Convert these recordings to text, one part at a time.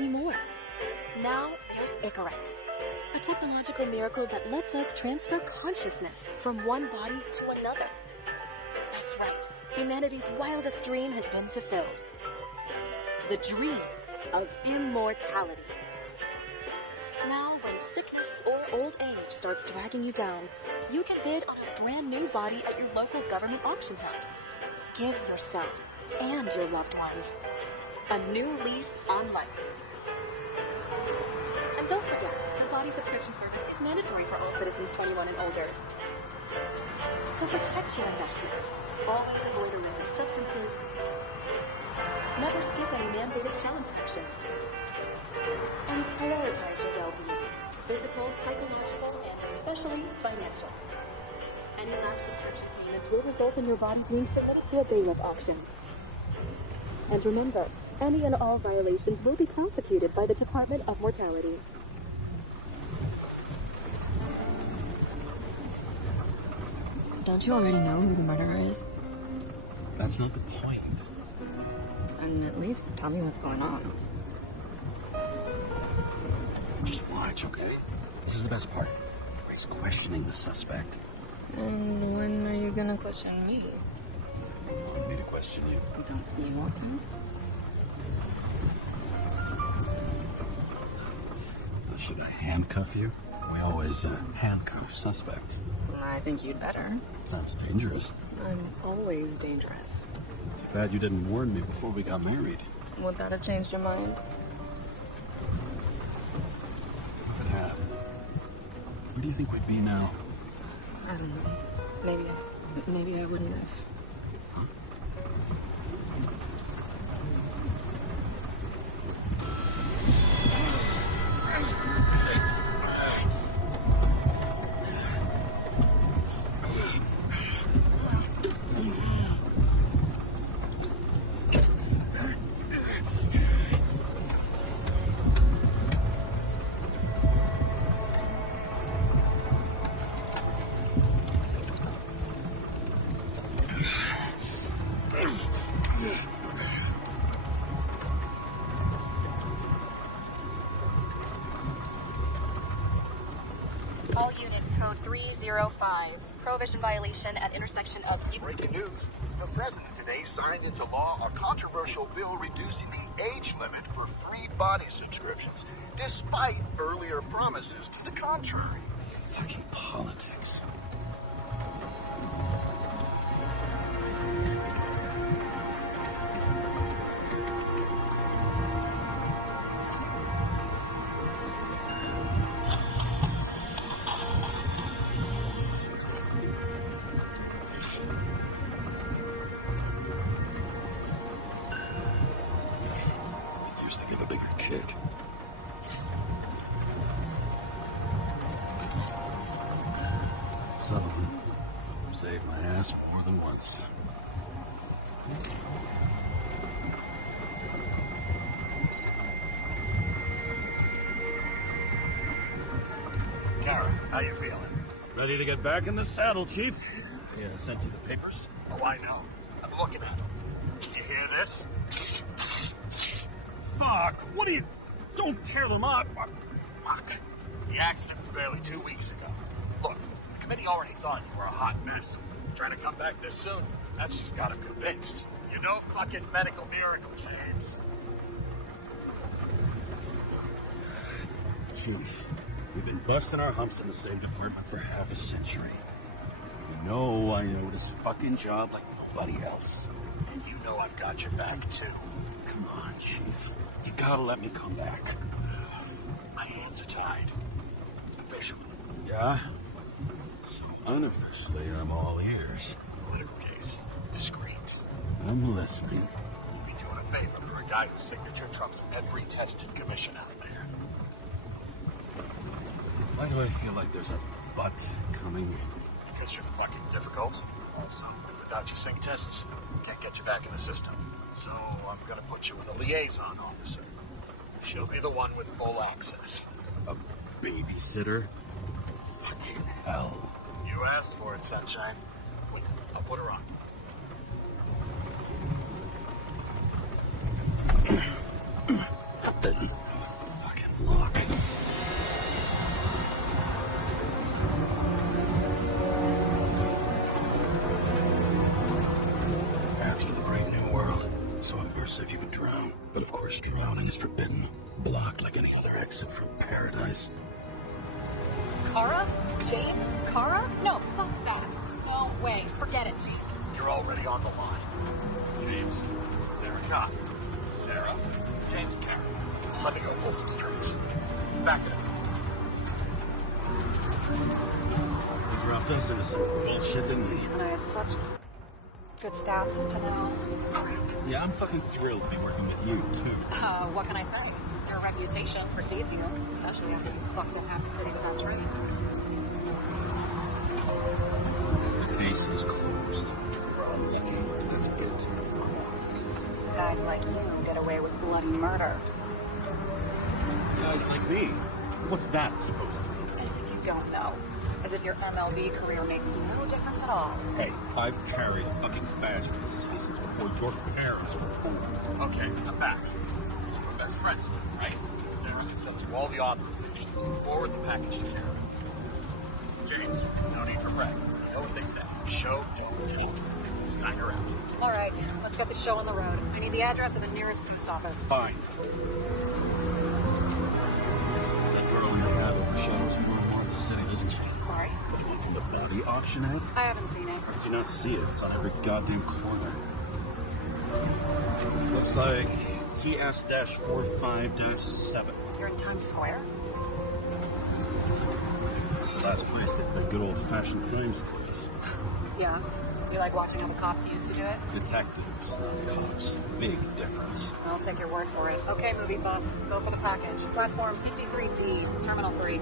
anymore. Now there's Icarite, a technological miracle that lets us transfer consciousness from one body to another. That's right, humanity's wildest dream has been fulfilled. The dream of immortality. Now, when sickness or old age starts dragging you down, you can bid on a brand new body at your local government auction house. Give yourself and your loved ones a new lease on life. And don't forget, the body subscription service is mandatory for all citizens 21 and older. So protect your investment. Always avoid illicit substances. Never skip any mandated shell inspections. And prioritize your well-being, physical, psychological, and especially financial. Any lapsed subscription payments will result in your body being submitted to a bailiff auction. And remember, any and all violations will be prosecuted by the Department of Mortality. Don't you already know who the murderer is? That's not the point. And at least tell me what's going on. Just watch, okay? This is the best part. Ray's questioning the suspect. And when are you gonna question me? You want me to question you? Don't you want to? Should I handcuff you? We always handcuff suspects. I think you'd better. Sounds dangerous. I'm always dangerous. Too bad you didn't warn me before we got married. Would that have changed your mind? If it had, where do you think we'd be now? I don't know. Maybe I wouldn't have. Huh? All units, code 305. Prohibition violation at intersection of... Breaking news. The president today signed into law a controversial bill reducing the age limit for free body subscriptions, despite earlier promises to the contrary. Fucking politics. To give a bigger kick. Some of them saved my ass more than once. Karra, how you feeling? Ready to get back in the saddle, Chief? I sent you the papers. Oh, I know. I'm looking at them. Did you hear this? Fuck! What are you... Don't tear them up! Fuck. The accident was barely 2 weeks ago. Look, the committee already thought you were a hot mess. Trying to come back this soon, that's just got them convinced. You know fucking medical miracle, James. Chief, we've been busting our humps in the same department for half a century. You know I know this fucking job like nobody else. And you know I've got your back, too. Come on, Chief. You gotta let me come back. My hands are tied. Officially. Yeah? So unofficially, I'm all ears. Political case. Discreet. I'm listening. You'd be doing a favor for a guy whose signature trumps every tested commission out there. Why do I feel like there's a butt coming? Because you're fucking difficult. Also, without your sync tests, can't get you back in the system. So I'm gonna put you with a liaison officer. She'll be the one with full access. A babysitter? Fucking hell. You asked for it, Sunshine. Wait, I'll put her on. What the... is forbidden. Blocked like any other exit from paradise. Karra? James Karra? No, fuck that. No way. Forget it, Chief. You're already on the line. James. Sarah. God. Sarah. James Karra. Let me go pull some strings. Back it up. He dropped us into some bullshit, didn't he? And I had such good stats up to now. Yeah, I'm fucking thrilled to be working with you, too. What can I say? Your reputation precedes you, especially after you fucked up half the city with that train. The case is closed. We're unlucky. That's it. Guys like you get away with bloody murder. Guys like me. What's that supposed to mean? As if you don't know. As if your MLB career makes no difference at all. Hey, I've carried a fucking badge for the city since before your parents were born. Okay, I'm back. We're best friends, right? Sarah sends you all the authorizations. Forward the package to Karen. James, no need for Brett. You know what they say. Show, don't tell. Steiner out. All right, let's get the show on the road. I need the address of the nearest post office. Fine. That girl in the hat overshadows more and more of the city, doesn't she? Sorry? The one from the body auction ad? I haven't seen it. How did you not see it? It's on every goddamn corner. Looks like TS-45-7. You're in Times Square? It's the last place they play good old-fashioned crime stories. Yeah. You like watching how the cops used to do it? Detectives, not cops. Big difference. I'll take your word for it. Okay, movie buff. Go for the package. Platform 53D, Terminal 3.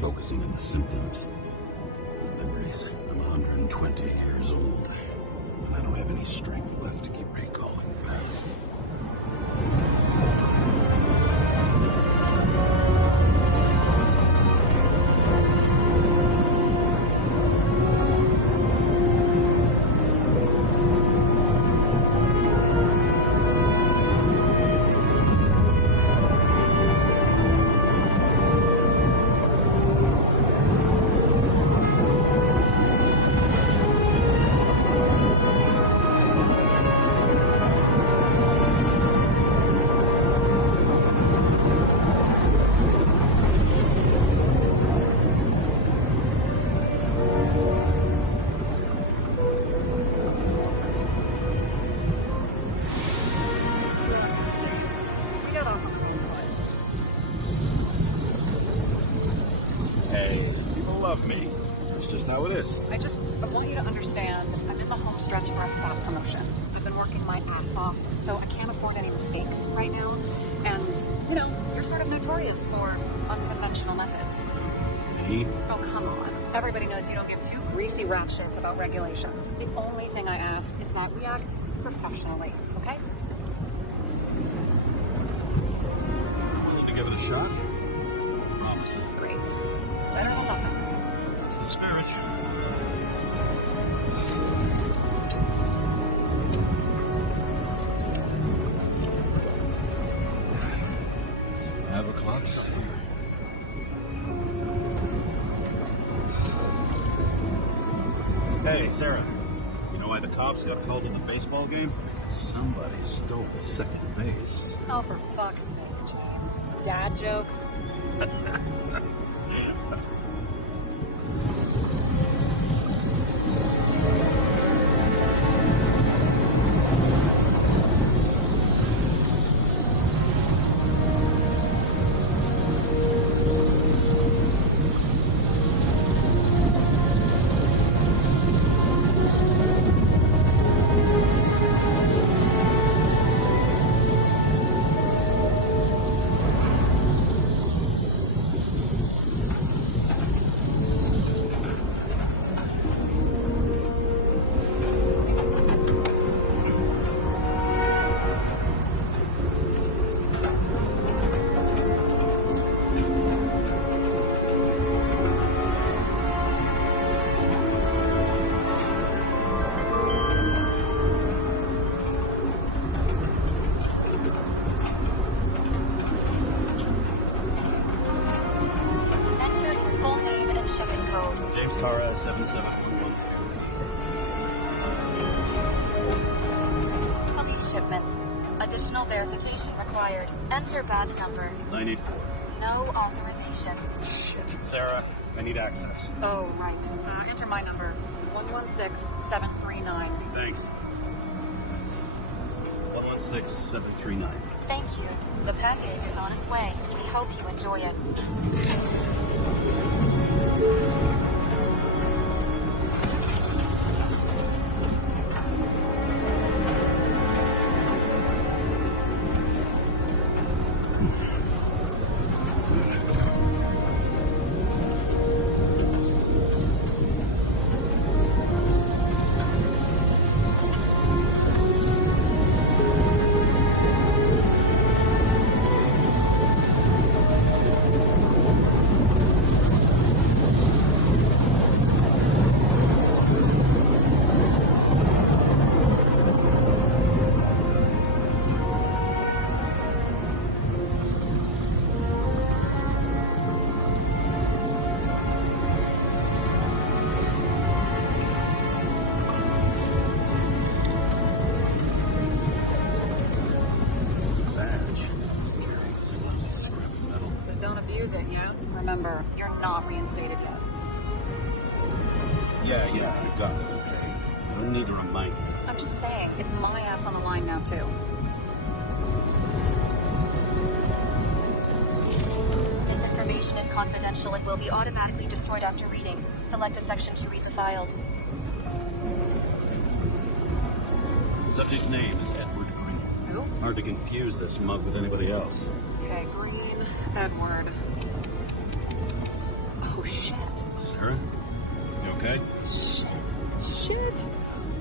Focusing on the symptoms. Memories. I'm 120 years old, and I don't have any strength left to keep recalling the past. I want you to understand, I'm in the home stretch for a fat promotion. I've been working my ass off, so I can't afford any mistakes right now. And, you know, you're sort of notorious for unconventional methods. Me? Oh, come on. Everybody knows you don't give two greasy rat shits about regulations. The only thing I ask is that we act professionally, okay? Willing to give it a shot? Promises. Great. Better than nothing. That's the spirit. It's 5 o'clock somewhere. Hey, Sarah. You know why the cops got called to the baseball game? Because somebody stole second base. Oh, for fuck's sake, James. Dad jokes? code. James Karra, 7711. Police shipment. Additional verification required. Enter badge number. 984. No authorization. Shit. Sarah, I need access. Oh, right. Enter my number. 116739. Thanks. 116739. Thank you. The package is on its way. We hope you enjoy it. Remember, you're not reinstated yet. Yeah, I got it, okay? I don't need to remind you. I'm just saying, it's my ass on the line now, too. This information is confidential and will be automatically destroyed after reading. Select a section to read the files. Subject's name is Edward Green. Who? Hard to confuse this mug with anybody else. Okay, Green, Edward. Oh, shit. Sarah? You okay? Shit.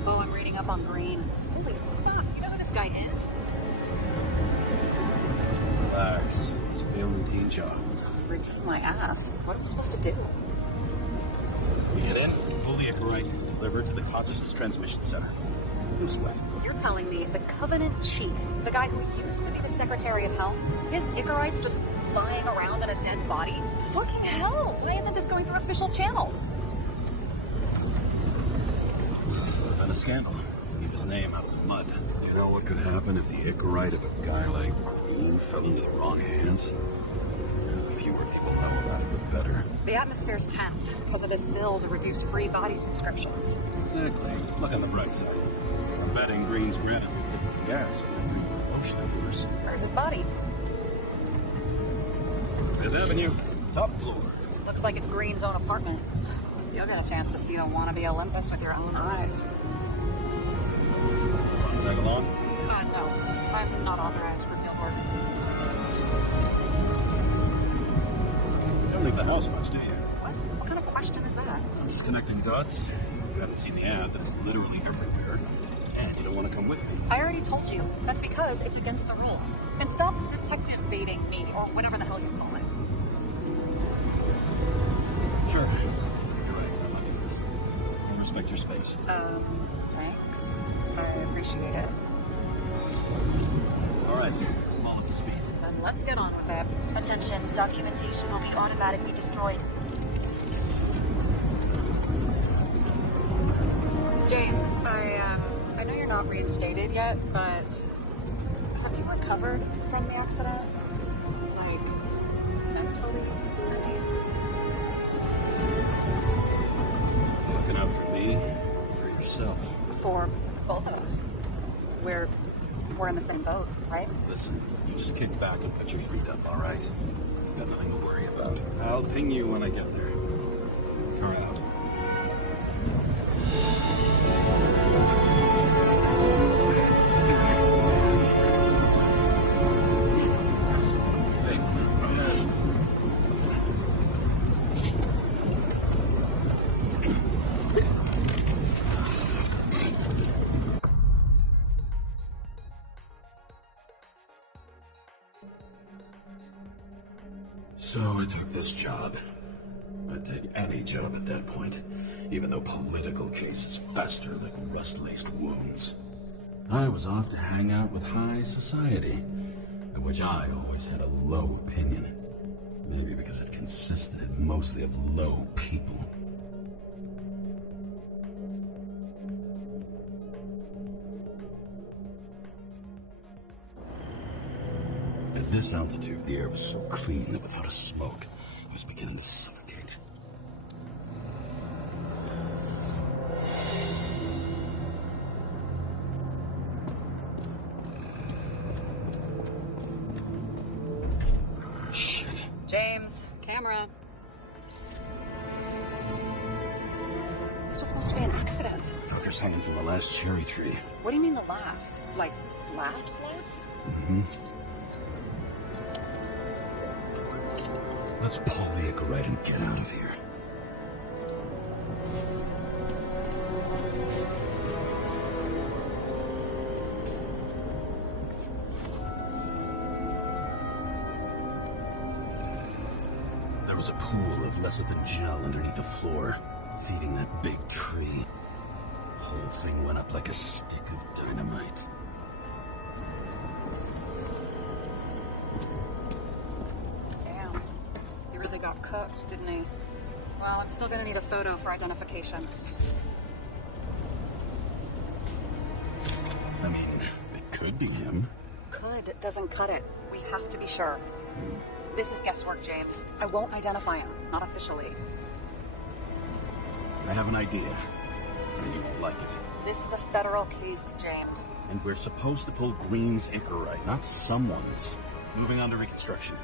Oh, I'm reading up on Green. Holy fuck, you know who this guy is? Relax. It's a routine job. Routine my ass. What am I supposed to do? We get in, fully Icarite, delivered to the consciousness transmission center. No sweat. You're telling me the Covenant Chief, the guy who used to be the Secretary of Health, his Icarites just lying around in a dead body? Fucking hell! Why isn't this going through official channels? Would have been a scandal. Keep his name out of the mud. You know what could happen if the Icarite of a guy like Green fell into the wrong hands? The fewer people know about it, the better. The atmosphere's tense because of this bill to reduce free body subscriptions. Exactly. Look on the bright side. I'm betting Green's gratitude hits the gas with every promotion of yours. Where's his body? Fifth Avenue, top floor. Looks like it's Green's own apartment. You'll get a chance to see the wannabe Olympus with your own eyes. Want to tag along? No. I'm not authorized for field work. You don't leave the house much, do you? What kind of question is that? I'm just connecting dots. You haven't seen the ad, but it's literally everywhere. And you don't want to come with me. I already told you. That's because it's against the rules. And stop detective baiting me, or whatever the hell you call it. Sure. You're right. I'm not business. I respect your space. Thanks. I appreciate it. All right. I'm all up to speed. Then let's get on with it. Attention, documentation will be automatically destroyed. James, I know you're not reinstated yet, but have you recovered from the accident? Like, mentally, I mean? You looking out for me or for yourself? For both of us. We're in the same boat, right? Listen, you just kick back and put your feet up, all right? You've got nothing to worry about. I'll ping you when I get there. Car out. So I took this job. I'd take any job at that point, even though political cases fester like rust-laced wounds. I was off to hang out with high society, of which I always had a low opinion. Maybe because it consisted mostly of low people. this altitude, the air was so clean that without a smoke, I was beginning to suffocate. Shit. James, camera. This was supposed to be an accident. Fuckers hanging from the last cherry tree. What do you mean the last? Like, last? Mm-hmm. Let's pull the Icarite and get out of here. There was a pool of lesser than gel underneath the floor, feeding that big tree. The whole thing went up like a stick of dynamite. Damn. He really got cooked, didn't he? Well, I'm still gonna need a photo for identification. I mean, it could be him. Could doesn't cut it. We have to be sure. This is guesswork, James. I won't identify him. Not officially. I have an idea. And you won't like it. This is a federal case, James. And we're supposed to pull Green's Icarite, not someone's. Moving on to reconstruction.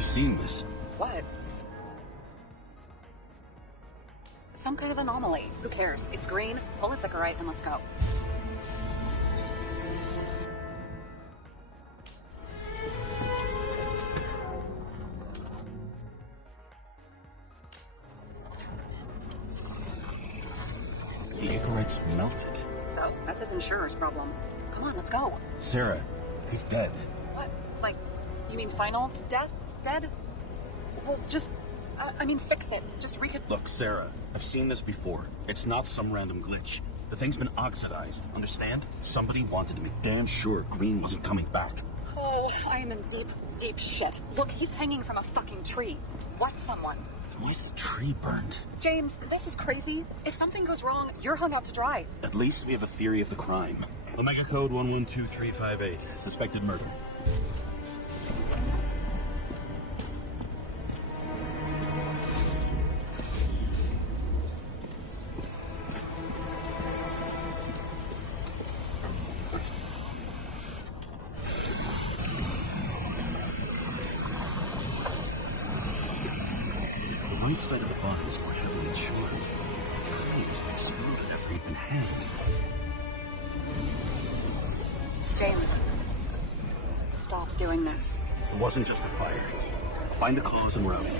Seen this? What? Some kind of anomaly. Who cares? It's green. Pull its Icarite and let's go. The Icarite's melted. So, that's his insurer's problem. Come on, let's go. Sarah, he's dead. What? Like, you mean final death? Dead? Well, just, I mean, fix it. Just Look, Sarah, I've seen this before. It's not some random glitch. The thing's been oxidized, understand? Somebody wanted to make damn sure Green wasn't coming back. Oh, I am in deep, deep shit. Look, he's hanging from a fucking tree. What someone? Then why is the tree burned? James, this is crazy. If something goes wrong, you're hung out to dry. At least we have a theory of the crime. Omega code 112358. Suspected murder. One side of the body is more heavily insured. The tree was exploded after he'd been hanged. James, stop doing this. It wasn't just a fire. Find the cause and we're out of here.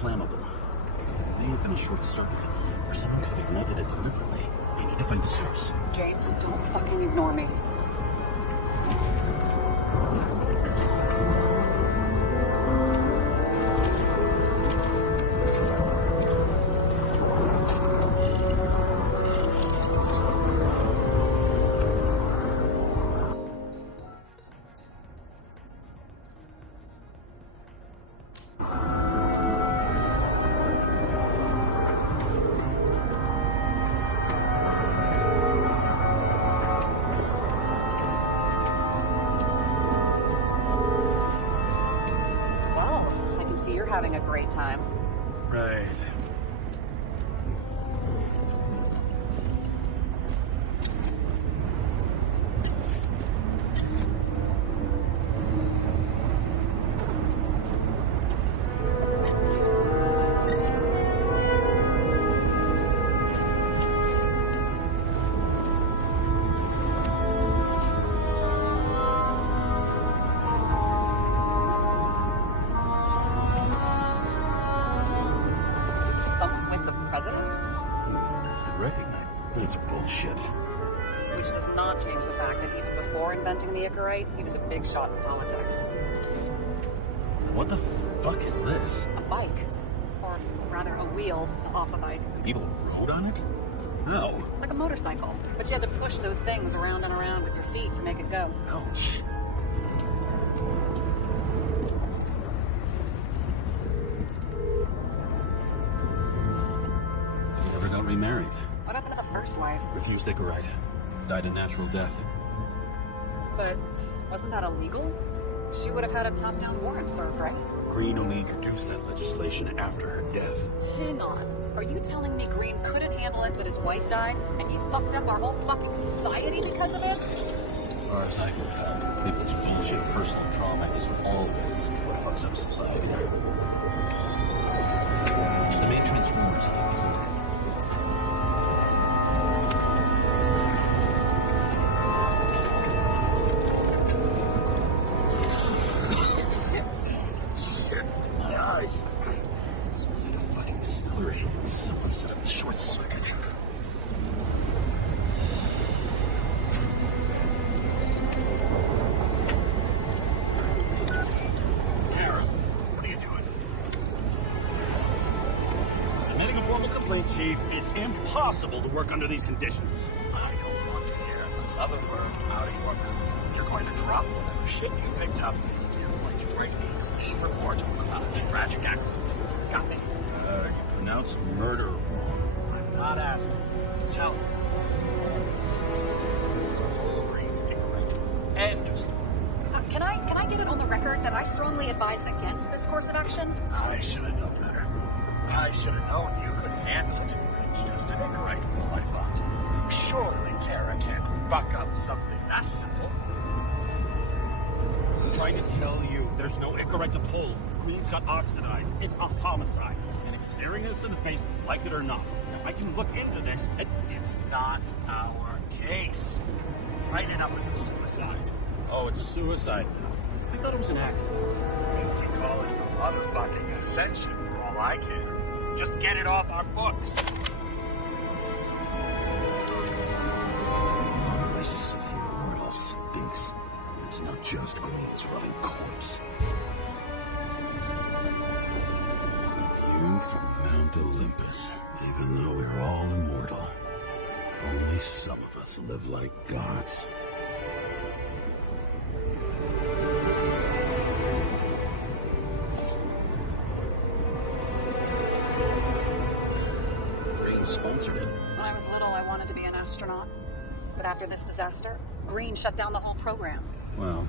Flammable. May have been a short circuit, or someone could have ignited it deliberately. I need to find the source. James, don't fucking ignore me. You're having a great time. Right. recognize. It's bullshit. Which does not change the fact that even before inventing the Icarite, he was a big shot in politics. What the fuck is this? A bike. Or rather, a wheel off a bike. People rode on it? How? Like a motorcycle. But you had to push those things around and around with your feet to make it go. Ouch. Never got remarried. What happened to the first wife? Refused Icarite. Died a natural death. But wasn't that illegal? She would have had a top-down warrant served, right? Green only introduced that legislation after her death. Hang on. Are you telling me Green couldn't handle it that his wife died, and he fucked up our whole fucking society because of it? As far as I can tell, people's bullshit personal trauma is always what fucks up society. The main Transformers are before. Shit, my eyes. It smells like a fucking distillery. Someone set up a short circuit. Chief, it's impossible to work under these conditions. I don't want to hear another word out of your mouth. You're going to drop whatever shit you picked up. You're going to write me to lead report about a tragic accident. Got me? You pronounced murder wrong. I'm not asking. Tell me. Holograms incorrect. End of story. Can I get it on the record that I strongly advised against this course of action? I should have known better. I should have known you couldn't handle it. It's just an incorrect pull, I thought. Surely Karra can't buck up something that simple. I'm trying to tell you, there's no Icarite to pull. Green's got oxidized. It's a homicide. And it's staring us in the face, like it or not. Now, I can look into this, and It's not our case. Write it up as a suicide. oh, it's a suicide now. I thought it was an accident. You can call it the motherfucking ascension for all I care. Just get it off our books. I sit here where it all stinks. It's not just Green's rotting corpse. A view from Mount Olympus. Even though we're all immortal, only some of us live like gods. Green sponsored it. When I was little, I wanted to be an astronaut. But after this disaster, Green shut down the whole program. Well,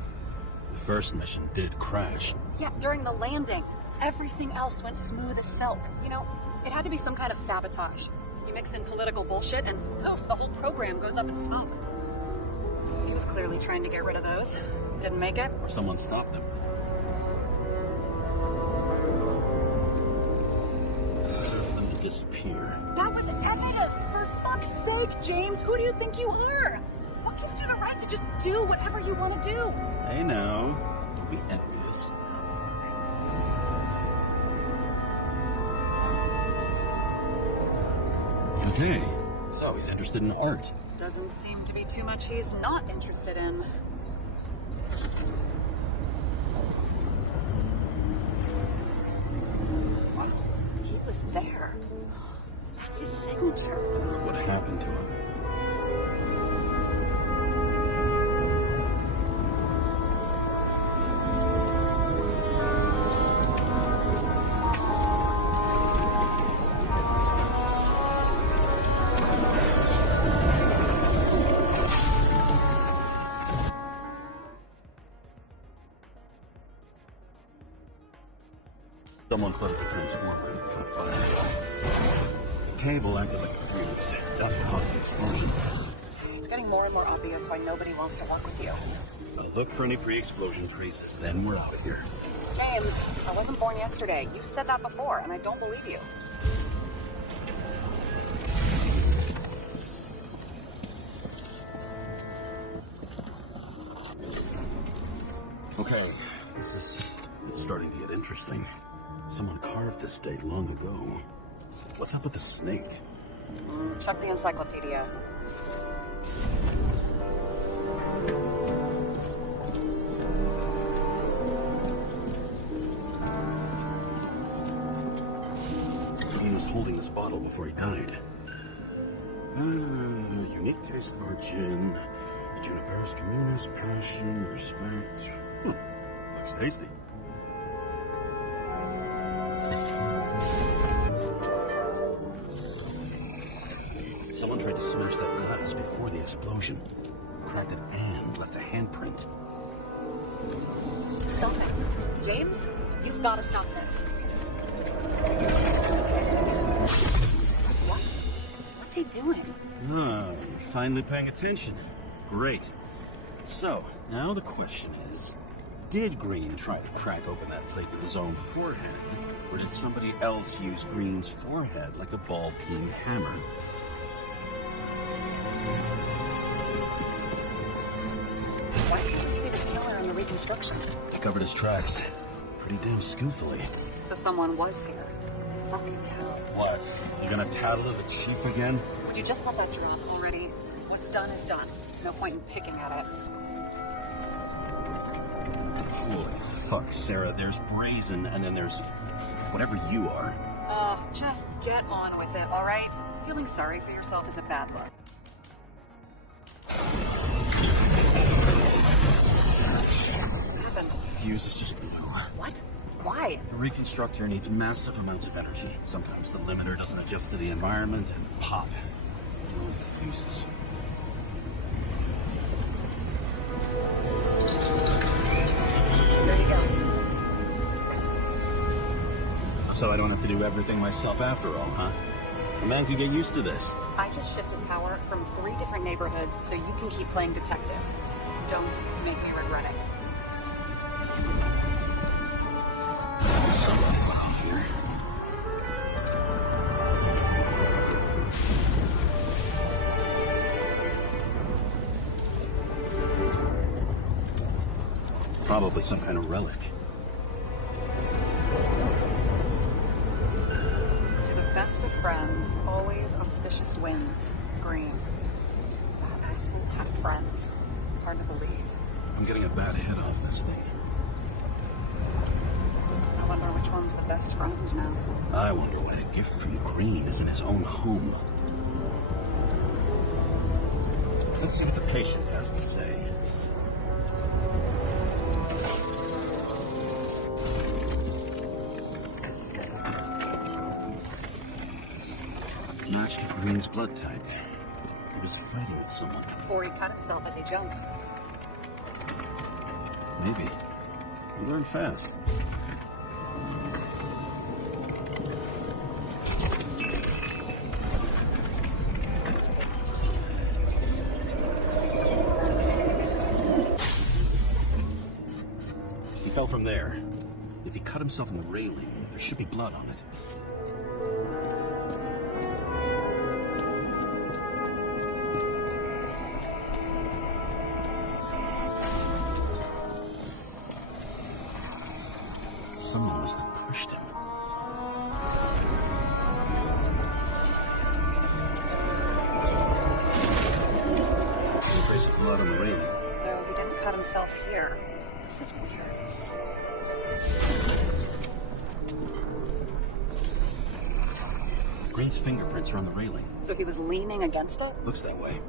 the first mission did crash. Yeah, during the landing, everything else went smooth as silk. You know, it had to be some kind of sabotage. You mix in political bullshit and poof, the whole program goes up in smoke. He was clearly trying to get rid of those. Didn't make it. Or someone stopped them. For them to disappear. That was evidence! For fuck's sake, James! Who do you think you are? What gives you the right to just do whatever you want to do? Hey now, don't be envious. Okay, so he's interested in art. Doesn't seem to be too much he's not interested in. Wow, he was there. That's his signature. Look what happened to him. Someone clipped the transformer and cut fire. The cable acted like a fuse. That's what caused the explosion. It's getting more and more obvious why nobody wants to work with you. I'll look for any pre-explosion traces, then we're out of here. James, I wasn't born yesterday. You said that before, and I don't believe you. Okay, it's starting to get interesting. Someone carved this date long ago. What's up with the snake? Check the encyclopedia. He was holding this bottle before he died. Unique taste of our gin. Juniperus communis, passion, respect. Looks tasty. Someone tried to smash that glass before the explosion. Cracked it and left a handprint. Stop it. James, you've got to stop this. What? What's he doing? Ah, you're finally paying attention. Great. So, now the question is, did Green try to crack open that plate with his own forehead, or did somebody else use Green's forehead like a ball-peen hammer? Why can't you see the killer in the reconstruction? He covered his tracks pretty damn skillfully. So someone was here. Fucking hell. What? You gonna tattle to the chief again? Would you just let that drop already? What's done is done. No point in picking at it. Holy fuck, Sarah. There's brazen, and then there's whatever you are. Just get on with it, all right? Feeling sorry for yourself is a bad look. What happened? Fuse is just blue. What? Why? The reconstructor needs massive amounts of energy. Sometimes the limiter doesn't adjust to the environment, and pop. It fuses. There you go. So I don't have to do everything myself after all, huh? A man can get used to this. I just shifted power from 3 different neighborhoods so you can keep playing detective. Don't make me regret it. Somebody left here. Probably some kind of relic. To the best of friends, always auspicious winds. Green. That asshole had friends. Hard to believe. I'm getting a bad hit off this thing. I wonder which one's the best friend now. I wonder why a gift from Green is in his own home. Let's see what the patient has to say. Matched to Green's blood type. He was fighting with someone. Or he cut himself as he jumped. Maybe. You learn fast. He fell from there. If he cut himself in the railing, there should be blood on it. Someone must have pushed him. No trace of blood on the railing. So he didn't cut himself here. This is weird. Green's fingerprints are on the railing. So he was leaning against it? Looks that way.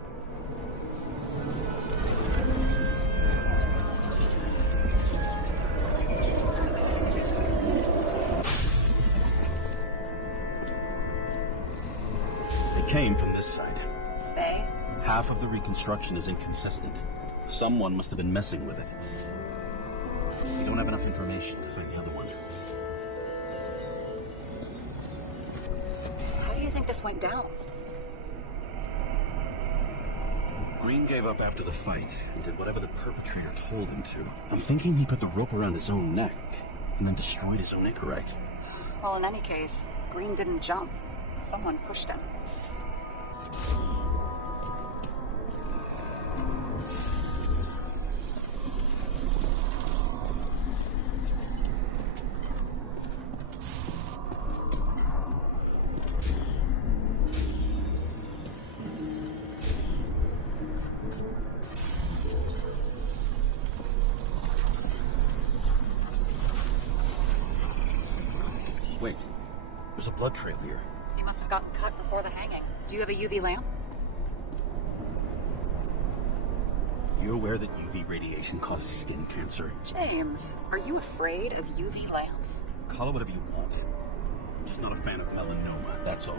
It came from this side. They? Half of the reconstruction is inconsistent. Someone must have been messing with it. We don't have enough information to find the other one. How do you think this went down? Green gave up after the fight and did whatever the perpetrator told him to. I'm thinking he put the rope around his own neck and then destroyed his own anchorite. Well, in any case, Green didn't jump. Someone pushed him. There's a blood trail here. He must have gotten cut before the hanging. Do you have a UV lamp? You aware that UV radiation causes skin cancer? James, are you afraid of UV lamps? Call it whatever you want. I'm just not a fan of melanoma, that's all.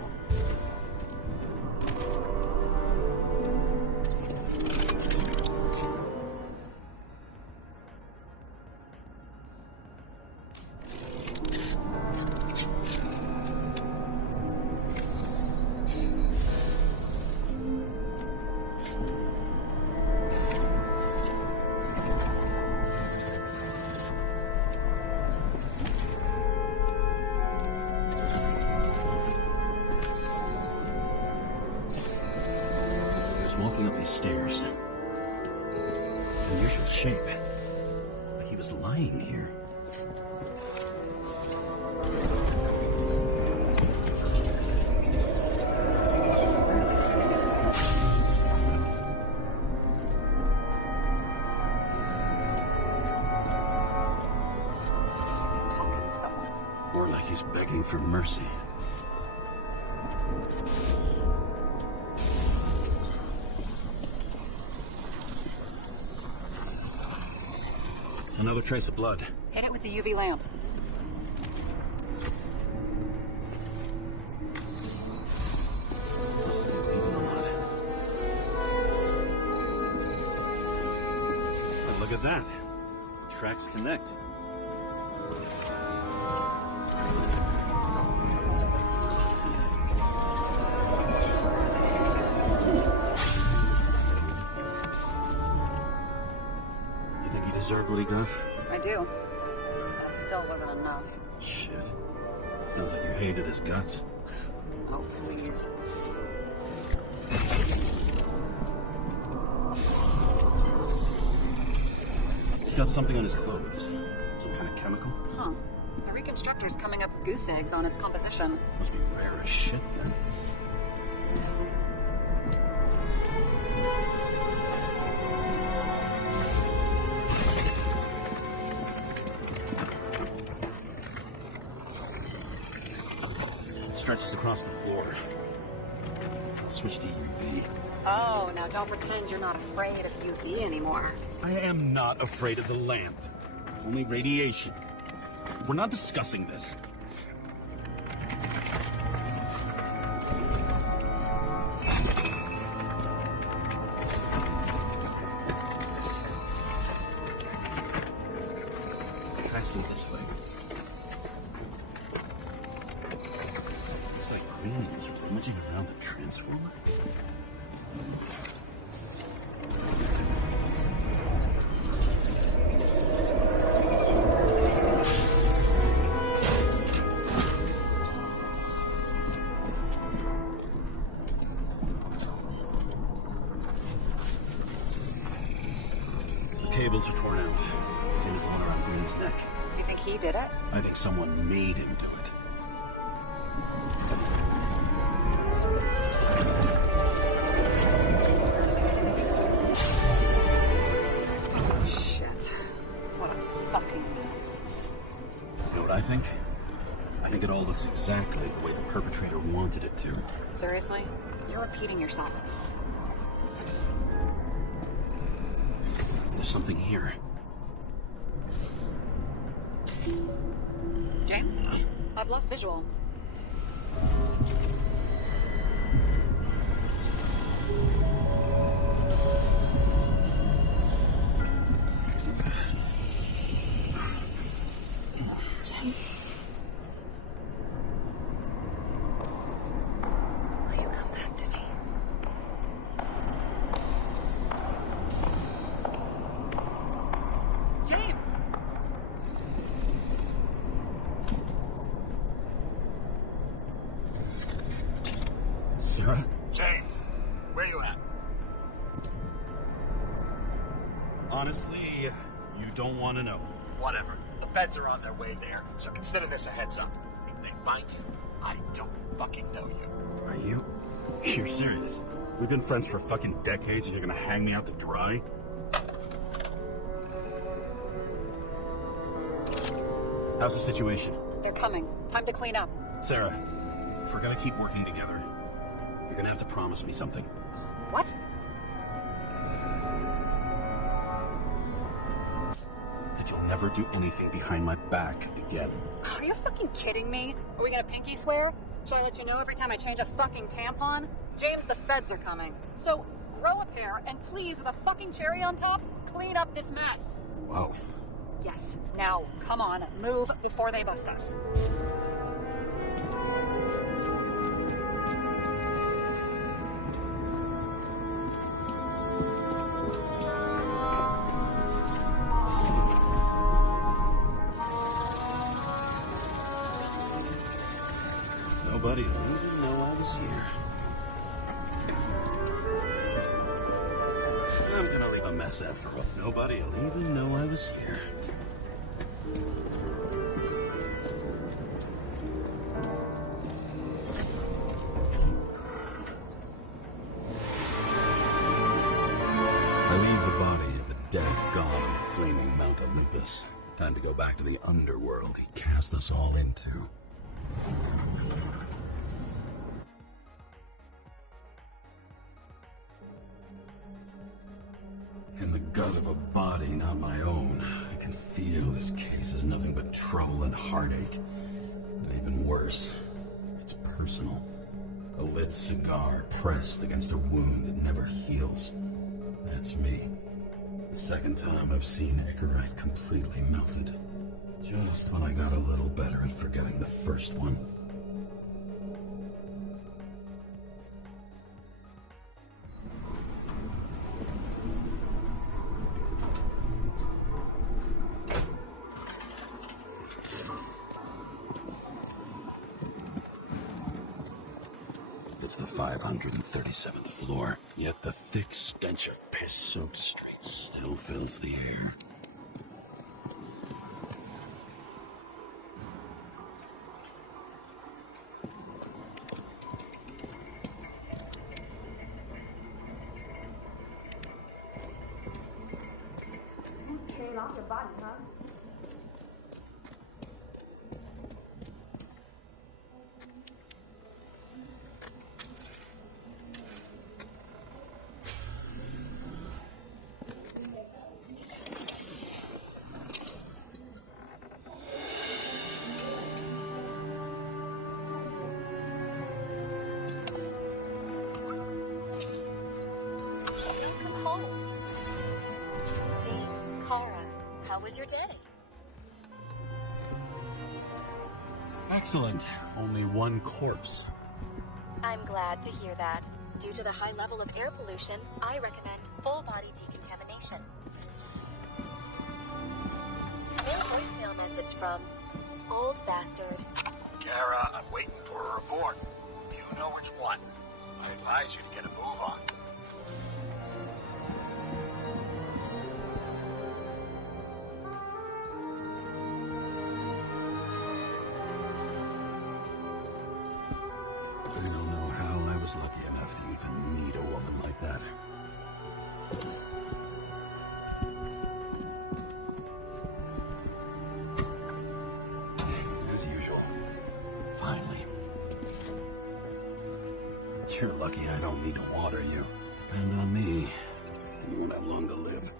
Walking up these stairs. Unusual shape. He was lying here. He's talking to someone. Or like he's begging for mercy. Another trace of blood. Hit it with the UV lamp. But look at that. Tracks connect. You think he deserved what he got? I do. That still wasn't enough. Shit. Sounds like you hated his guts. Oh, please. He's got something on his clothes. Some kind of chemical. Huh. The reconstructor's coming up goose eggs on its composition. Must be rare as shit then. Stretches across the floor. I'll switch to UV. Oh, now don't pretend you're not afraid of UV anymore. I am not afraid of the lamp. Only radiation. We're not discussing this. Tracks go this way. Looks like greens rummaging around the transformer. The cables are torn out. Same as the one around Green's neck. You think he did it? I think someone made him do it. Shit. What a fucking mess. You know what I think? I think it all looks exactly the way the perpetrator wanted it to. Seriously? You're repeating yourself. There's something here. James? I've lost visual. Will you come back to me? James! Sarah? James, where you at? Honestly, you don't want to know. Whatever. The feds are on their way there, so consider this a heads up. If they find you, I don't fucking know you. Are you? You're serious? We've been friends for fucking decades and you're gonna hang me out to dry? How's the situation? They're coming. Time to clean up. Sarah, if we're gonna keep working together, you're gonna have to promise me something. What? That you'll never do anything behind my back again. Are you fucking kidding me? Are we gonna pinky swear? Should I let you know every time I change a fucking tampon? James, the feds are coming. So, grow a pair, and please, with a fucking cherry on top, clean up this mess. Whoa. Yes. Now, come on, move before they bust us. Nobody will even know I was here. I'm gonna leave a mess after all. Nobody will even know I was here. I leave the body of the dead god on the flaming Mount Olympus. Time to go back to the underworld he cast us all into. In the gut of a body not my own, I can feel this case is nothing but trouble and heartache. And even worse, it's personal. A lit cigar pressed against a wound that never heals. That's me. The second time I've seen Icarite completely melted. Just when I got a little better at forgetting the first one. It's the 537th floor, yet the thick stench of piss-soaked streets still fills the air. Came off your body, huh? Welcome home. James Karra, how was your day? Excellent. Only one corpse. I'm glad to hear that. Due to the high level of air pollution, I recommend full body decontamination. New voicemail message from Old Bastard. Karra, I'm waiting for a report. You know which one. I advise you to get a move on. I don't know how I was lucky enough to even meet a woman like that. As usual. Finally. You're lucky I don't need to water you. Depend on me, and you won't have long to live.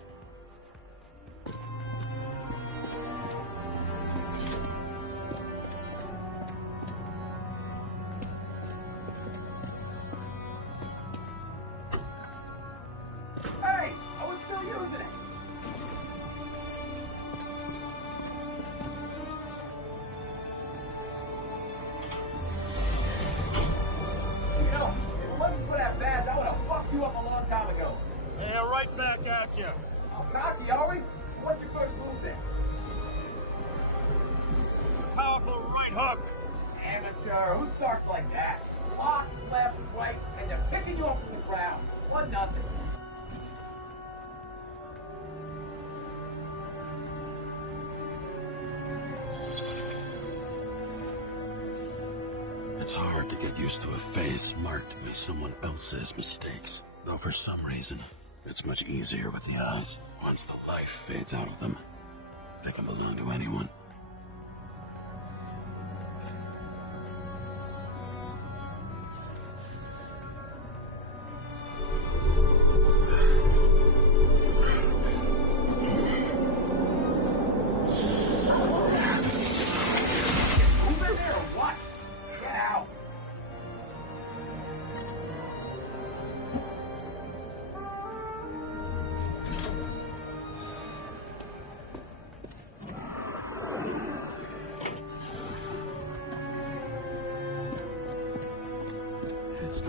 Hey, I was still using it. You know, if it wasn't for that badge, I would have fucked you up a long time ago. Yeah, right back at you. Oh, cocky, are we? What's your first move then? Powerful right hook. Amateur, who starts like that? Block, left, right, and they're picking you up from the ground. 1-0. It's hard to get used to a face marked by someone else's mistakes. Though for some reason, it's much easier with the eyes. Once the life fades out of them, they can belong to anyone.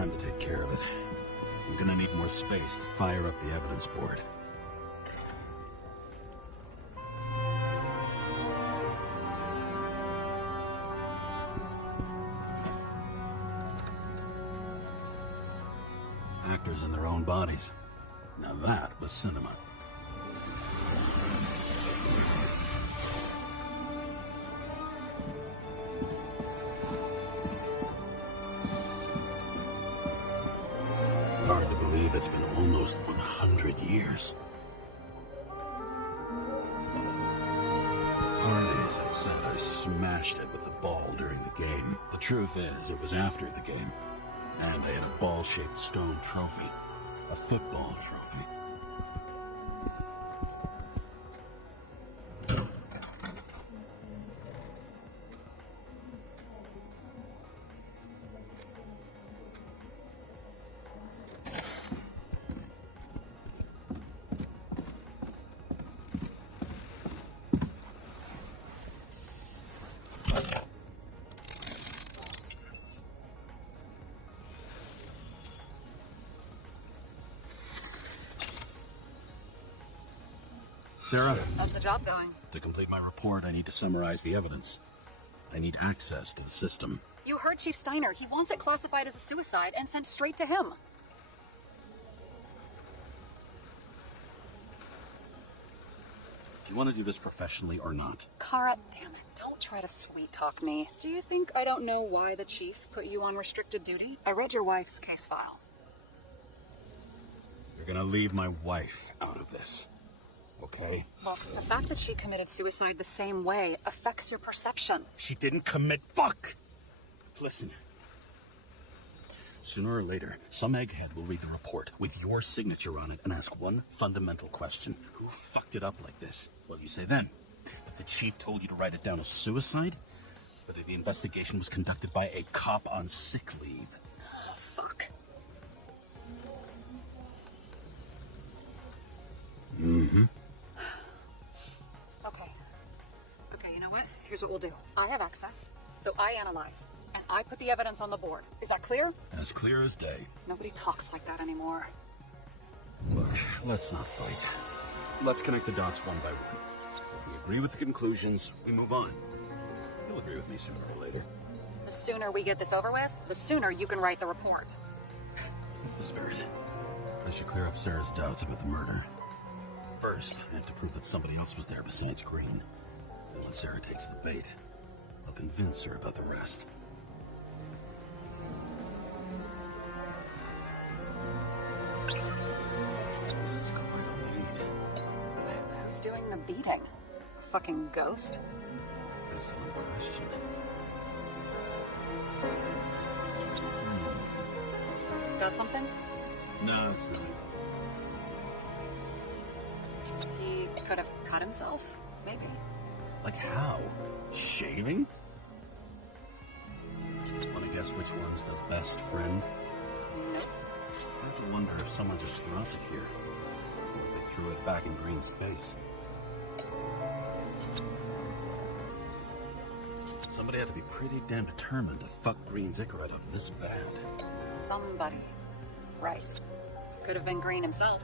time to take care of it. I'm gonna need more space to fire up the evidence board. Actors in their own bodies. Now that was cinema. Hard to believe it's been almost 100 years. The party, as I said, I smashed it with a ball during the game. The truth is, it was after the game. And I had a ball-shaped stone trophy. A football trophy. Sarah? How's the job going? To complete my report, I need to summarize the evidence. I need access to the system. You heard Chief Steiner. He wants it classified as a suicide and sent straight to him. Do you want to do this professionally or not? Karra, damn it. Don't try to sweet-talk me. Do you think I don't know why the Chief put you on restricted duty? I read your wife's case file. You're gonna leave my wife out of this. Okay? Look, the fact that she committed suicide the same way affects your perception. She didn't commit fuck! Listen. Sooner or later, some egghead will read the report with your signature on it and ask one fundamental question. Who fucked it up like this? What do you say then? That the chief told you to write it down as suicide? Whether the investigation was conducted by a cop on sick leave? Oh, fuck. Mm-hmm. Okay, you know what? Here's what we'll do. I have access, so I analyze, and I put the evidence on the board. Is that clear? As clear as day. Nobody talks like that anymore. Look, let's not fight. Let's connect the dots one by one. If we agree with the conclusions, we move on. You'll agree with me sooner or later. The sooner we get this over with, the sooner you can write the report. That's the spirit. I should clear up Sarah's doubts about the murder. First, I have to prove that somebody else was there besides Green. And when Sarah takes the bait, I'll convince her about the rest. This is quite a lead. Who's doing the beating? A fucking ghost? Excellent question. Got something? No, it's nothing. He could have cut himself, maybe. Like how? Shaving? Want to guess which one's the best friend? Nope. I have to wonder if someone just dropped it here. Or if they threw it back in Green's face. Somebody had to be pretty damn determined to fuck Green's Icarus up this bad. Somebody. Right. Could have been Green himself.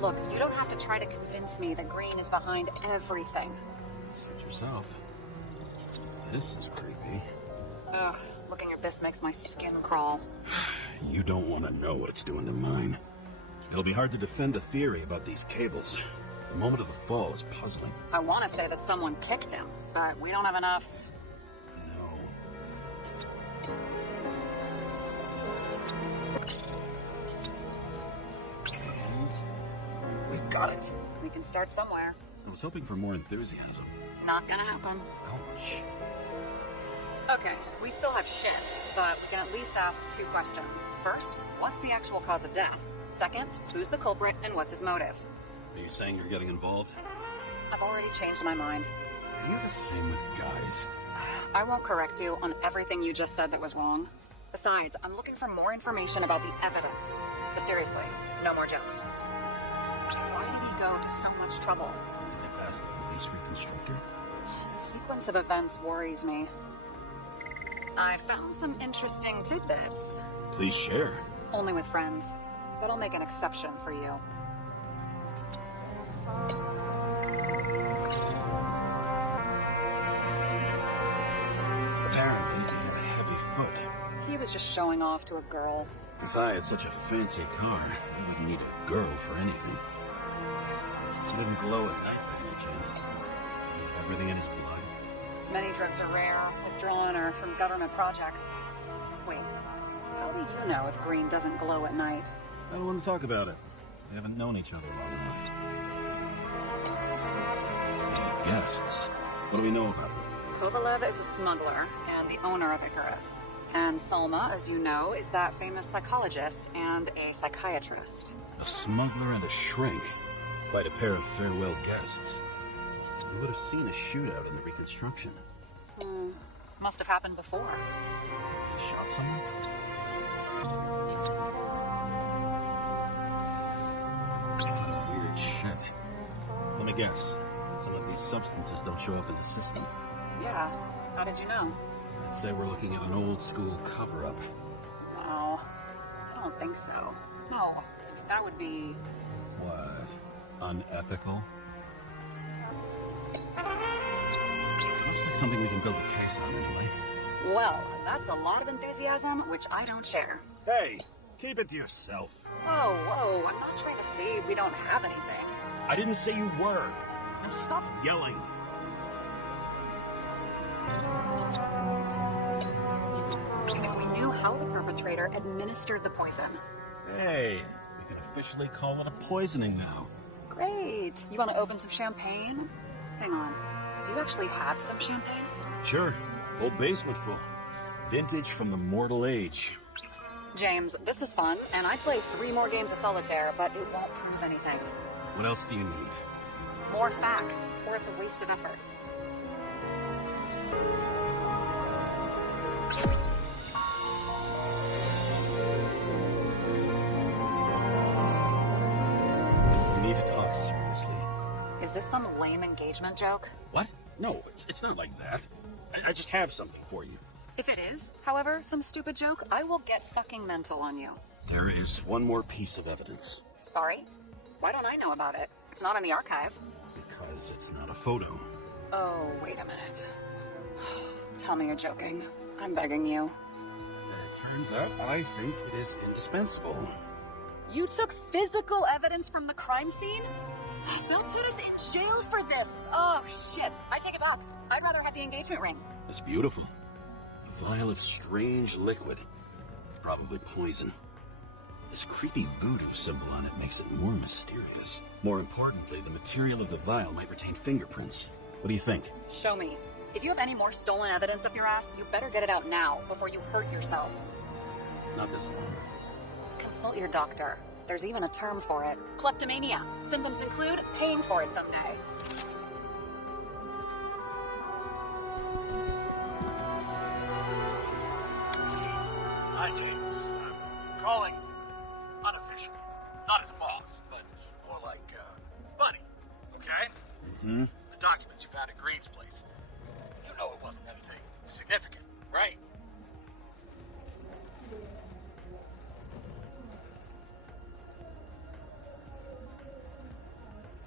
Look, you don't have to try to convince me that Green is behind everything. Suit yourself. This is creepy. Ugh, looking at this makes my skin crawl. You don't want to know what it's doing to mine. It'll be hard to defend the theory about these cables. The moment of the fall is puzzling. I want to say that someone kicked him, but we don't have enough. No. And we've got it. We can start somewhere. I was hoping for more enthusiasm. Not gonna happen. Ouch. Okay, we still have shit, but we can at least ask 2 questions. First, what's the actual cause of death? Second, who's the culprit and what's his motive? Are you saying you're getting involved? I've already changed my mind. Are you the same with guys? I won't correct you on everything you just said that was wrong. Besides, I'm looking for more information about the evidence. But seriously, no more jokes. Why did he go to so much trouble? Did they pass the police reconstructor? The sequence of events worries me. I found some interesting tidbits. Please share. Only with friends. But I'll make an exception for you. Apparently, he had a heavy foot. He was just showing off to a girl. If I had such a fancy car, I wouldn't need a girl for anything. He didn't glow at night by any chance. Is everything in his blood? Many drugs are rare, withdrawn, or from government projects. Wait, how do you know if green doesn't glow at night? I don't want to talk about it. We haven't known each other long enough. Guests. What do we know about them? Kovalev is a smuggler and the owner of Icarus. And Salma, as you know, is that famous psychologist and a psychiatrist. A smuggler and a shrink. Quite a pair of farewell guests. You would have seen a shootout in the reconstruction. Must have happened before. He shot someone? Weird shit. Let me guess. Some of these substances don't show up in the system. Yeah, how did you know? I'd say we're looking at an old school cover-up. No, I don't think so. No, that would be... What? Unethical? Looks like something we can build a case on anyway. Well, that's a lot of enthusiasm, which I don't share. Hey, keep it to yourself. Whoa, I'm not trying to say we don't have anything. I didn't say you were. Now stop yelling. We knew how the perpetrator administered the poison. Hey, we can officially call it a poisoning now. Great. You want to open some champagne? Hang on. Do you actually have some champagne? Sure. Whole basement full. Vintage from the mortal age. James, this is fun, and I'd play 3 more games of solitaire, but it won't prove anything. What else do you need? More facts, or it's a waste of effort. We need to talk seriously. Is this some lame engagement joke? What? No, it's not like that. I just have something for you. If it is, however, some stupid joke, I will get fucking mental on you. There is one more piece of evidence. Sorry? Why don't I know about it? It's not in the archive. Because it's not a photo. Oh, wait a minute. Tell me you're joking. I'm begging you. It turns out I think it is indispensable. You took physical evidence from the crime scene? They'll put us in jail for this. Oh, shit. I take it back. I'd rather have the engagement ring. It's beautiful. A vial of strange liquid. Probably poison. This creepy voodoo symbol on it makes it more mysterious. More importantly, the material of the vial might retain fingerprints. What do you think? Show me. If you have any more stolen evidence up your ass, you better get it out now before you hurt yourself. Not this time. Consult your doctor. There's even a term for it. Kleptomania. Symptoms include paying for it someday. Hi, James. I'm calling unofficially. Not as a boss, but more like, buddy. Okay? Mm-hmm. The documents you found at Green's place. You know it wasn't anything significant, right?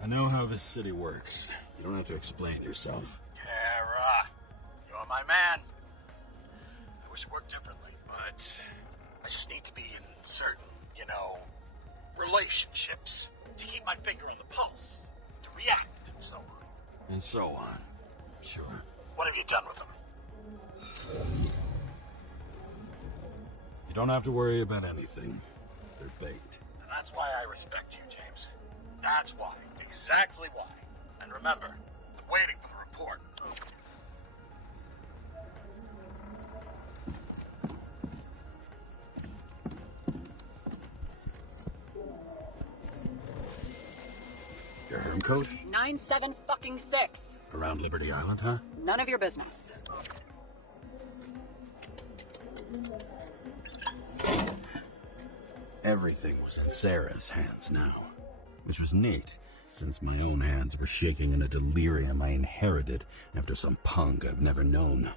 I know how this city works. You don't have to explain yourself. Karra, you're my man. I wish it worked differently, but I just need to be in certain, relationships to keep my finger on the pulse, to react, and so on. And so on. Sure. What have you done with them? You don't have to worry about anything. They're baked. And that's why I respect you, James. That's why. Exactly why. And remember, I'm waiting for the report. Your herm coat? 97-fucking-6. Around Liberty Island, huh? None of your business. Everything was in Sarah's hands now. Which was neat, since my own hands were shaking in a delirium I inherited after some punk I've never known.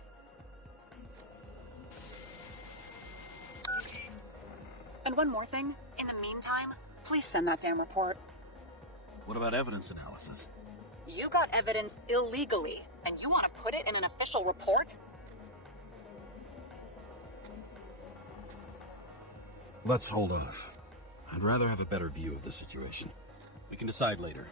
And one more thing. In the meantime, please send that damn report. What about evidence analysis? You got evidence illegally, and you want to put it in an official report? Let's hold off. I'd rather have a better view of the situation. We can decide later.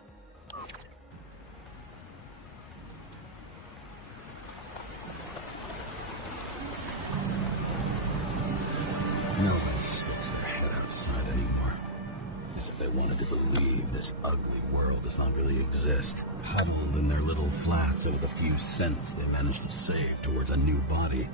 Nobody sticks their head outside anymore. As if they wanted to believe this ugly world does not really exist. Huddled in their little flats over the few cents they managed to save towards a new body.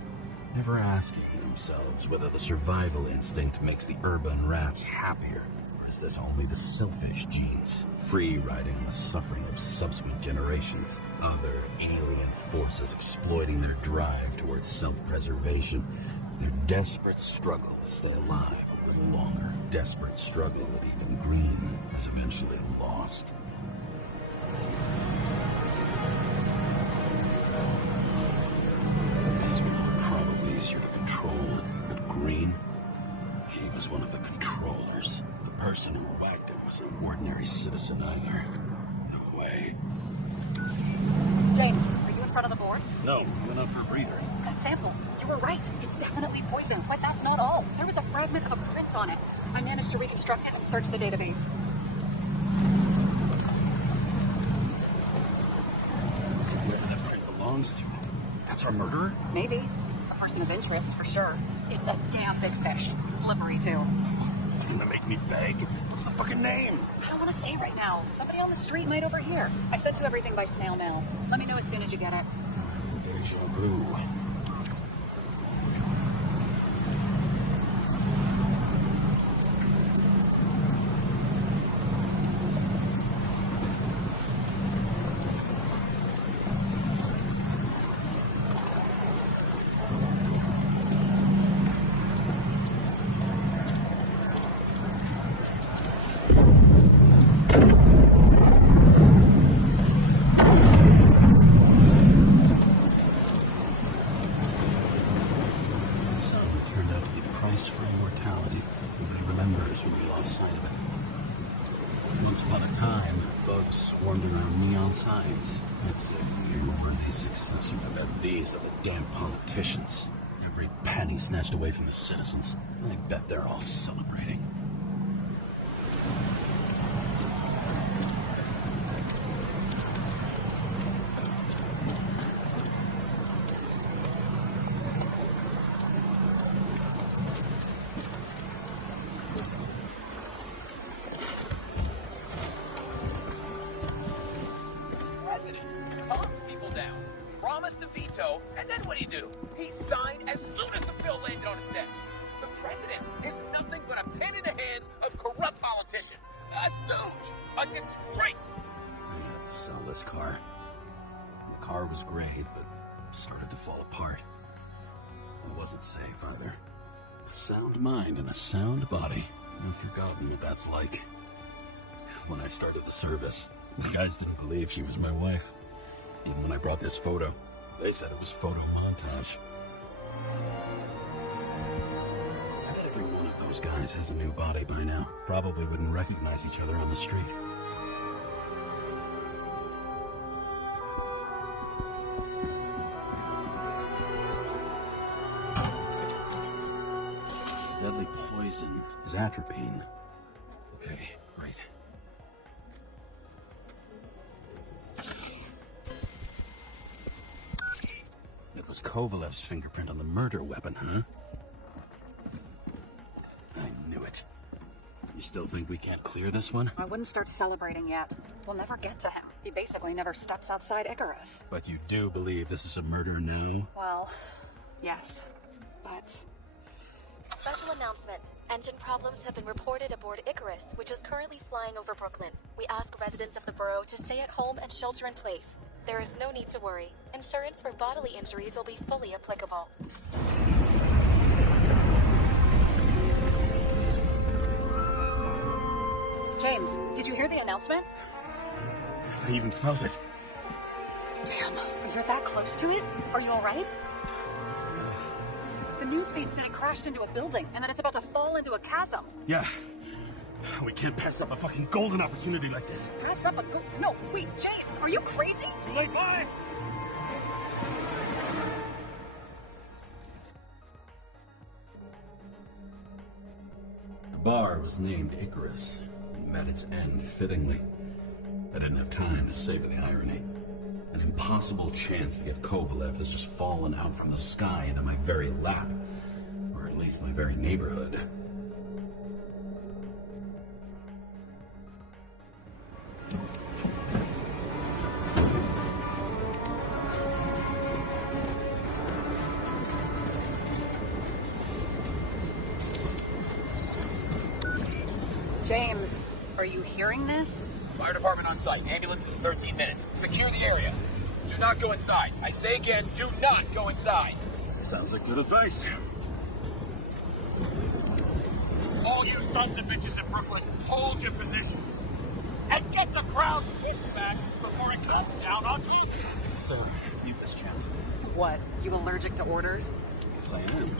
Never asking themselves whether the survival instinct makes the urban rats happier, or is this only the selfish genes, free riding on the suffering of subsequent generations, other alien forces exploiting their drive towards self-preservation, their desperate struggle to stay alive a little longer, desperate struggle that even Green has eventually lost. Easier to control, but Green, he was one of the controllers. The person who wagged him was an ordinary citizen either. No way. James, are you in front of the board? No, I went out for a breather. That sample, you were right. It's definitely poison, but that's not all. There was a fragment of a print on it. I managed to reconstruct it and search the database. So where that print belongs to? That's our murderer? Maybe. Person of interest, for sure. It's a damn big fish. Slippery, too. It's gonna make me beg? What's the fucking name? I don't want to say right now. Somebody on the street might overhear. I sent you everything by snail mail. Let me know as soon as you get it. Deja vu. For immortality. Nobody remembers when we lost sight of it. Once upon a time, bugs swarmed around neon signs. That's it. We were the successor. These are the damn politicians. Every penny snatched away from the citizens. I bet they're all celebrating. And then what do? He signed as soon as the bill landed on his desk. The president is nothing but a pen in the hands of corrupt politicians. A stooge. A disgrace. I had to sell this car. The car was great, but started to fall apart. It wasn't safe either. A sound mind and a sound body. I've forgotten what that's like. When I started the service, the guys didn't believe she was my wife. Even when I brought this photo, they said it was photo montage. I bet every one of those guys has a new body by now. Probably wouldn't recognize each other on the street. Deadly poison is atropine. Okay, great. It was Kovalev's fingerprint on the murder weapon, huh? I knew it. You still think we can't clear this one? I wouldn't start celebrating yet. We'll never get to him. He basically never steps outside Icarus. But you do believe this is a murder now? Well, yes. But... Special announcement. Engine problems have been reported aboard Icarus, which is currently flying over Brooklyn. We ask residents of the borough to stay at home and shelter in place. There is no need to worry. Insurance for bodily injuries will be fully applicable. James, did you hear the announcement? I even felt it. Damn, you're that close to it? Are you alright? The newsfeed said it crashed into a building and that it's about to fall into a chasm. Yeah. We can't pass up a fucking golden opportunity like this. Pass up a No, wait, James, are you crazy? Too late, bye! The bar was named Icarus and met its end fittingly. I didn't have time to savor the irony. An impossible chance to get Kovalev has just fallen out from the sky into my very lap. Or at least my very neighborhood. James, are you hearing this? Fire department on site. Ambulance is 13 minutes. Secure the area. Do not go inside. I say again, do not go inside. Sounds like good advice. All you sons of bitches in Brooklyn, hold your position. And get the crowd pushed back before it comes down on you. So, mute this channel. What, you allergic to orders? Yes, I am.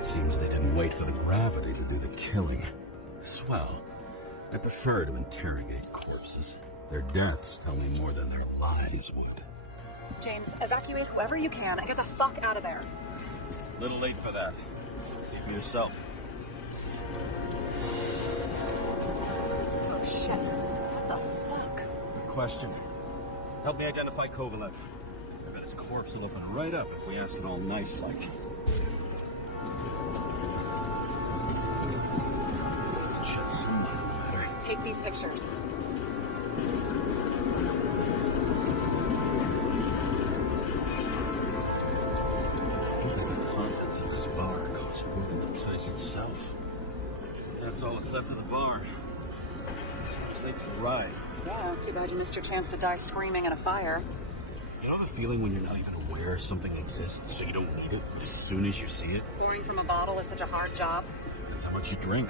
Seems they didn't wait for the gravity to do the killing. Swell. I prefer to interrogate corpses. Their deaths tell me more than their lies would. James, evacuate whoever you can and get the fuck out of there. Little late for that. See for yourself. Oh shit. What the fuck? Good question. Help me identify Kovalev. I bet his corpse will open right up if we ask it all nice-like. That shit sunlight in the matter. Take these pictures. The contents of this bar cost more than the place itself. That's all that's left of the bar. As far as they can ride. Yeah, too bad you missed your chance to die screaming in a fire. You know the feeling when you're not even aware something exists, so you don't need it, but as soon as you see it? Pouring from a bottle is such a hard job. That's how much you drink.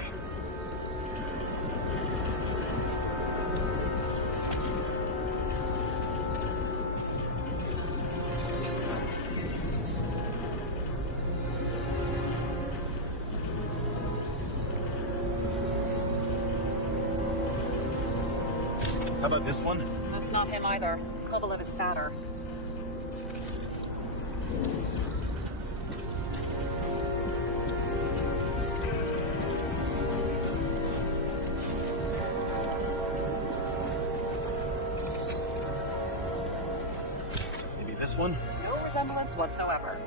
How about this one? That's not him either. Kovalev is fatter. Maybe this one? No resemblance whatsoever.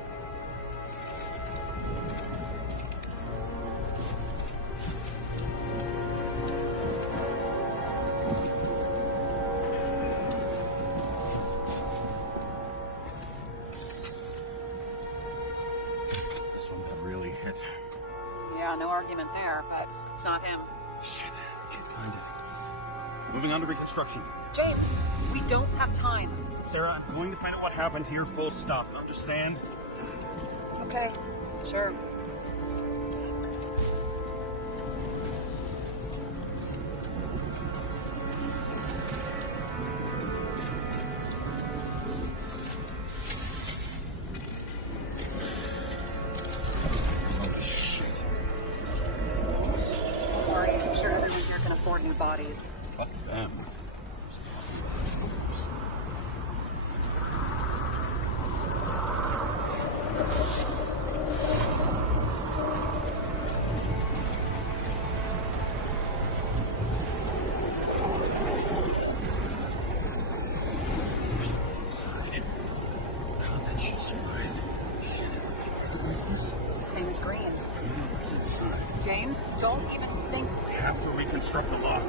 This one got really hit. Yeah, no argument there, but it's not him. Shit, I can't find it. Moving on to reconstruction. James, we don't have time. Sarah, I'm going to find out what happened here, full stop. Understand? Okay, sure. Holy shit. Don't worry, I'm sure everyone here can afford new bodies. Fuck them. Content should survive. Shit. What is this? Same as green. I don't know what's inside. James, don't even think. We have to reconstruct the lock.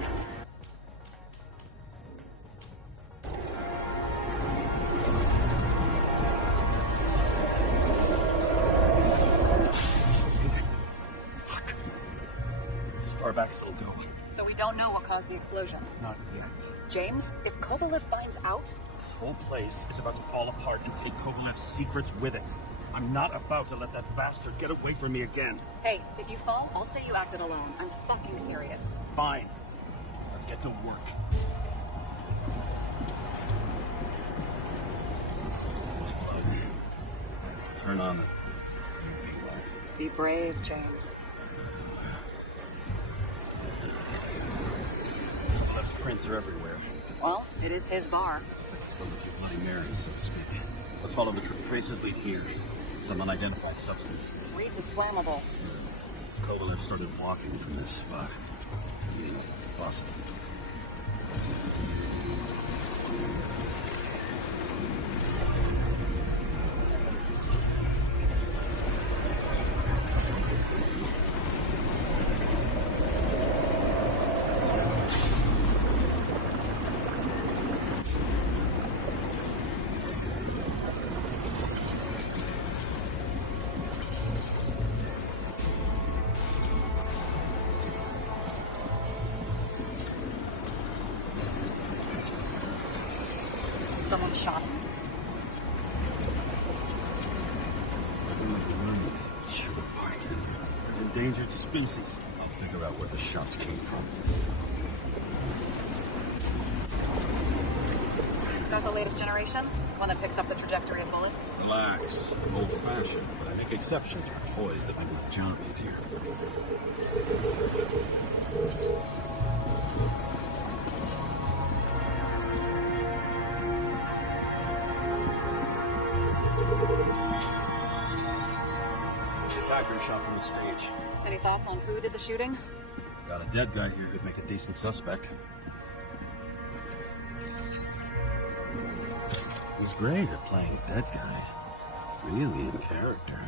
far back as it'll go. So we don't know what caused the explosion. Not yet. James, if Kovalev finds out... This whole place is about to fall apart and take Kovalev's secrets with it. I'm not about to let that bastard get away from me again. Hey, if you fall, I'll say you acted alone. I'm fucking serious. Fine. Let's get to work. Turn on the UV light. Be brave, James. Left prints are everywhere. Well, it is his bar. So the Bloody Mary, so to speak. Let's follow the traces lead here. Some unidentified substance. Reeds is flammable. Kovalev started walking from this spot. Possible. Someone shot him. An endangered species. I'll figure out where the shots came from. Got the latest generation? One that picks up the trajectory of bullets? Relax. Old-fashioned, but I make exceptions for toys that make my job easier. Shot from the stage. Any thoughts on who did the shooting? Got a dead guy here who'd make a decent suspect. He's great at playing a dead guy. Really in character.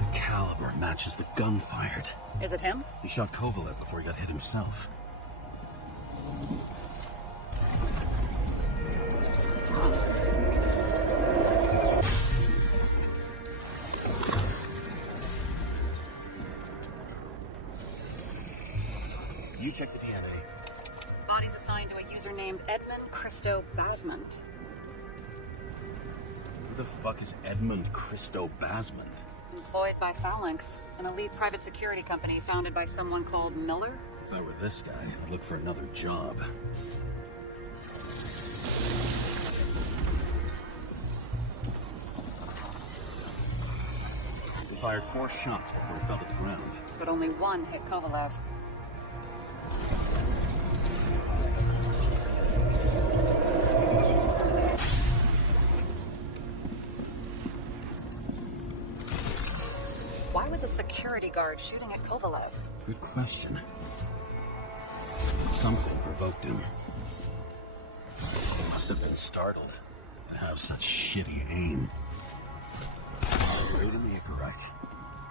The caliber matches the gun fired. Is it him? He shot Kovalev before he got hit himself. You check the DNA. Body's assigned to a user named Edmund Christo Basment. Who the fuck is Edmund Christo Basment? Employed by Phalanx, an elite private security company founded by someone called Miller. If I were this guy, I'd look for another job. He fired 4 shots before he fell to the ground. But only one hit Kovalev. Why was a security guard shooting at Kovalev? Good question. Something provoked him. He must have been startled to have such shitty aim. Right in the Icarite.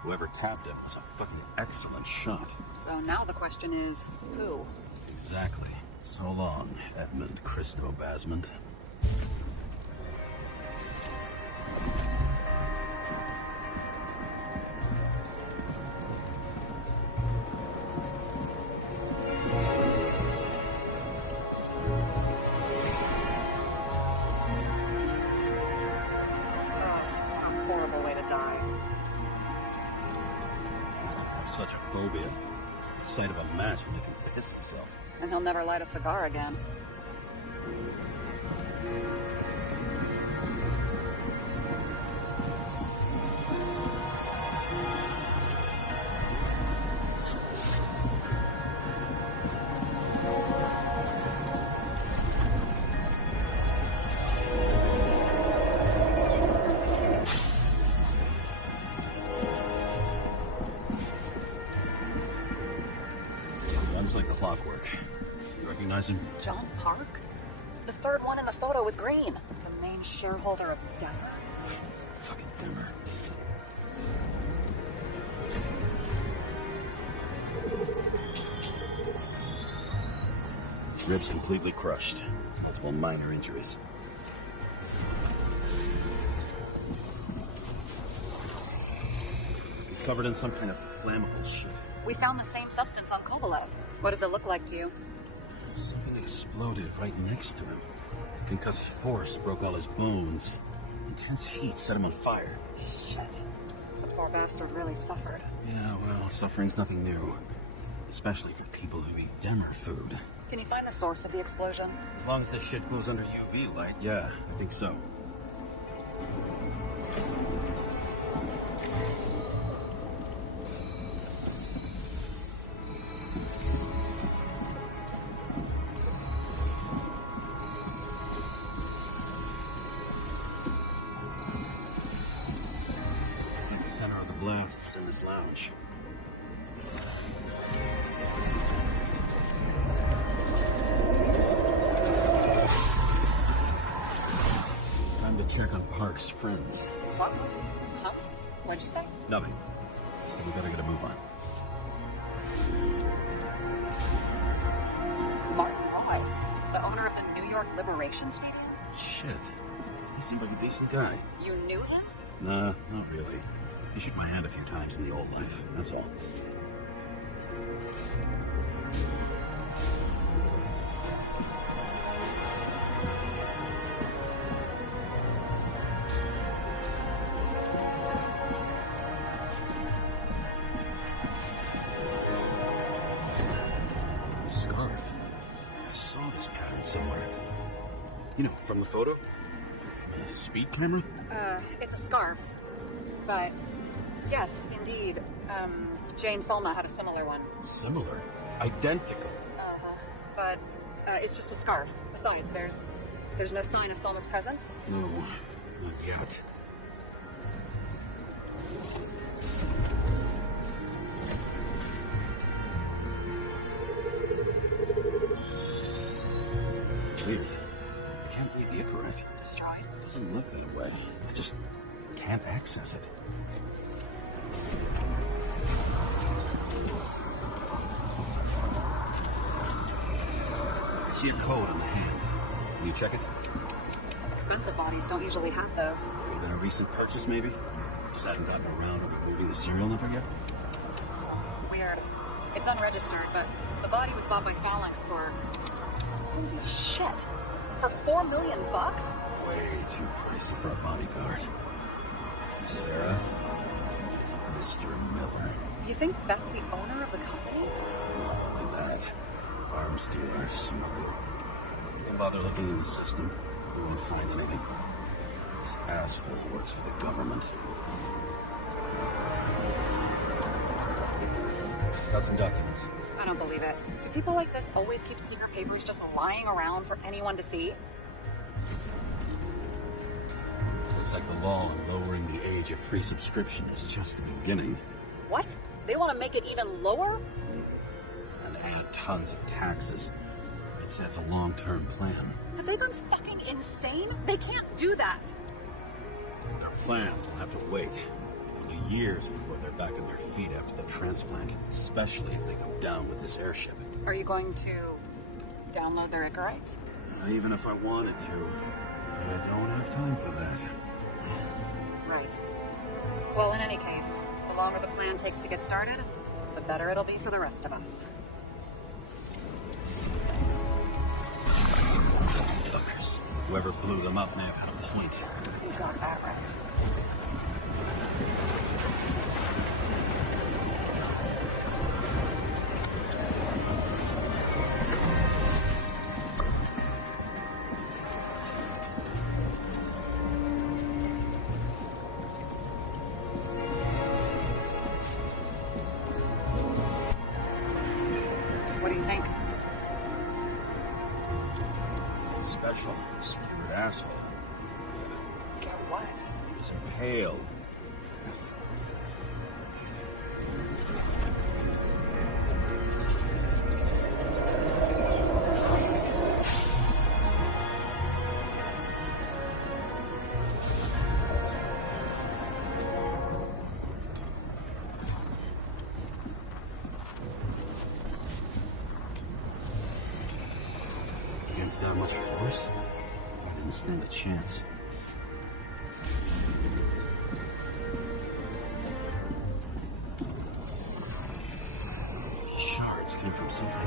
Whoever tapped him was a fucking excellent shot. So now the question is, who? Exactly. So long, Edmund Christo Basment. Such a phobia. Just the sight of a match will make him piss himself. And he'll never light a cigar again. Like clockwork. You recognize him? John Park? The third one in the photo with green. The main shareholder of Denver. Fucking Denver. Ribs completely crushed. Multiple minor injuries. covered in some kind of flammable shit. We found the same substance on Kovalev. What does it look like to you? Something exploded right next to him. Concussive force broke all his bones. Intense heat set him on fire. Shit. The poor bastard really suffered. Yeah, well, suffering's nothing new. Especially for people who eat dimmer food. Can you find the source of the explosion? As long as this shit glows under UV light, yeah, I think so. I think the center of the blast is in this lounge. Check on Park's friends. What was? Huh? What'd you say? Nothing. Just that we better get a move on. Martin Roy, the owner of the New York Liberation Stadium? Shit. He seemed like a decent guy. You knew him? Nah, not really. He shook my hand a few times in the old life, that's all. Somewhere. You know, from the photo? From a speed camera? It's a scarf. But, yes, indeed. Jane Solma had a similar one. Similar? Identical? Uh-huh. But, it's just a scarf. Besides, there's no sign of Solma's presence? No, not yet. Weird. I can't read the Icarite. Destroyed? Doesn't look that way. I just can't access it. I see a code on the hand. Will you check it? Expensive bodies don't usually have those. Could have been a recent purchase, maybe? Just haven't gotten around to removing the serial number yet? Weird. It's unregistered, but the body was bought by Phalanx for... Holy shit! For $4 million bucks? Way too pricey for a bodyguard. Sarah, Mr. Miller. You think that's the owner of the company? Not only that, arms dealer, smuggler. Don't bother looking in the system. We won't find anything. This asshole works for the government. Got some documents. I don't believe it. Do people like this always keep secret papers just lying around for anyone to see? Looks like the law on lowering the age of free subscription is just the beginning. What? They want to make it even lower? And add tons of taxes. I'd say it's a long-term plan. Have they gone fucking insane? They can't do that. Their plans will have to wait. It'll be years before they're back on their feet after the transplant, especially if they go down with this airship. Are you going to download their Icarites? Even if I wanted to, I don't have time for that. Right. Well, in any case, the longer the plan takes to get started, the better it'll be for the rest of us. Fuckers. Whoever blew them up may have had a point. You got that right. What do you think? Special, skewered asshole. Get what? He was impaled. Against that much force, I didn't stand a chance.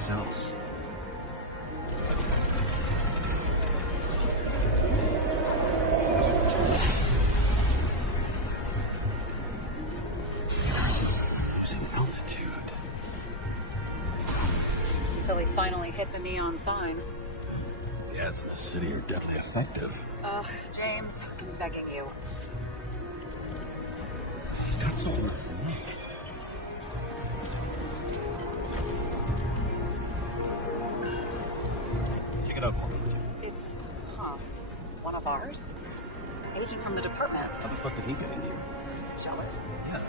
someplace else. Seems like we're losing altitude. Until we finally hit the neon sign. The ads in the city are deadly effective. Ugh, James, I'm begging you. He's got something on his neck. Check it out for me, would you? It's, one of ours? Agent from the department. How the fuck did he get in here? Jealous? Yeah.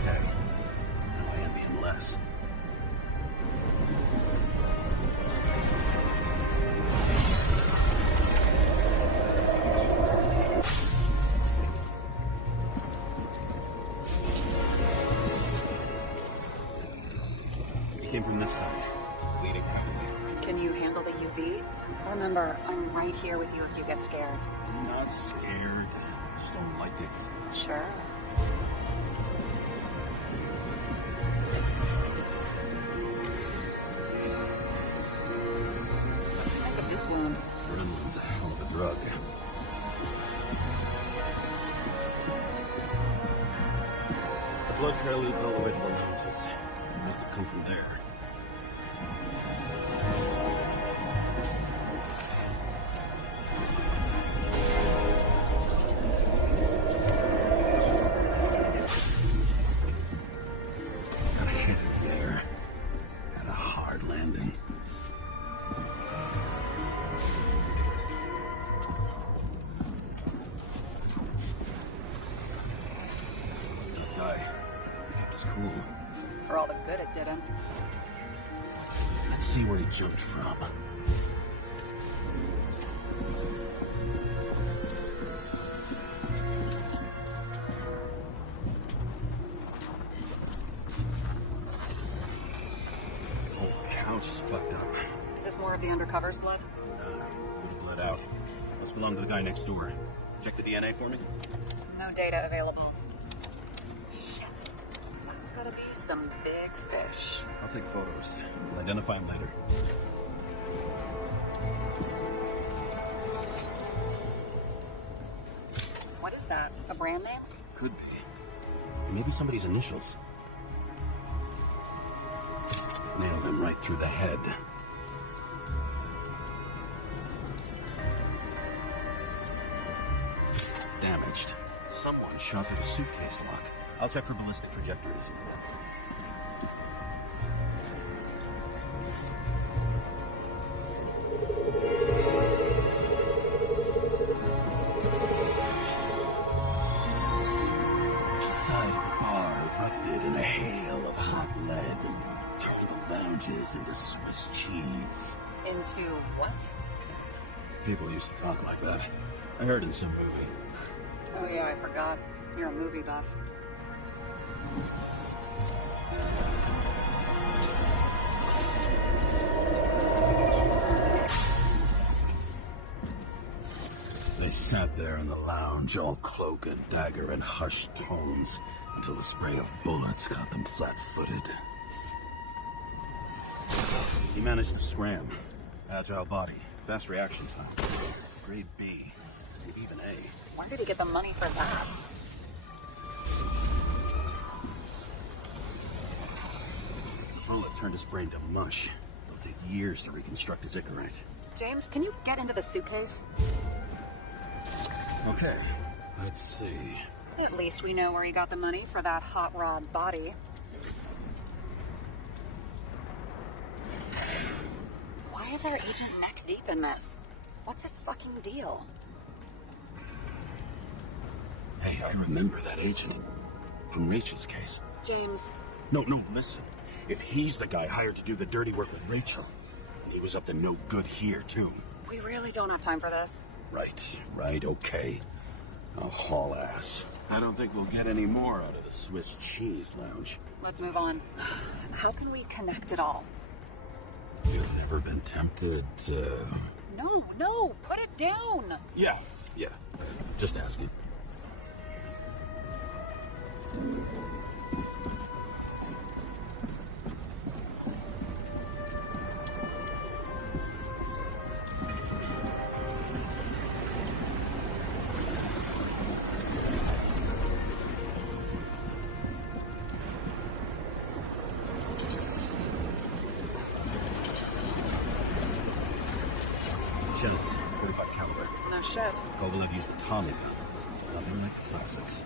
Okay. Now I envy him less. Came from this side, bleeding rapidly. Can you handle the UV? Remember, I'm right here with you if you get scared. I'm not scared. I just don't like it. Sure. Look at this wound. Adrenaline's a hell of a drug. The blood trail leads all the way to the lounges. It must have come from there. Got headed there. Had a hard landing. That guy, I think he's cool. For all the good it did him. Let's see where he jumped from. Whole couch is fucked up. Is this more of the undercover's blood? Little blood out. Must belong to the guy next door. Check the DNA for me. No data available. Shit. That's gotta be some big fish. I'll take photos. We'll identify him later. What is that? A brand name? Could be. Maybe somebody's initials. Nailed him right through the head. Damaged. Someone shot through the suitcase lock. I'll check for ballistic trajectories. The side of the bar erupted in a hail of hot lead and turned the lounges into Swiss cheese. Into what? People used to talk like that. I heard in some movie. Oh yeah, I forgot. You're a movie buff. They sat there in the lounge, all cloak and dagger and hushed tones, until the spray of bullets caught them flat-footed. He managed to scram. Agile body, fast reaction time. Grade B, maybe even A. Where did he get the money for that? All it turned his brain to mush. It'll take years to reconstruct his Icarite. James, can you get into the suitcase? Okay, let's see. At least we know where he got the money for that hot rod body. Why is our agent neck deep in this? What's his fucking deal? Hey, I remember that agent. From Rachel's case. James. No, listen. If he's the guy hired to do the dirty work with Rachel, and he was up to no good here, too. We really don't have time for this. Right, okay. I'll haul ass. I don't think we'll get any more out of the Swiss cheese lounge. let's move on. How can we connect it all? You've never been tempted to... No, put it down! Yeah. Just asking. Shells, 45 caliber. No shit. Kovalev used a Tommy gun. Nothing like classics.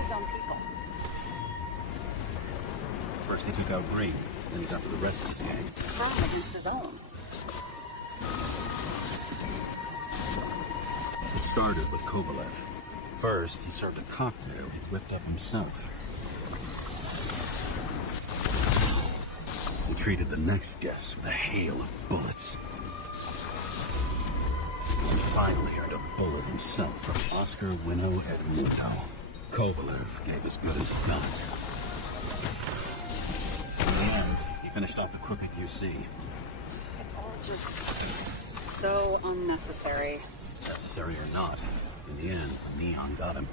His own people. First he took out Green, then he got to the rest of his gang. Crime against his own. It started with Kovalev. First, he served a cocktail he whipped up himself. He treated the next guest with a hail of bullets. And finally earned a bullet himself from Oscar Winnow Edmundo. Kovalev gave as good as he got. In the end, he finished off the crooked UC. It's all just so unnecessary. Necessary or not, in the end, Neon got him.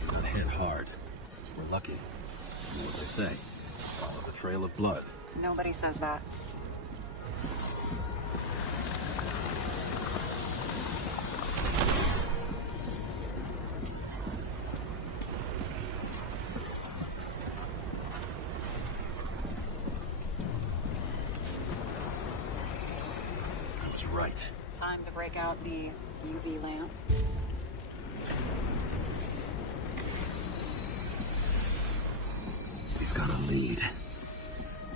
He got hit hard. We're lucky. You know what they say. Follow the trail of blood. Nobody says that. I was right. Time to break out the UV lamp. We've got a lead.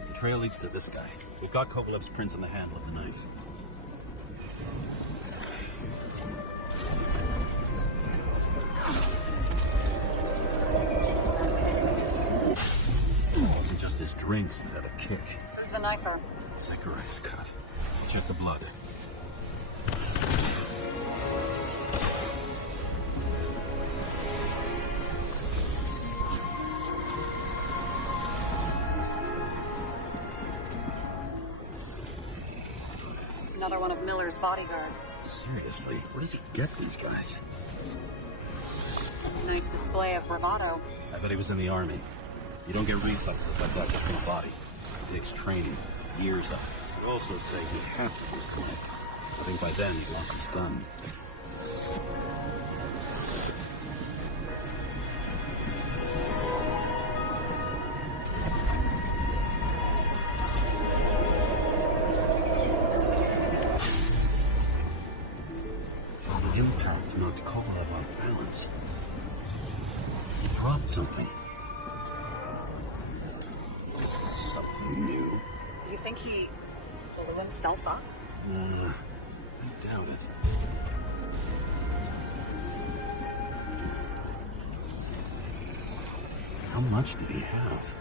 The trail leads to this guy. We've got Kovalev's prints on the handle of the knife. It wasn't just his drinks that had a kick. Who's the knifer? Cigarettes cut. Check the blood. Another one of Miller's bodyguards. Seriously, where does he get these guys? Nice display of bravado. I bet he was in the army. You don't get reflexes like that just from a body. It takes training, years of it. You also say he had to use the knife. I think by then he lost his gun. The impact knocked Kovalev off balance. He dropped something. Something new. You think he blew himself up? I doubt it. How much did he have?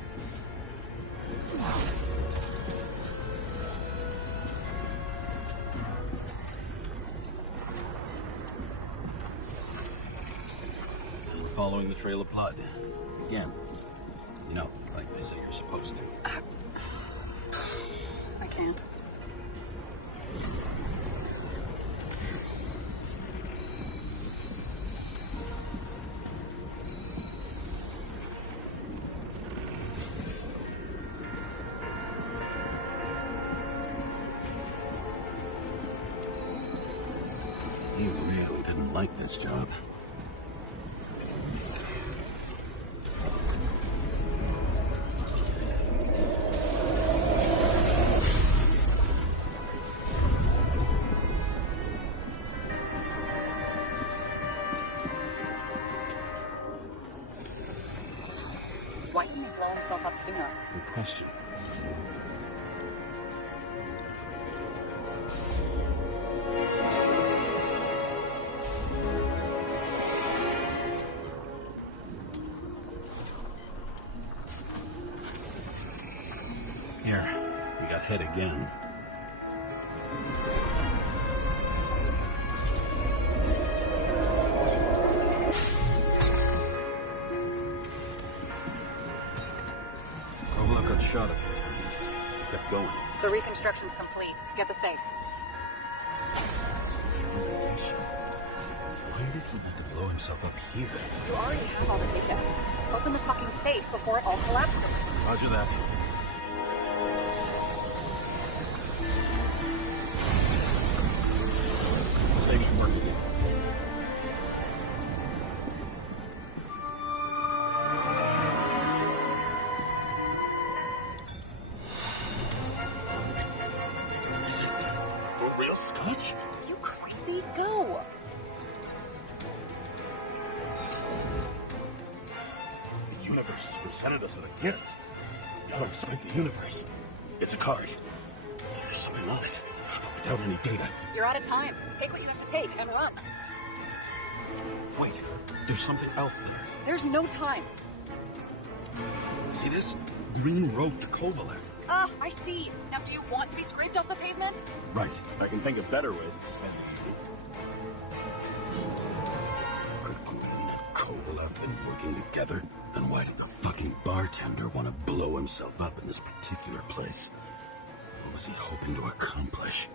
We're following the trail of blood. Again. You know, like they say you're supposed to. I can't. You really didn't like this job. Why didn't he blow himself up sooner? Good question. Here, we got hit again. Kovalev got shot a few times. Kept going. The reconstruction's complete. Get the safe. Why did he need to blow himself up here? You already have all the data. Open the fucking safe before it all collapses. Roger that. Safe should work again. Is it real scotch? Are you crazy? Go! The universe has presented us with a gift. Gotta respect the universe. It's a card. There's something on it. Without any data. You're out of time. Take what you have to take and run. Wait, there's something else there. There's no time. See this? Green rope to Kovalev. Ah, I see. Now, do you want to be scraped off the pavement? Right. I can think of better ways to spend the evening. Could Green and Kovalev been working together? Then why did the fucking bartender want to blow himself up in this particular place? What was he hoping to accomplish?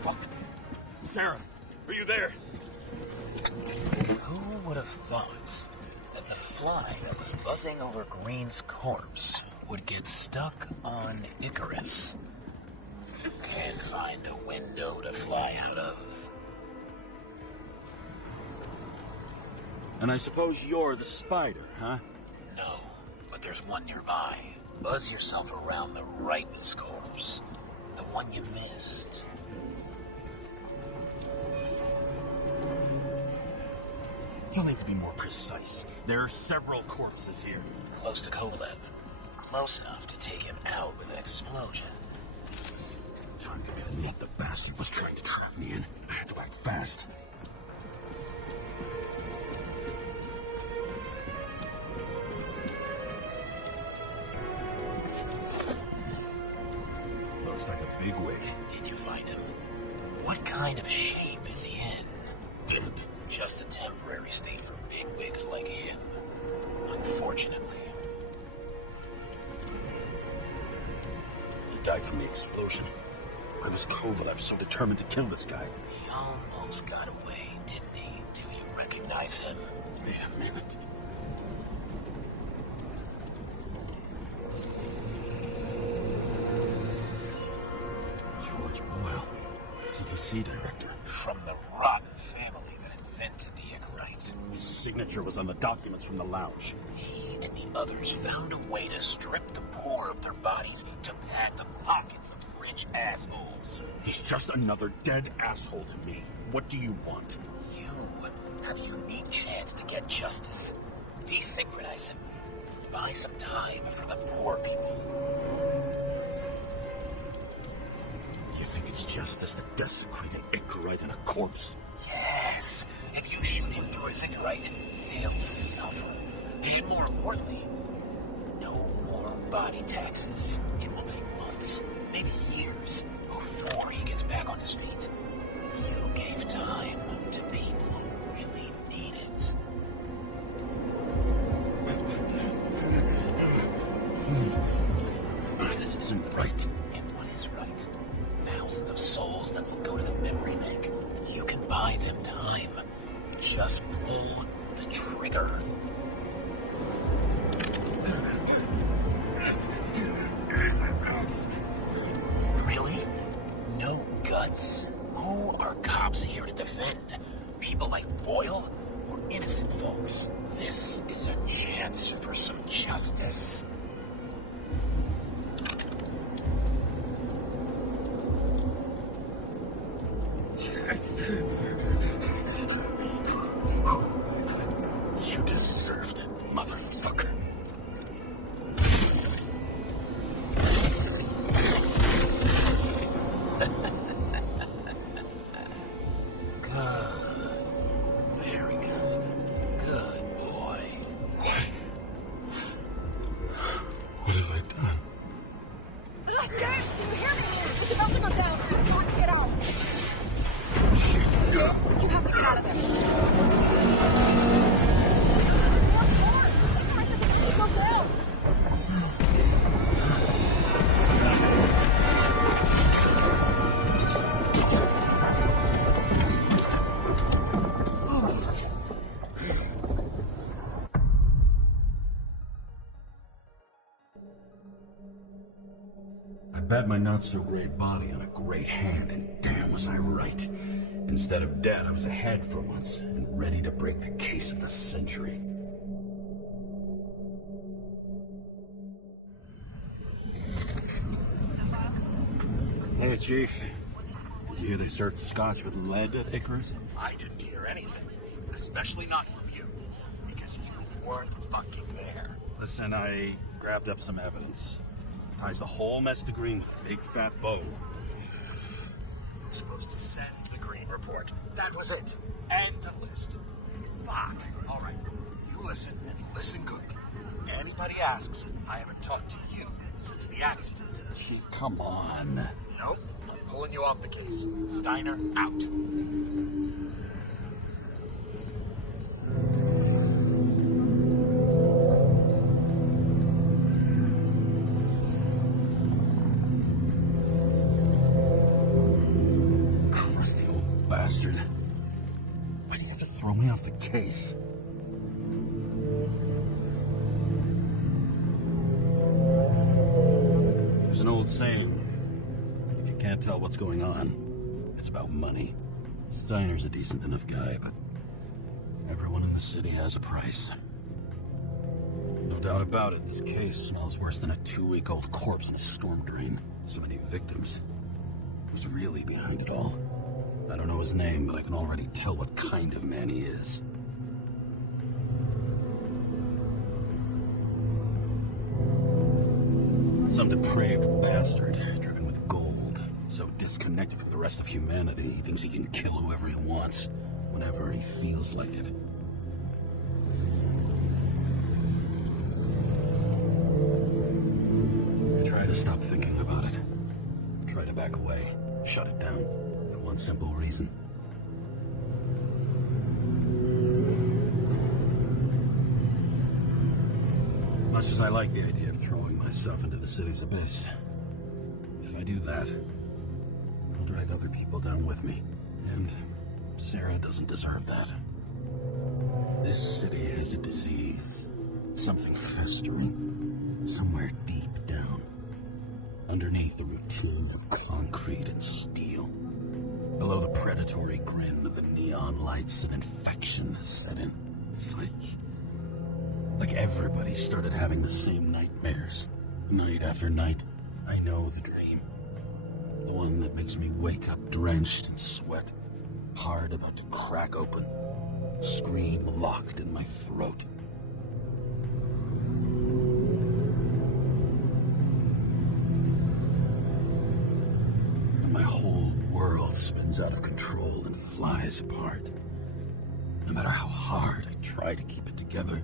Fuck. Sarah, are you there? Who would have thought that the fly that was buzzing over Green's corpse would get stuck on Icarus? Can't find a window to fly out of. And I suppose you're the spider, huh? No, but there's one nearby. Buzz yourself around the Rightness corpse. The one you missed. You'll need to be more precise. There are several corpses here. Close to Kovalev. Close enough to take him out with an explosion. Time to get a net the bastard was trying to trap me in. I had to act fast. Looks like a big wig. Did you find him? What kind of shape is he in? Dead. Just a temporary state for bigwigs like him. Unfortunately. He died from the explosion. Why was Kovalev so determined to kill this guy? He almost got away, didn't he? Do you recognize him? Wait a minute. George Boyle, CDC director. From the rotten family that invented the Icarite. His signature was on the documents from the lounge. He and the others found a way to strip the poor of their bodies to pad the pockets of rich assholes. He's just another dead asshole to me. What do you want? You have a unique chance to get justice. Desynchronize him. Buy some time for the poor people. You think it's justice to desecrate an Icarite and a corpse? Yes. If you shoot him through his Icarite, he'll suffer. And more importantly, no more body taxes. It will take months, maybe years, before he gets back on his feet. You gave time to people who really need it. This isn't right. And what is right? Thousands of souls that will go to the memory bank. You can buy them time. Just pull the trigger. Really? No guts? Who are cops here to defend? People like Boyle or innocent folks? This is a chance for some justice. You deserved it, motherfucker. Very good. Good boy. What have I done? James, can you hear me? It's about to go down. I have to get out. Shit. You have to get out of there. More. The rest of it go down. Almost. I bet my not-so-great body on a great hand, and damn was I right. Instead of dead, I was ahead for once, and ready to break the case of the century. Hey, Chief. Did you hear they served scotch with lead at Icarus? I didn't hear anything, especially not from you, because you weren't fucking there. Listen, I grabbed up some evidence. Ties the whole mess to Green with a big fat bow. You were supposed to send the Green report. That was it. End of list. Fuck. All right. You listen, and listen good. Anybody asks, I haven't talked to you since the accident. Chief, come on. Nope. I'm pulling you off the case. Steiner, out. Crusty old bastard. Why do you have to throw me off the case? There's an old saying. If you can't tell what's going on, it's about money. Steiner's a decent enough guy, but everyone in the city has a price. No doubt about it, this case smells worse than a 2-week-old corpse in a storm drain. So many victims. Who's really behind it all? I don't know his name, but I can already tell what kind of man he is. Some depraved bastard, driven with gold. So disconnected from the rest of humanity, he thinks he can kill whoever he wants, whenever he feels like it. I try to stop thinking about it. Try to back away, shut it down, for one simple reason. Much as I like the idea of throwing myself into the city's abyss, if I do that, I'll drag other people down with me. And Sarah doesn't deserve that. This city has a disease. Something festering. Somewhere deep down. Underneath the routine of concrete and steel. Below the predatory grin of the neon lights, an infection has set in. It's like everybody started having the same nightmares. Night after night, I know the dream. The one that makes me wake up drenched in sweat. Heart about to crack open. Scream locked in my throat. And my whole world spins out of control and flies apart. No matter how hard I try to keep it together.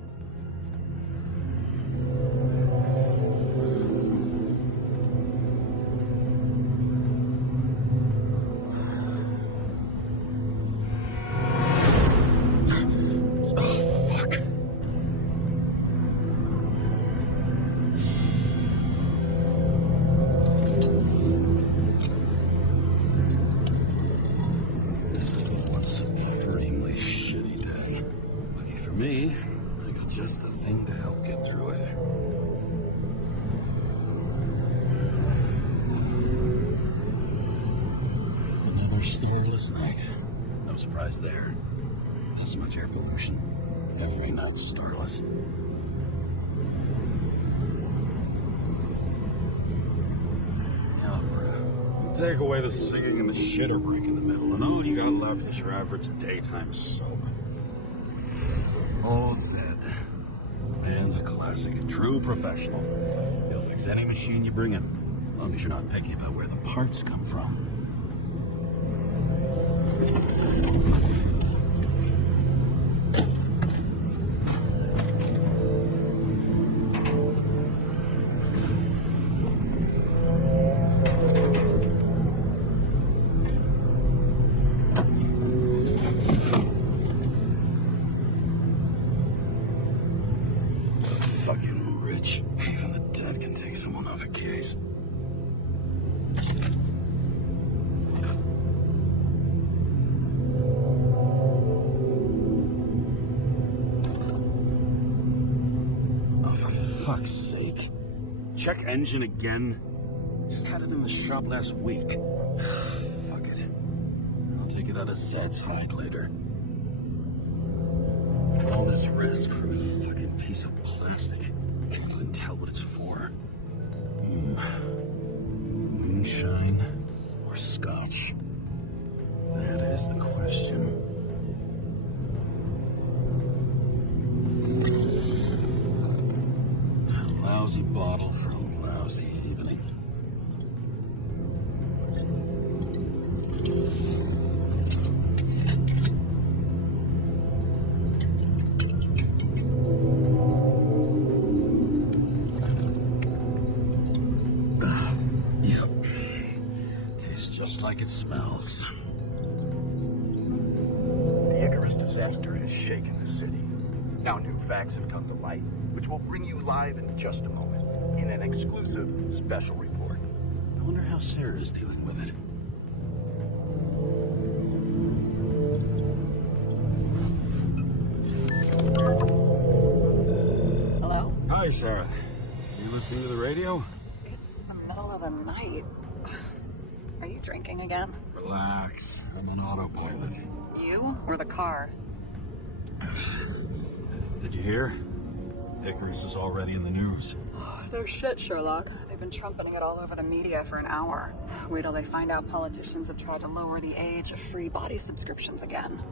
Me, I got just the thing to help get through it. Another starless night. No surprise there. Not so much air pollution. Every night's starless. Opera. Take away the singing and the shitter break in the middle, and all you got left is your average daytime soap. Old Zed. Man's a classic, a true professional. He'll fix any machine you bring him, as long as you're not picky about where the parts come from. fuck's sake. Check engine again. Just had it in the shop last week. Fuck it. I'll take it out of Zed's hide later. All this risk for a fucking piece of plastic. Can't even tell what it's for. Moonshine or scotch? That is the question. A lousy bottle for a lousy evening. Yep. Tastes just like it smells. The Icarus disaster has shaken the city. Now new facts have come to light, which we'll bring you live in just a moment, in an exclusive special report. I wonder how Sarah's dealing with it. Hello? Hi, Sarah. You listening to the radio? It's the middle of the night. Are you drinking again? Relax. I'm on autopilot. You or the car? Did you hear? Icarus is already in the news. No shit, Sherlock. They've been trumpeting it all over the media for an hour. Wait till they find out politicians have tried to lower the age of free body subscriptions again.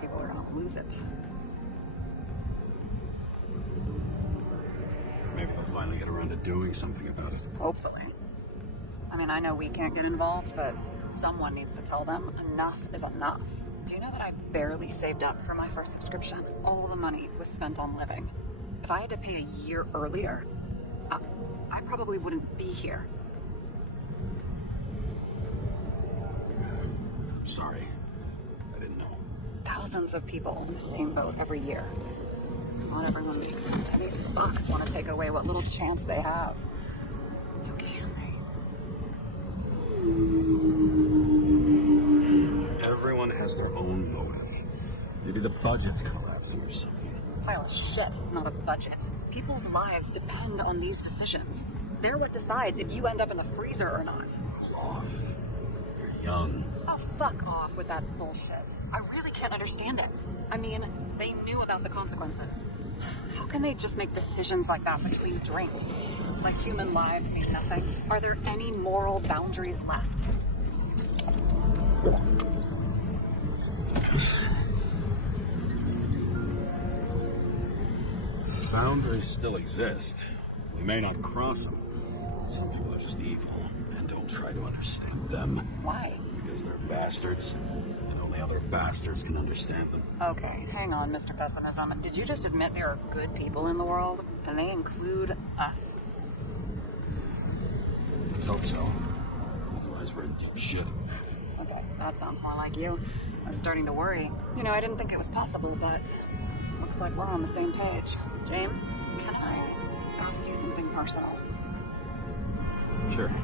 People are gonna lose it. Maybe they'll finally get around to doing something about it. Hopefully. I mean, I know we can't get involved, but someone needs to tell them enough is enough. Do you know that I barely saved up for my first subscription? All the money was spent on living. If I had to pay a year earlier, I probably wouldn't be here. I'm sorry. I didn't know. Thousands of people in the same boat every year. Not everyone makes pennies and bucks want to take away what little chance they have. Okay, Everyone has their own motive. Maybe the budget's collapsing or something. pile of shit, not a budget. People's lives depend on these decisions. They're what decides if you end up in the freezer or not. Off. You're young. Oh, fuck off with that bullshit. I really can't understand it. I mean, they knew about the consequences. How can they just make decisions like that between drinks? Like human lives mean nothing? Are there any moral boundaries left? Boundaries still exist. We may not cross them. Some people are just evil and don't try to understand them. Why? Because they're bastards. And only other bastards can understand them. Okay, hang on, Mr. Pessimism. Did you just admit there are good people in the world? And they include us? Let's hope so. Otherwise we're in deep shit. Okay, that sounds more like you. I was starting to worry. You know, I didn't think it was possible, but looks like we're on the same page. James, can I ask you something personal? Sure. Go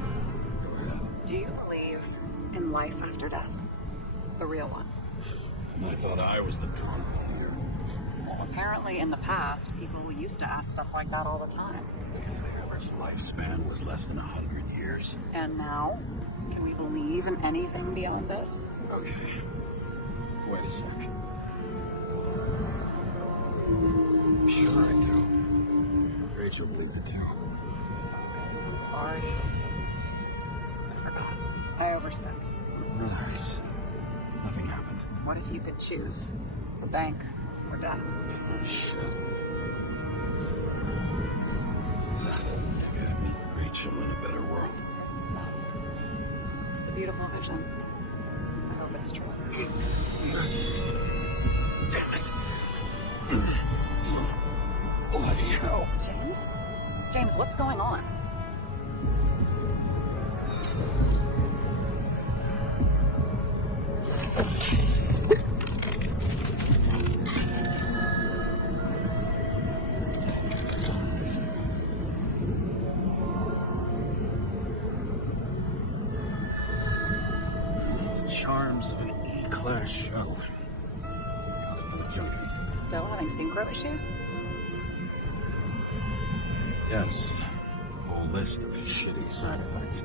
ahead. Do you believe in life after death? The real one? And I thought I was the drunk one here. Well, apparently in the past, people used to ask stuff like that all the time. Because the average lifespan was less than 100 years. And now, can we believe in anything beyond this? Okay. Wait a sec. Sure I do. Rachel believes it too. I'm sorry. I forgot. I overstepped. Relax. Nothing happened. What if you could choose? The bank or death? Oh, shit. Maybe I'd meet Rachel in a better world. It's a beautiful vision. I hope it's true. Damn it. Bloody hell. James? James, what's going on? Charms of an E-class show. Got it from a junkie. Still having synchro issues? Yes. A whole list of shitty side effects.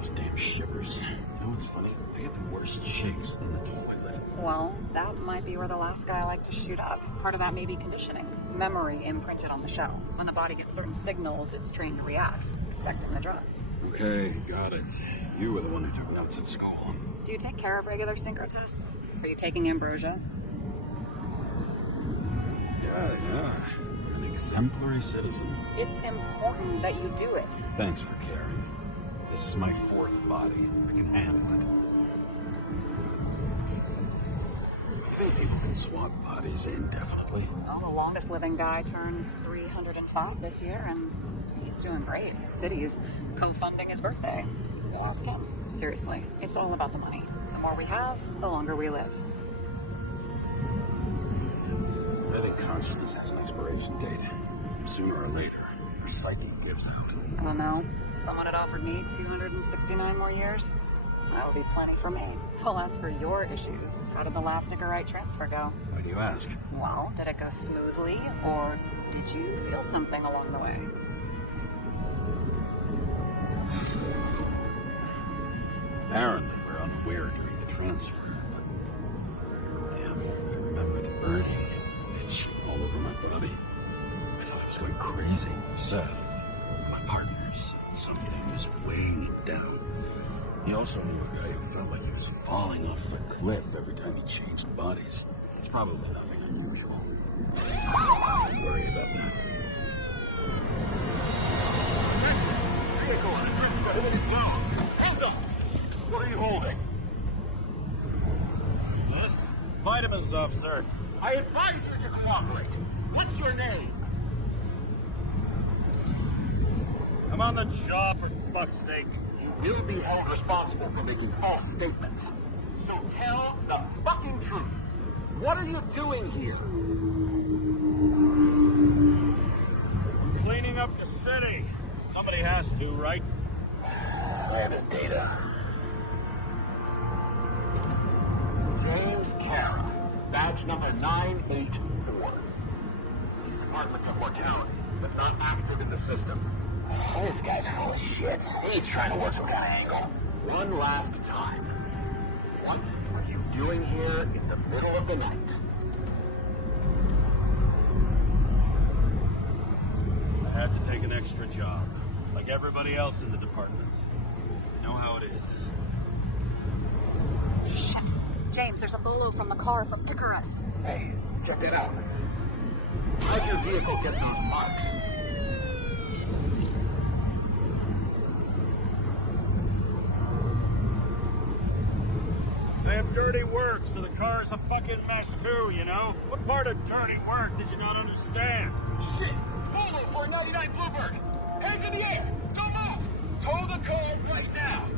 Those damn shivers. You know what's funny? I get the worst shakes in the toilet. Well, that might be where the last guy liked to shoot up. Part of that may be conditioning. Memory imprinted on the show. When the body gets certain signals, it's trained to react, expecting the drugs. Okay, got it. You were the one who took notes at school. Do you take care of regular synchro tests? Are you taking ambrosia? Yeah. An exemplary citizen. It's important that you do it. Thanks for caring. This is my fourth body. I can handle it. You think people can swap bodies indefinitely? Well, the longest living guy turns 305 this year, and he's doing great. City's co-funding his birthday. Go ask him. Seriously, it's all about the money. The more we have, the longer we live. I think consciousness has an expiration date. Sooner or later, your psyche gives out. I don't know. Someone had offered me 269 more years. That would be plenty for me. I'll ask for your issues. How did the last Icarite transfer go? Why do you ask? Well, did it go smoothly, or did you feel something along the way? Apparently, we're unaware during the transfer. Damn, I remember the burning, itch all over my body. I thought I was going crazy. Seth, my partner's, something was weighing him down. He also knew a guy who felt like he was falling off a cliff every time he changed bodies. It's probably nothing unusual. Don't worry about that. Hands up! What are you holding? This? Vitamins, officer. I advise you to cooperate. What's your name? I'm on the job, for fuck's sake. You will be held responsible for making false statements. So tell the fucking truth. What are you doing here? I'm cleaning up the city. Somebody has to, right? Where is data? James Karra, badge number 984. He's Department of Mortality, but not active in the system. This guy's full of shit. He's trying to work some kind of angle. One last time. What are you doing here in the middle of the night? I had to take an extra job, like everybody else in the department. You know how it is. Shit. James, there's a bolo from the car from Icarus. Hey, check that out. How'd your vehicle get those marks? They have dirty work, so the car's a fucking mess too, you know? What part of dirty work did you not understand? Shit! Bolo for a 99 Bluebird! Hands in the air! Don't move! Tow the car right now!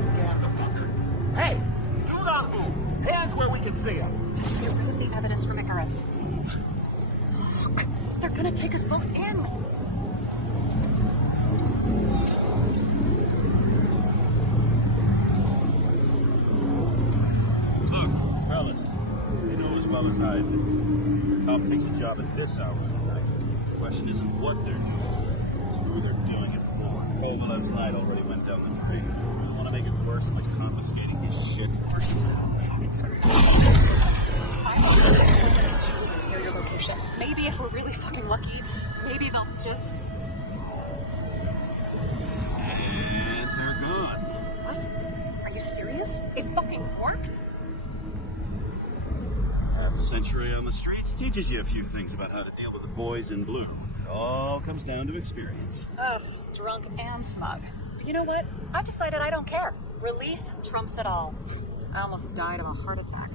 Scan the fucker. Hey! Do not move! Hands where we can see them! Get rid of the evidence from Icarus. They're gonna take us both in. Look, fellas, you know as well as I do. A cop takes a job at this hour of the night. The question isn't what they're doing, it's who they're doing it for. Kovalev's light already went down the drain. You want to make it worse by confiscating his shit? We're so fucking screwed. Near your location. Maybe if we're really fucking lucky, maybe they'll just... And they're gone. What? Are you serious? It fucking worked? Half a century on the streets teaches you a few things about how to deal with the boys in blue. It all comes down to experience. Ugh, drunk and smug. But you know what? I've decided I don't care. Relief trumps it all. I almost died of a heart attack.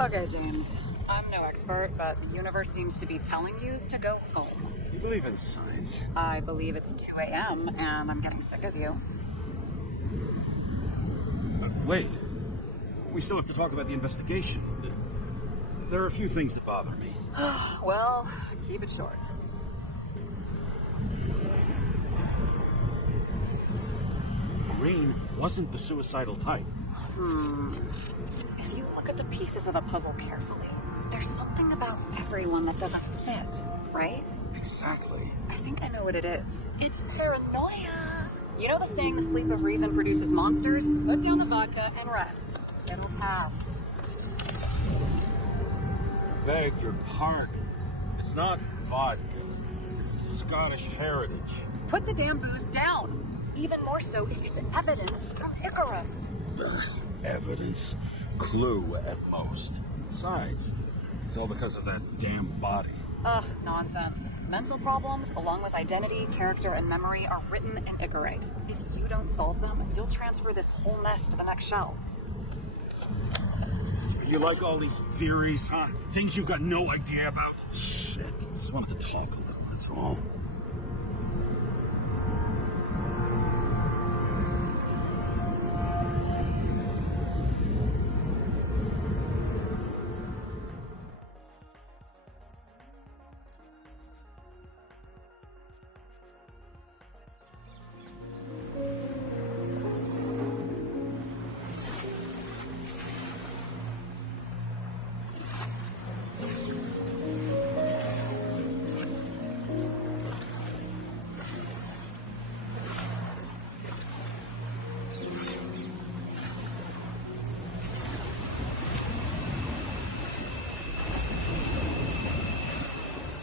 Okay, James. I'm no expert, but the universe seems to be telling you to go home. You believe in science? I believe it's 2 a.m. and I'm getting sick of you. Wait. We still have to talk about the investigation. There are a few things that bother me. Well, keep it short. Maureen wasn't the suicidal type. If you look at the pieces of the puzzle carefully, there's something about everyone that doesn't fit, right? Exactly. I think I know what it is. It's paranoia. You know the saying, the sleep of reason produces monsters? Put down the vodka and rest. It'll pass. Beg your pardon. It's not vodka. It's the Scottish heritage. Put the damn booze down. Even more so if it's evidence from Icarus. Evidence. Clue at most. Besides, it's all because of that damn body. Ugh, nonsense. Mental problems, along with identity, character, and memory, are written in Icarite. If you don't solve them, you'll transfer this whole mess to the next shell. You like all these theories, huh? Things you got no idea about? Shit. Just wanted to talk a little, that's all.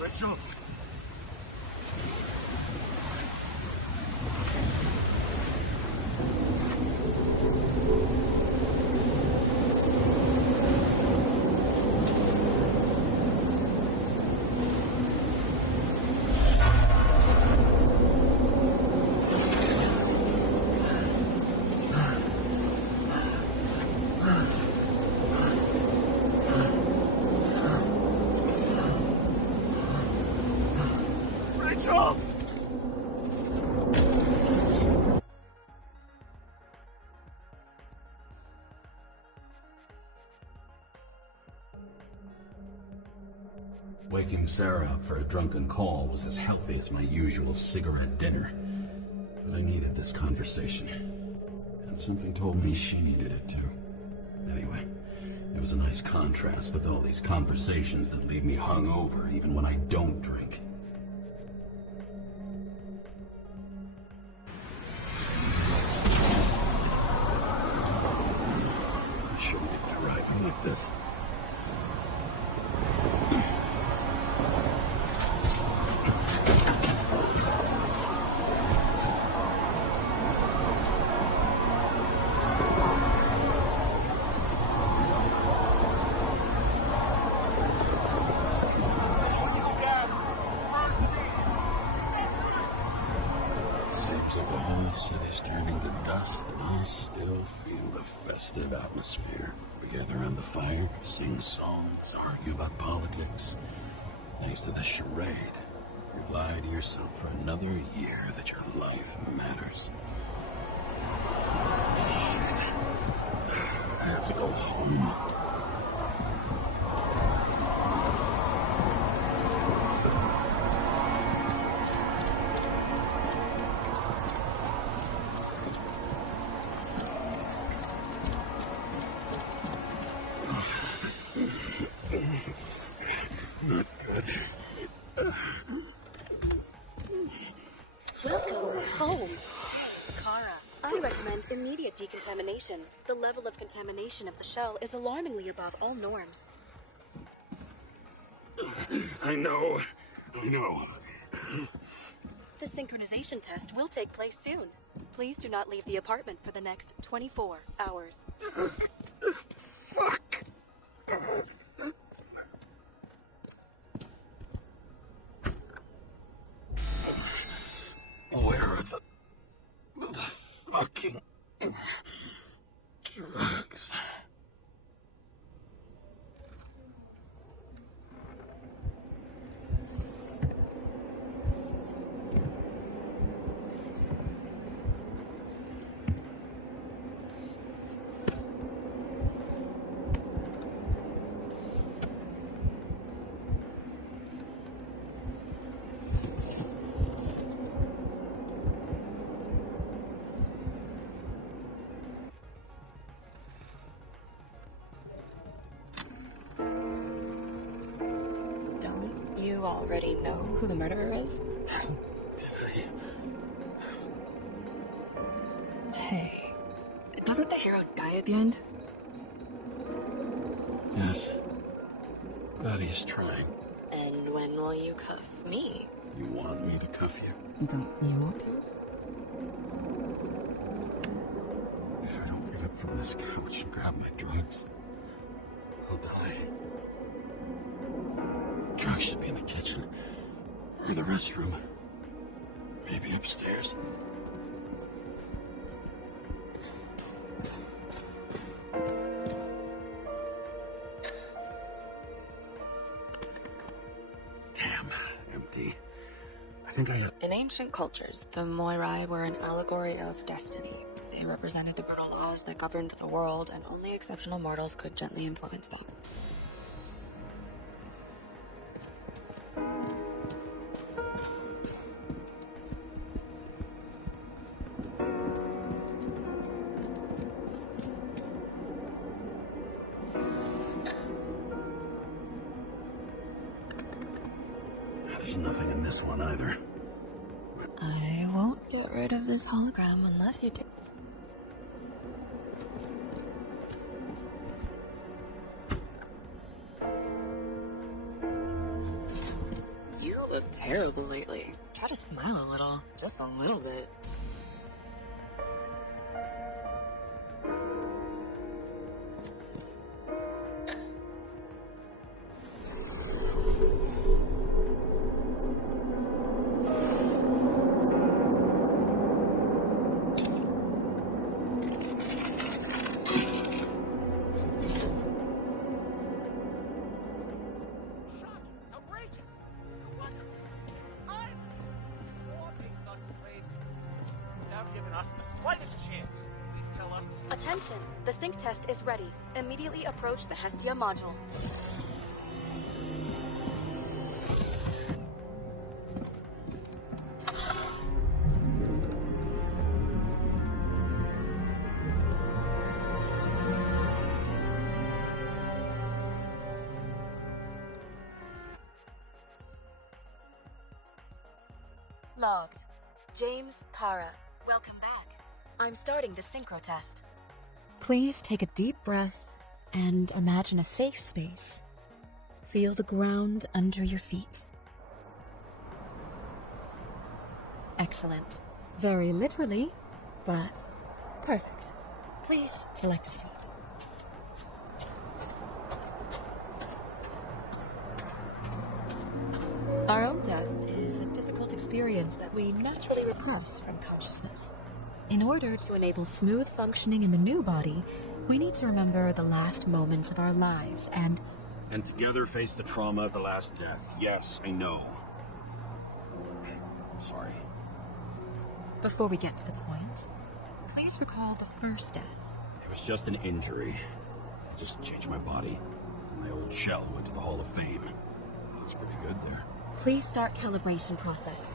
Rachel? Rachel! Waking Sarah up for a drunken call was as healthy as my usual cigarette dinner. But I needed this conversation. And something told me she needed it too. Anyway, it was a nice contrast with all these conversations that leave me hungover even when I don't drink. I shouldn't be driving like this. Seems like the whole city's turning to dust, and I still feel the festive atmosphere. We gather around the fire, sing songs, argue about politics. Thanks to the charade, you lie to yourself for another year that your life matters. Shit. I have to go home. Not good. Welcome home, James Karra. I recommend immediate decontamination. The level of contamination of the shell is alarmingly above all norms. I know. The synchronization test will take place soon. Please do not leave the apartment for the next 24 hours. Fuck. Where are the fucking drugs? already know who the murderer is? Did I? Hey, doesn't the hero die at the end? Yes. But he's trying. And when will you cuff me? You want me to cuff you? Don't you want to? If I don't get up from this couch and grab my drugs, I'll die. Drugs should be in the kitchen. Or the restroom. Maybe upstairs. Damn, empty. I think I have... In ancient cultures, the Moirai were an allegory of destiny. They represented the brutal laws that governed the world, and only exceptional mortals could gently influence them. There's nothing in this one either. I won't get rid of this hologram unless you do. You look terrible lately. Try to smile a little. Just a little bit. Attention! The sync test is ready. Immediately approach the Hestia module. Logged. James Karra. Welcome back. I'm starting the synchro test. Please take a deep breath and imagine a safe space. Feel the ground under your feet. Excellent. Very literally, but perfect. Please select a seat. Our own death is a difficult experience that we naturally repress from consciousness. In order to enable smooth functioning in the new body, we need to remember the last moments of our lives and together face the trauma of the last death. Yes, I know. I'm sorry. before we get to the point, please recall the first death. It was just an injury. I just changed my body. My old shell went to the Hall of Fame. Looks pretty good there. Please start calibration process.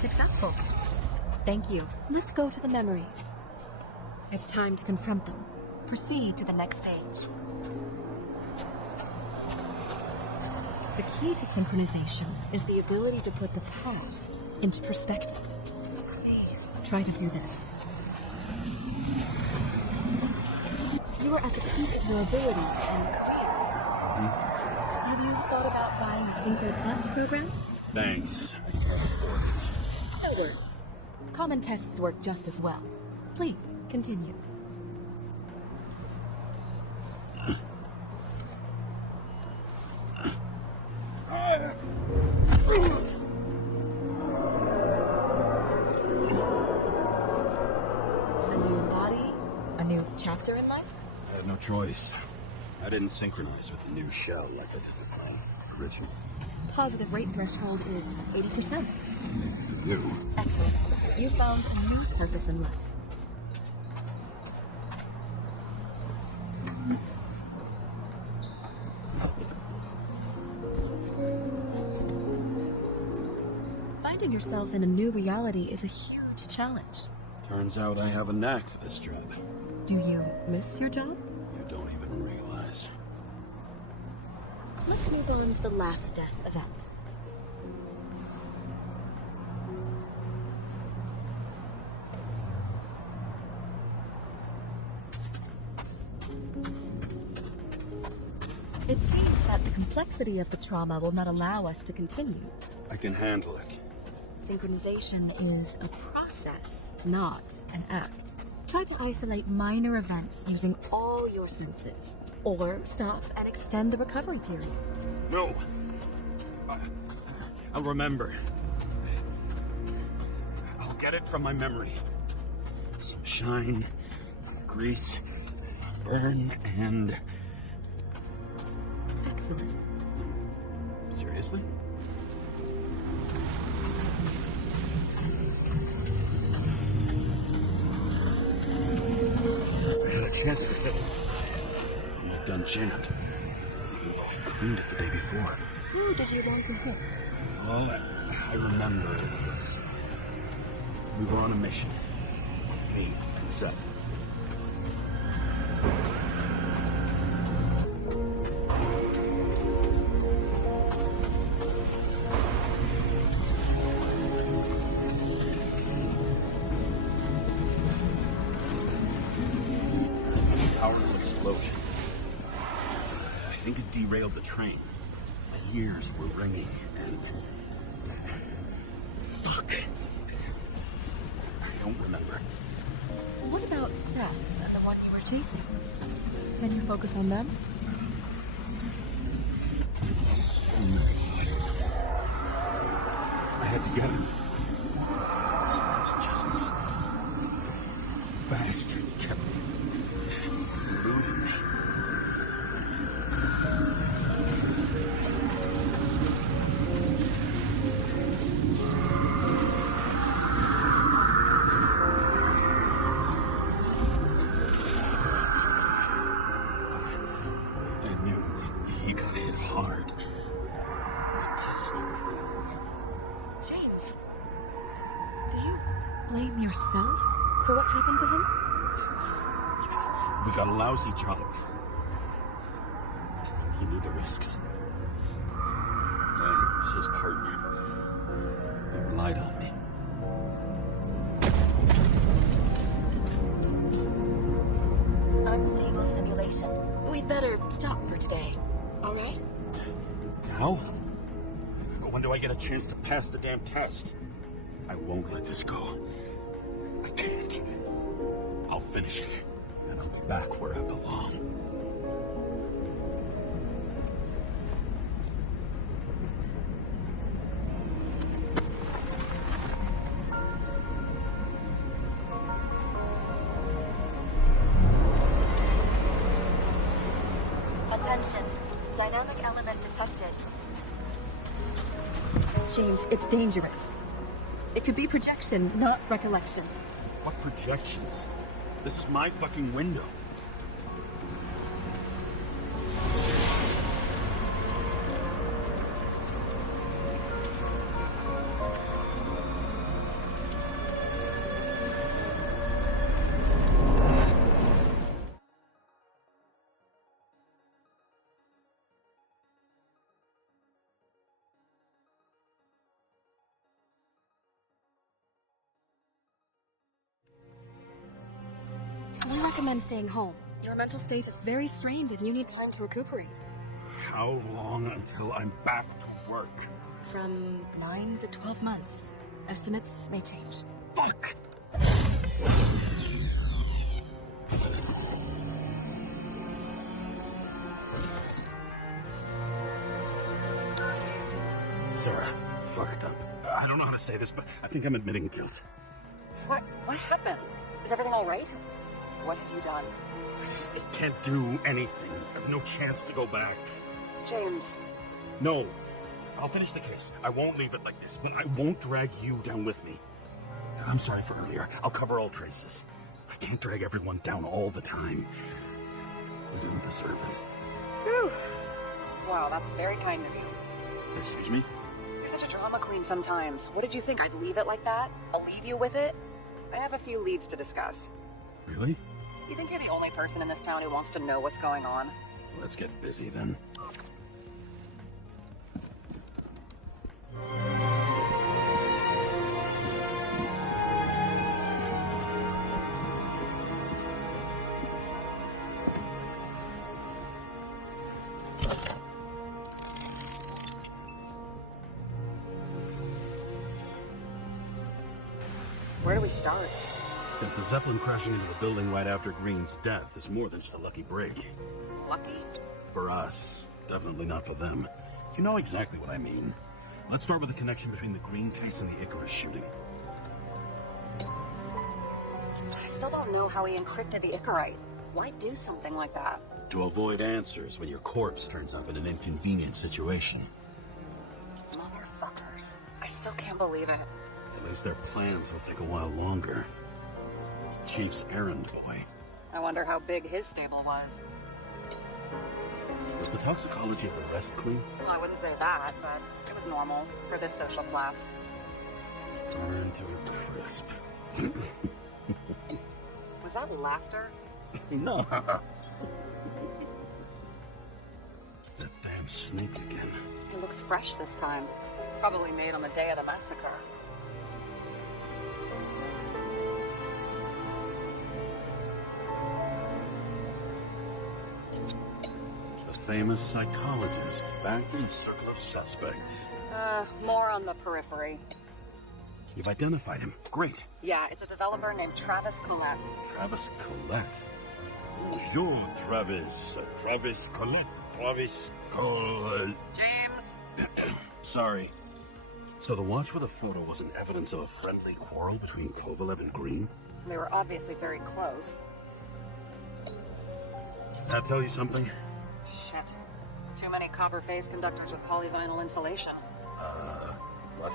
Successful. Thank you. Let's go to the memories. It's time to confront them. Proceed to the next stage. The key to synchronization is the ability to put the past into perspective. Please, try to do this. You are at the peak of your abilities and career. Have you thought about buying a Synchro Plus program? Thanks. No worries. Common tests work just as well. Please, continue. A new body? A new chapter in life? I had no choice. I didn't synchronize with the new shell like I did with my original. positive rate threshold is 80%. You. Excellent. You found a new purpose in life. Finding yourself in a new reality is a huge challenge. Turns out I have a knack for this job. Do you miss your job? You don't even realize. Let's move on to the last death event. It seems that the complexity of the trauma will not allow us to continue. I can handle it. Synchronization is a process, not an act. Try to isolate minor events using all your senses, or stop and extend the recovery period. No. I'll remember. I'll get it from my memory. Some shine, grease, burn, and... Excellent. Seriously? If I had a chance to hit, I'm not done jammed. Even though I cleaned it the day before. Who did you want to hit? All I remember is we were on a mission. Me and Seth. Powerful explosion. I think it derailed the train. My ears were ringing and... Fuck. I don't remember. What about Seth and the one you were chasing? Can you focus on them? I had to get him. This justice. Bastard kept eluding me. I knew he got hit hard. But James, do you blame yourself for what happened to him? we got a lousy job. He knew the risks. I was his partner. He relied on me. Unstable simulation. We'd better stop for today, all right? Now? When do I get a chance to pass the damn test? I won't let this go. I can't. I'll finish it, and I'll be back where I belong. Attention. Dynamic element detected. James, it's dangerous. It could be projection, not recollection. What projections? This is my fucking window. We recommend staying home. Your mental state is very strained and you need time to recuperate. How long until I'm back to work? From 9 to 12 months. Estimates may change. Fuck! Sarah, fucked up. I don't know how to say this, but I think I'm admitting guilt. What happened? Is everything all right? What have you done? I can't do anything. I have no chance to go back. James. No. I'll finish the case. I won't leave it like this, but I won't drag you down with me. I'm sorry for earlier. I'll cover all traces. I can't drag everyone down all the time. I didn't deserve it. Whew. Wow, that's very kind of you. Excuse me? You're such a drama queen sometimes. What did you think? I'd leave it like that? I'll leave you with it? I have a few leads to discuss. Really? You think you're the only person in this town who wants to know what's going on? Let's get busy then. Where do we start? Since the Zeppelin crashing into the building right after Green's death is more than just a lucky break. Lucky? For us. Definitely not for them. You know exactly what I mean. Let's start with the connection between the Green case and the Icarus shooting. I still don't know how he encrypted the Icarite. Why do something like that? To avoid answers when your corpse turns up in an inconvenient situation. Motherfuckers. I still can't believe it. At least their plans will take a while longer. Chief's errand boy. I wonder how big his stable was. Was the toxicology of the rest clean? Well, I wouldn't say that, but it was normal for this social class. Burned to a crisp. Was that laughter? No. That damn snake again. It looks fresh this time. Probably made on the day of the massacre. The famous psychologist back in the circle of suspects. More on the periphery. You've identified him. Great. Yeah, it's a developer named Travis Collette. Travis Collette. Bonjour, Travis. Travis Collette. Travis Collette. James! Sorry. So the watch with a photo wasn't evidence of a friendly quarrel between Kovalev and Green? They were obviously very close. That tell you something? Shit. Too many copper phase conductors with polyvinyl insulation. What?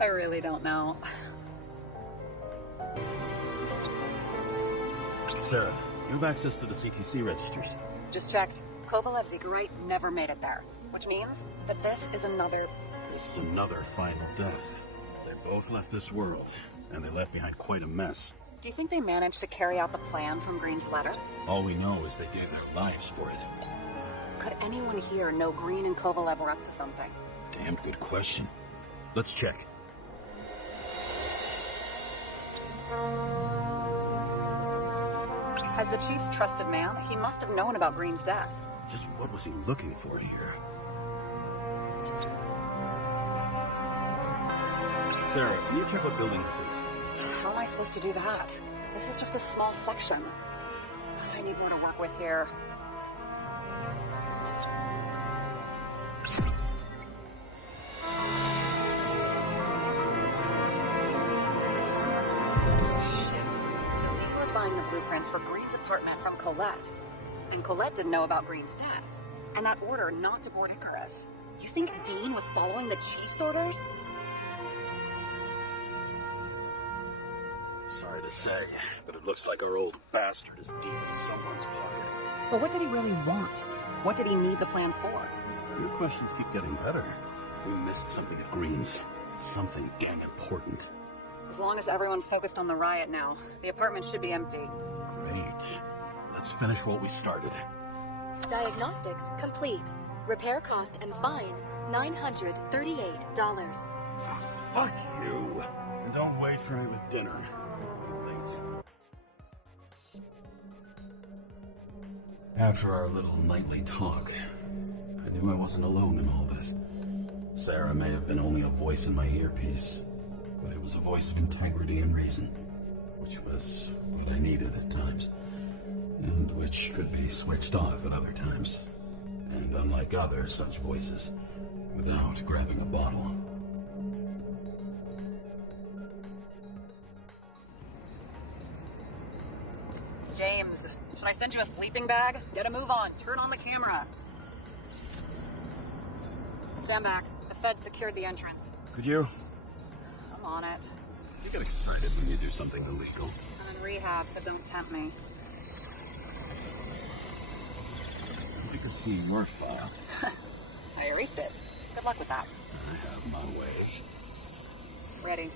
I really don't know. Sarah, you have access to the CTC registers. Just checked. Kovalev's Icarite never made it there, which means that this is another final death. They both left this world, and they left behind quite a mess. Do you think they managed to carry out the plan from Green's letter? All we know is they gave their lives for it. Could anyone here know Green and Kovalev were up to something? Damn good question. Let's check. As the chief's trusted man, he must have known about Green's death. Just what was he looking for here? Sarah, can you check what building this is? How am I supposed to do that? This is just a small section. I need more to work with here. The blueprints for Green's apartment from Colette. And Colette didn't know about Green's death. And that order not to board Icarus. You think Dean was following the chief's orders? Sorry to say, but it looks like our old bastard is deep in someone's pocket. But what did he really want? What did he need the plans for? Your questions keep getting better. We missed something at Green's. Something damn important. As long as everyone's focused on the riot now, the apartment should be empty. Great. Let's finish what we started. Diagnostics complete. Repair cost and fine, $938. Fuck you. And don't wait for me with dinner. Too late. After our little nightly talk, I knew I wasn't alone in all this. Sarah may have been only a voice in my earpiece, but it was a voice of integrity and reason, which was what I needed at times, and which could be switched off at other times. And unlike other such voices, without grabbing a bottle. James, should I send you a sleeping bag? Get a move on. Turn on the camera. Stand back. The Fed secured the entrance. Could you? I'm on it. You get excited when you do something illegal. I'm in rehab, so don't tempt me. I could see your file. I erased it. Good luck with that. I have my ways. Ready.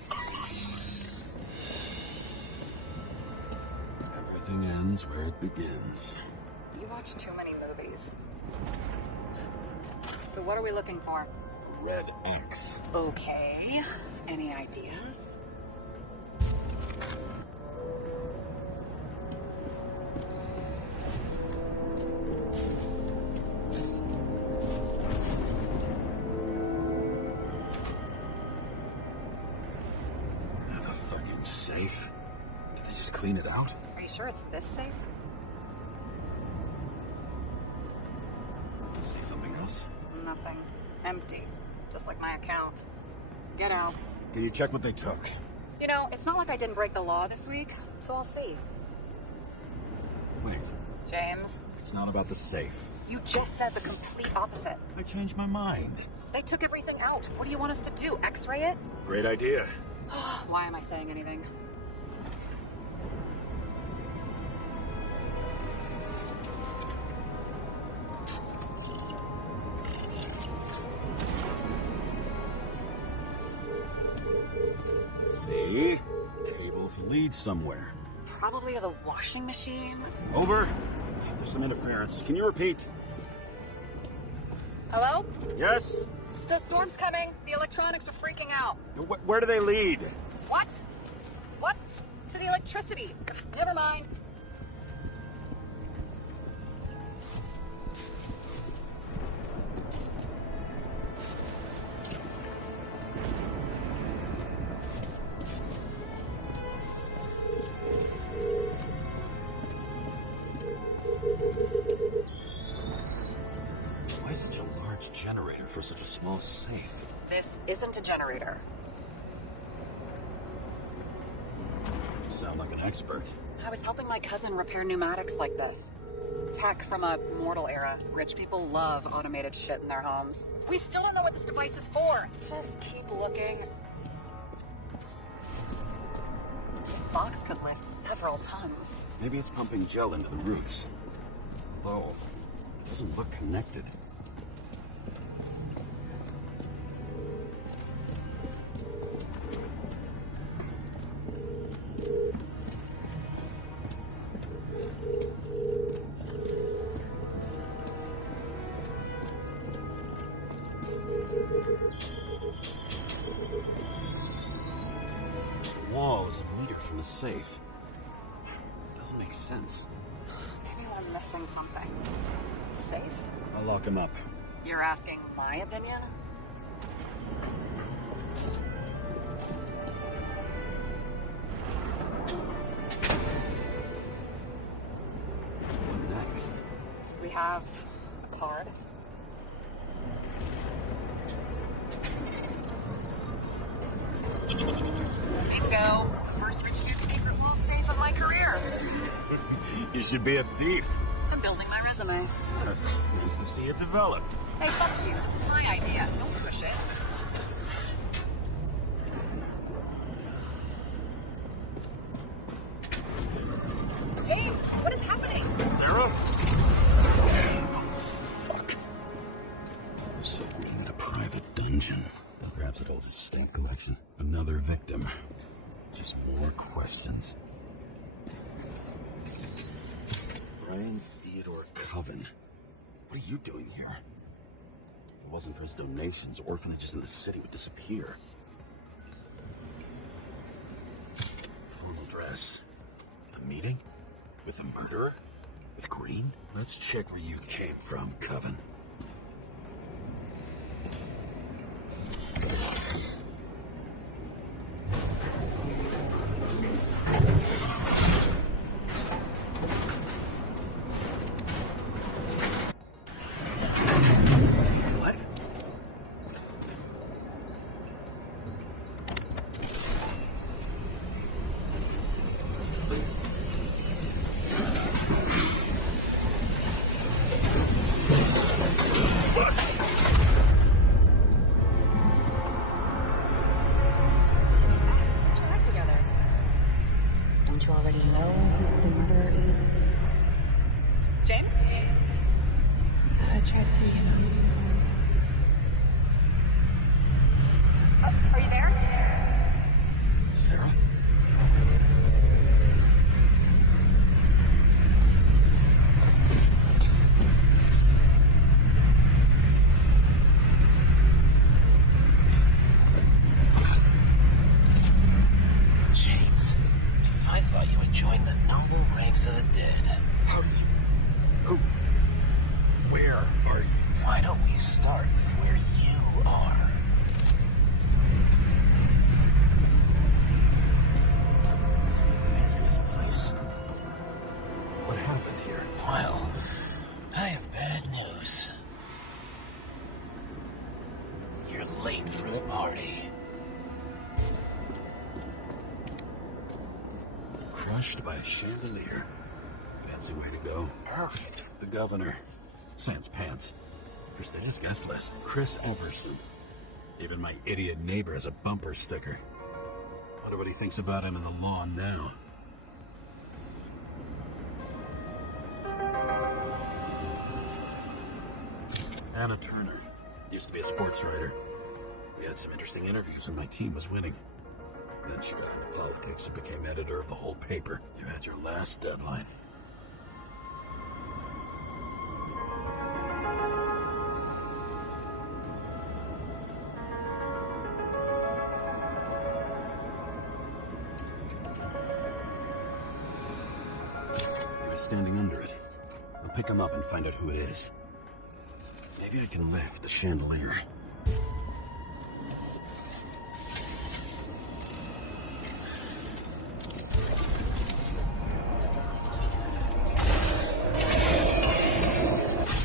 Everything ends where it begins. You watch too many movies. So what are we looking for? Red X. Okay. Any ideas? The fucking safe. Did they just clean it out? Are you sure it's this safe? See something else? Nothing. Empty. Just like my account. Get out. Can you check what they took? You know, it's not like I didn't break the law this week, so I'll see. Wait. James, It's not about the safe. you just said the complete opposite. I changed my mind. They took everything out. What do you want us to do? X-ray it? Great idea. Why am I saying anything? See? Cables lead somewhere. Probably to the washing machine. Over. There's some interference. Can you repeat? Hello? Yes? Storm's coming. The electronics are freaking out. Where do they lead? What? What? To the electricity. Never mind. Why such a large generator for such a small safe? This isn't a generator. You sound like an expert. I was helping my cousin repair pneumatics like this. Tech from a mortal era. Rich people love automated shit in their homes. We still don't know what this device is for. Just keep looking. This box could lift several tons. Maybe it's pumping gel into the roots. Although, it doesn't look connected. The wall is a meter from the safe. Doesn't make sense. Maybe we're missing something. Safe? I'll lock him up. You're asking my opinion? What next? We have a card. Bingo! First rich dude secret little safe of my career. You should be a thief. I'm building my resume. Nice to see it develop. Hey, fuck you. This is my idea. Don't push it. James, what is happening? Sarah? Fuck. So we're in a private dungeon. Perhaps it holds a stamp collection. Another victim. Just more questions. Brian Theodore Coven. What are you doing here? If it wasn't for his donations, orphanages in the city would disappear. Formal dress. A meeting? With the murderer? With Green? Let's check where you came from, Coven. What? chat to you know. Are you there? Sarah? James, I thought you had joined the noble ranks of the dead. How do you... Who? Where are you? Why don't we start with where you are? What is this place? What happened here? Well, I have bad news. You're late for the party. Crushed by a chandelier. Fancy way to go. Perfect. The governor. Sans pants. Prestigious guest list. Chris Everson. Even my idiot neighbor has a bumper sticker. Wonder what he thinks about him in the law now. Anna Turner. Used to be a sports writer. We had some interesting interviews when my team was winning. Then she got into politics and became editor of the whole paper. You had your last deadline. He was standing under it. I'll pick him up and find out who it is. Maybe I can lift the chandelier.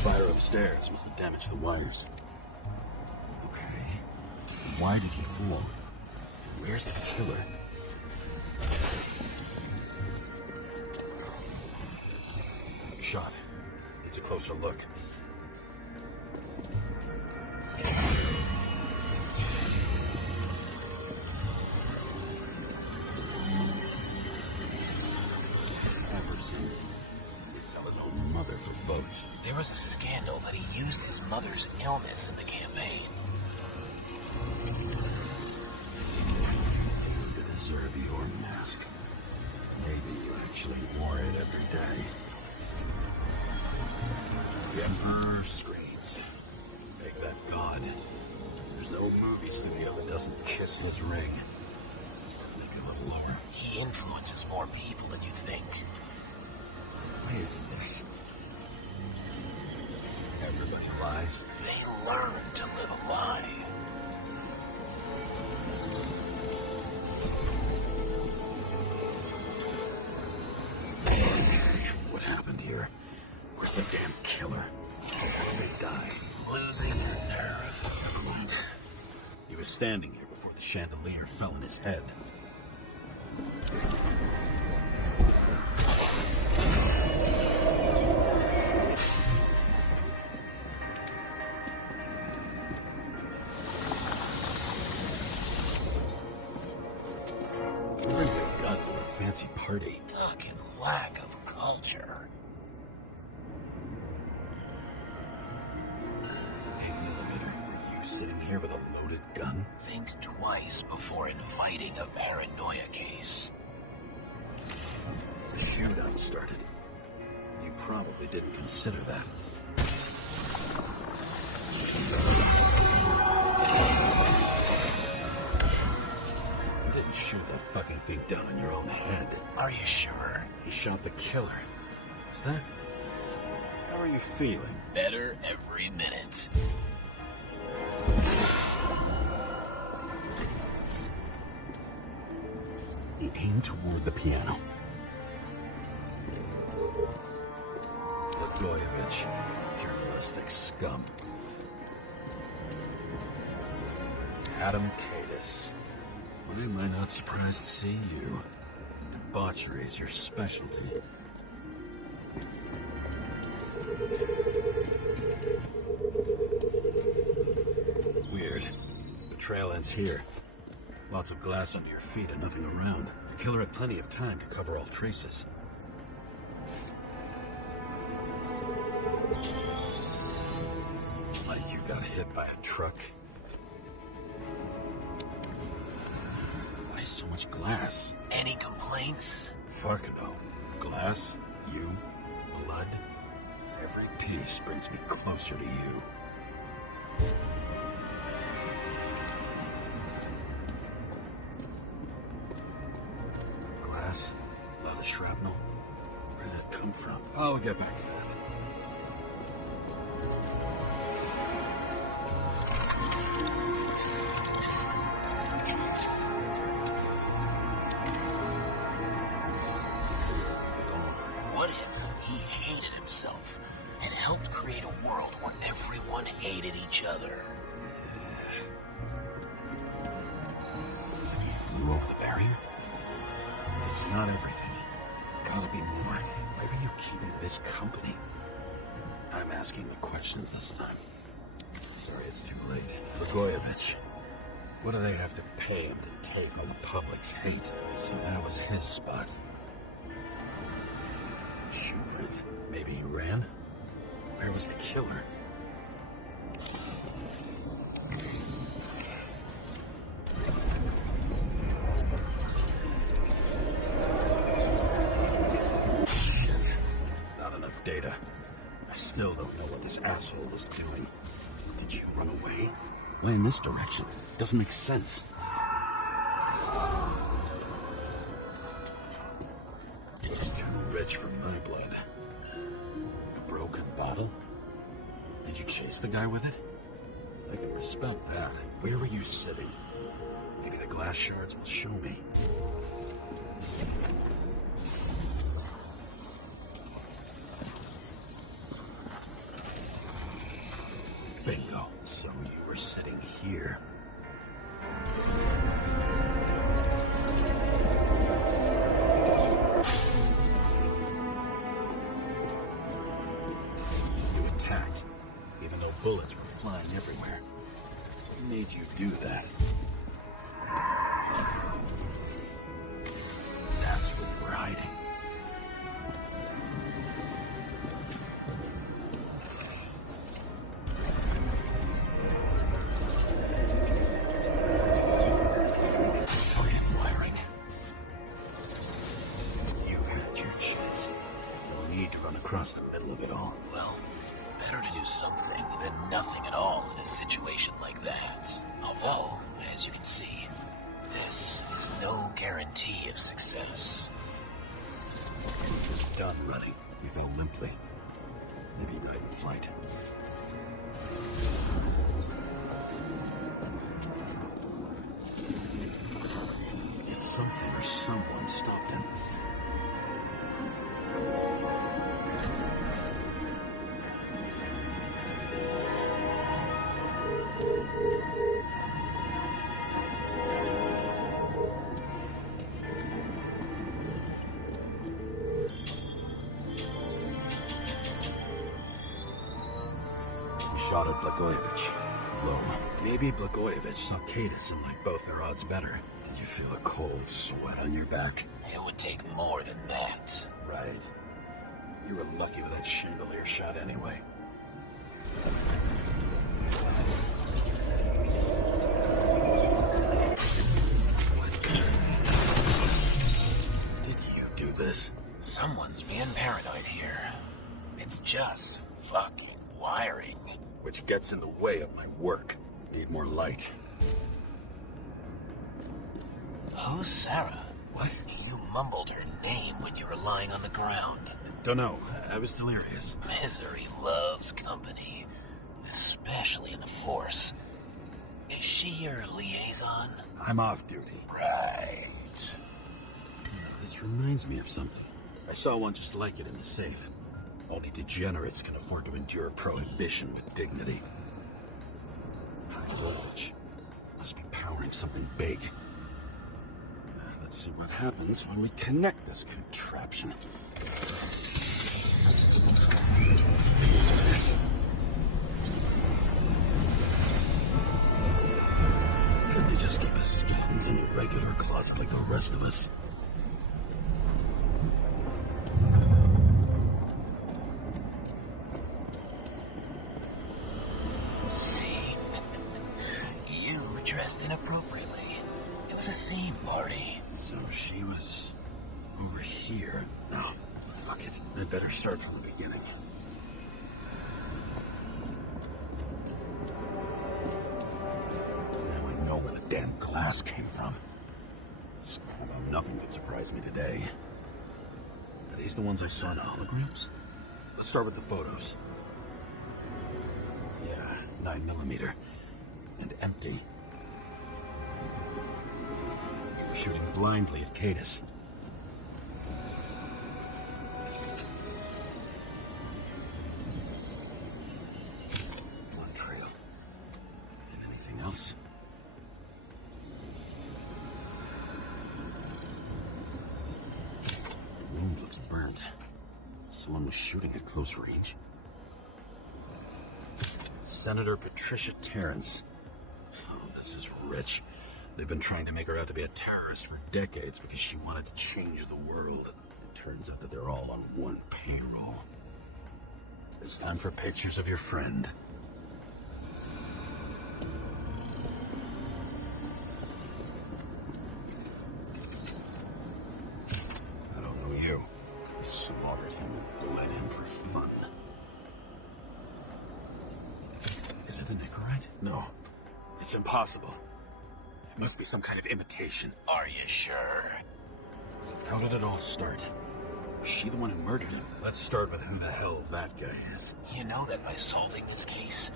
Fire upstairs must have damaged the wires. Okay. Why did he fall? Where's the killer? Shot. Needs a closer look. Everson. He'd sell his own mother for votes. There was a scandal that he used his mother's illness in the campaign. You deserve your mask. Maybe you actually wore it every day. The Emperor screams. Make that God. There's no movie studio that doesn't kiss his ring. Make it a little lower. He influences more people than you think. What is this? Everybody lies. They learn to live a lie. What happened here? Where's the damn killer? How did they die? Losing your nerve. Never mind. He was standing here before the chandelier fell on his head. Who brings a gun to a fancy party? Fucking lack of culture. 8mm. Were you sitting here with a loaded gun? Think twice before inviting a paranoia case. The shootout started. You probably didn't consider that. You didn't shoot that fucking thing down on your own head. Are you sure? He shot the killer. Is that... How are you feeling? Better every minute. He aimed toward the piano. Blagojevich, journalistic scum. Adam Cadis. Why am I not surprised to see you? Debauchery is your specialty. Weird. The trail ends here. Lots of glass under your feet and nothing around. The killer had plenty of time to cover all traces. hit by a truck? Why so much glass? Any complaints? Fuck no. Glass, you, blood. Every piece brings me closer to you. Glass? A lot of shrapnel? Where did it come from? I'll get back to that. What if he hated himself and helped create a world where everyone hated each other? As if he flew over the barrier? It's not everything. Gotta be more. Why were you keeping this company? I'm asking the questions this time. Sorry it's too late. Blagojevich. What do they have to pay him to take on the public's hate? So that was his spot. Shoe print. Maybe he ran? Where was the killer? Shit. Not enough data. I still don't know what this asshole was doing. Did you run away? Why in this direction? Doesn't make sense. He's too rich for my blood. A broken bottle? Did you chase the guy with it? I can respect that. Where were you sitting? Maybe the glass shards will show me. Bingo. So you were sitting here. You attacked, even though bullets were flying everywhere. What made you do that? That's where you were hiding. Fucking wiring. You've had your chance. No need to run across the middle of it all. Well, better to do something than nothing at all in a situation like that. Although, as you can see, this is no guarantee of success. You're just done running. You fell limply. Maybe you died in flight. If something or someone stopped him. Shot at Blagojevich. Low. Maybe Blagojevich saw Cadis and liked both their odds better. Did you feel a cold sweat on your back? It would take more than that. Right. You were lucky with that chandelier shot anyway. Did you do this? Someone's being paranoid here. It's just fucking wiring. Which gets in the way of my work. Need more light. Who's Sarah? What? You mumbled her name when you were lying on the ground. Don't know. I was delirious. Misery loves company, especially in the Force. Is she your liaison? I'm off duty. Right. This reminds me of something. I saw one just like it in the safe. Only degenerates can afford to endure prohibition with dignity. High voltage. Must be powering something big. Let's see what happens when we connect this contraption. Couldn't they just keep his skeletons in a regular closet like the rest of us? See? dressed inappropriately. It was a theme party. So she was over here. No, fuck it. I better start from the beginning. Now I know where the damn glass came from. Well, nothing could surprise me today. Are these the ones I saw in the holograms? Let's start with the photos. Yeah, 9mm. And empty. You were shooting blindly at Cadus. One trail. And anything else? The wound looks burnt. Someone was shooting at close range. Senator Patricia Terrence. Oh, this is rich. They've been trying to make her out to be a terrorist for decades because she wanted to change the world. It turns out that they're all on one payroll. It's time for pictures of your friend. I don't know you. I slaughtered him and bled him for fun. Is it a Nicorite? No. It's impossible. It must be some kind of imitation. Are you sure? How did it all start? Was she the one who murdered him? Let's start with who the hell that guy is. You know that by solving this case,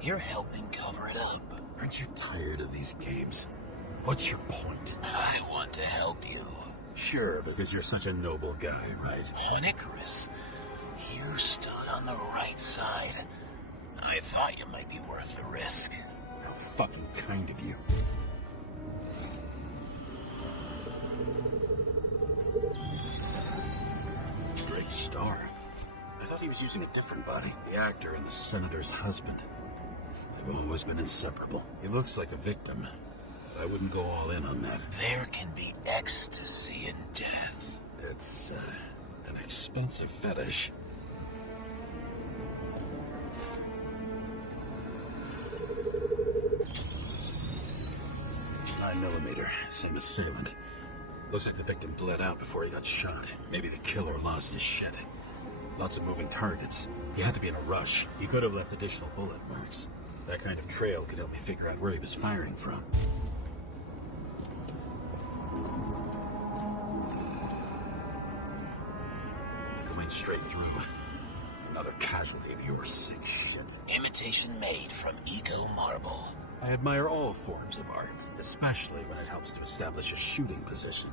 you're helping cover it up. Aren't you tired of these games? What's your point? I want to help you. Sure, because you're such a noble guy, right? On Icarus, you stood on the right side. I thought you might be worth the risk. How fucking kind of you. Great star. I thought he was using a different body. The actor and the senator's husband. They've always been inseparable. He looks like a victim. I wouldn't go all in on that. There can be ecstasy in death. It's, an expensive fetish. Millimeter, same assailant. Looks like the victim bled out before he got shot. Maybe the killer lost his shit. Lots of moving targets. He had to be in a rush. He could have left additional bullet marks. That kind of trail could help me figure out where he was firing from. Going straight through. Another casualty of your sick shit. Imitation made from eco marble. I admire all forms of art, especially when it helps to establish a shooting position.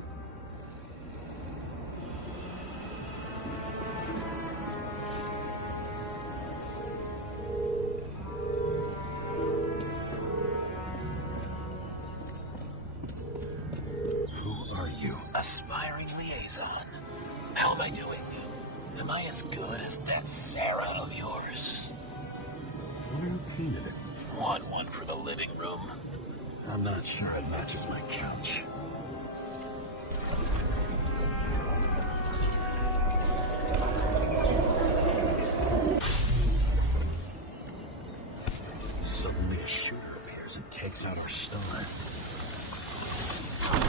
Who are you? Aspiring liaison. How am I doing? Am I as good as that Sarah of yours? Who painted it? Want one for the living room? I'm not sure it matches my couch. Suddenly a shooter appears and takes out our star.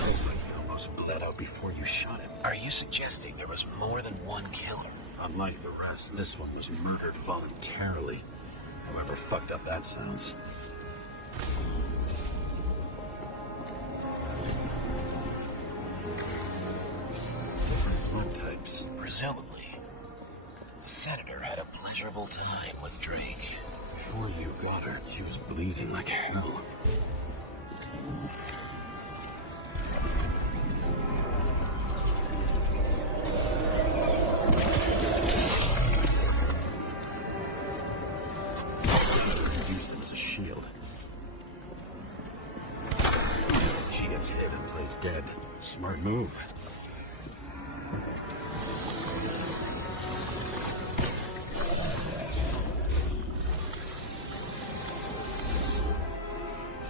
Looks like he almost bled out before you shot him. Are you suggesting there was more than one killer? Unlike the rest, this one was murdered voluntarily. However fucked up that sounds. Different blood types. Presumably, the senator had a pleasurable time with Drake. Before you got her, she was bleeding like hell. Use them as a shield. She gets hit and plays dead. Smart move.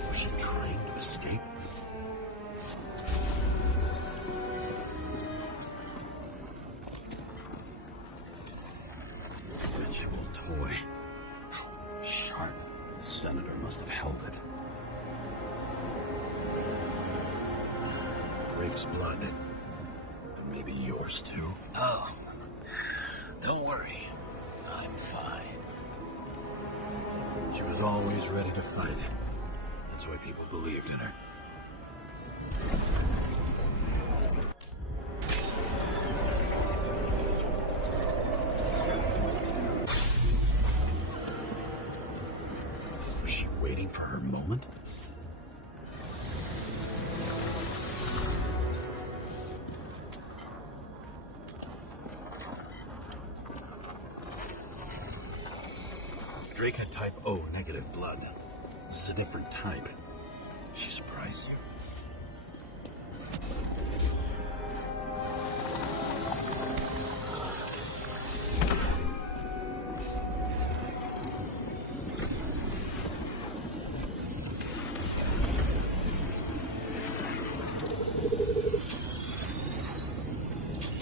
Was she trying to escape? Ritual toy. Sharp. The senator must have held it. Jake's blood. And maybe yours too. Oh, don't worry. I'm fine. She was always ready to fight. That's why people believed in her. Was she waiting for her moment? Drake had type O negative blood. This is a different type. She surprised you.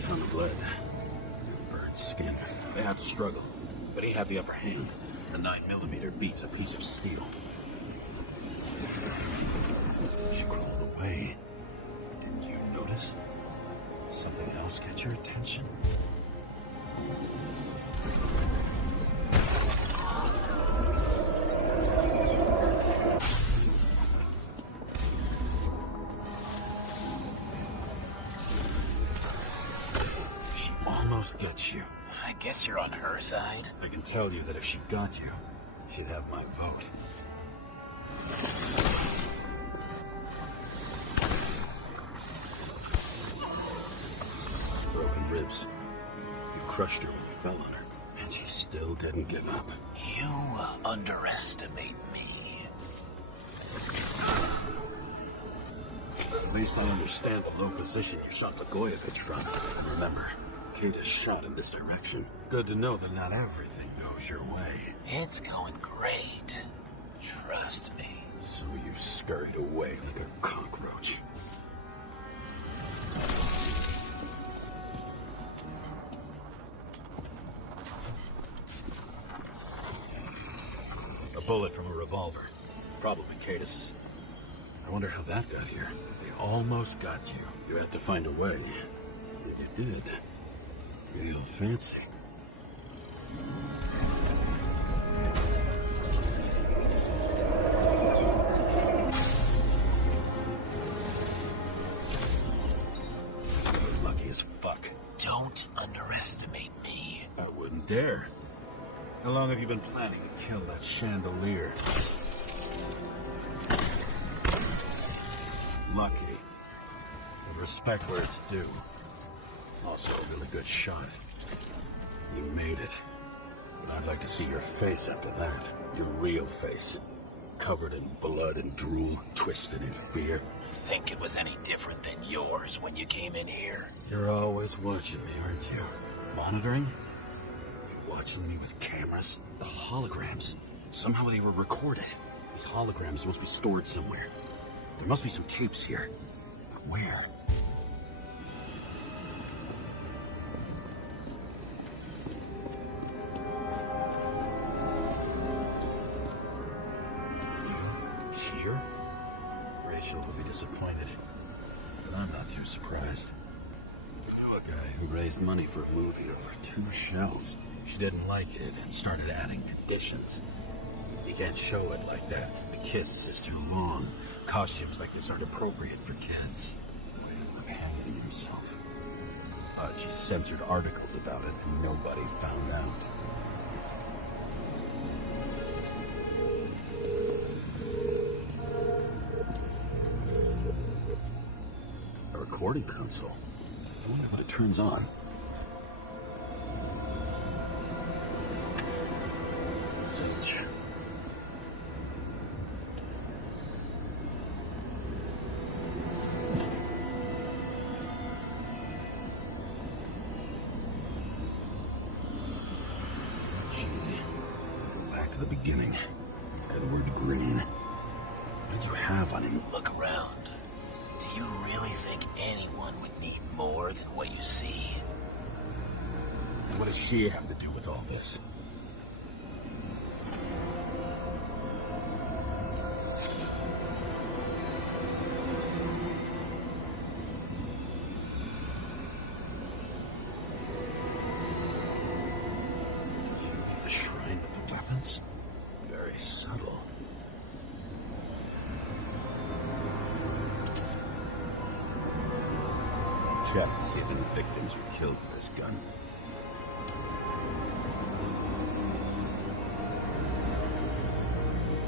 Ton of blood. Burnt skin. They had to struggle, but he had the upper hand. The 9mm beats a piece of steel. She crawled away. Didn't you notice? Something else get your attention? She almost gets you. I guess you're on her side. I can tell you that if she got you, she'd have my vote. Broken ribs. You crushed her when you fell on her, and she still didn't give up. You underestimate me. At least I understand the low position you shot Blagojevich from. And remember, Kate is shot in this direction. Good to know that not everything goes your way. It's going great. Trust me. So you scurried away like a cockroach. A bullet from a revolver. Probably Cadis's. I wonder how that got here. They almost got you. You had to find a way. And you did. Real fancy. Lucky as fuck. Don't underestimate me. I wouldn't dare. How long have you been planning to kill that chandelier? Lucky. And respect where it's due. Also a really good shot. You made it. But I'd like to see your face after that. Your real face. Covered in blood and drool, twisted in fear. Think it was any different than yours when you came in here? You're always watching me, aren't you? Monitoring? You're watching me with cameras? The holograms. Somehow they were recorded. These holograms must be stored somewhere. There must be some tapes here. But where? Here? Rachel will be disappointed. But I'm not too surprised. You a guy who raised money for a movie over 2 shells. She didn't like it and started adding conditions. You can't show it like that. The kiss is too long. Costumes like this aren't appropriate for kids. Way of abandoning himself. She censored articles about it and nobody found out. A recording console. I wonder when it turns on. Signature. Gee, go back to the beginning. Edward Green. What did you have on him? Look around. Do you really think anyone would need more than what you see? And what does she have to do with all this? shrine with the weapons? Very subtle. Check to see if any victims were killed with this gun.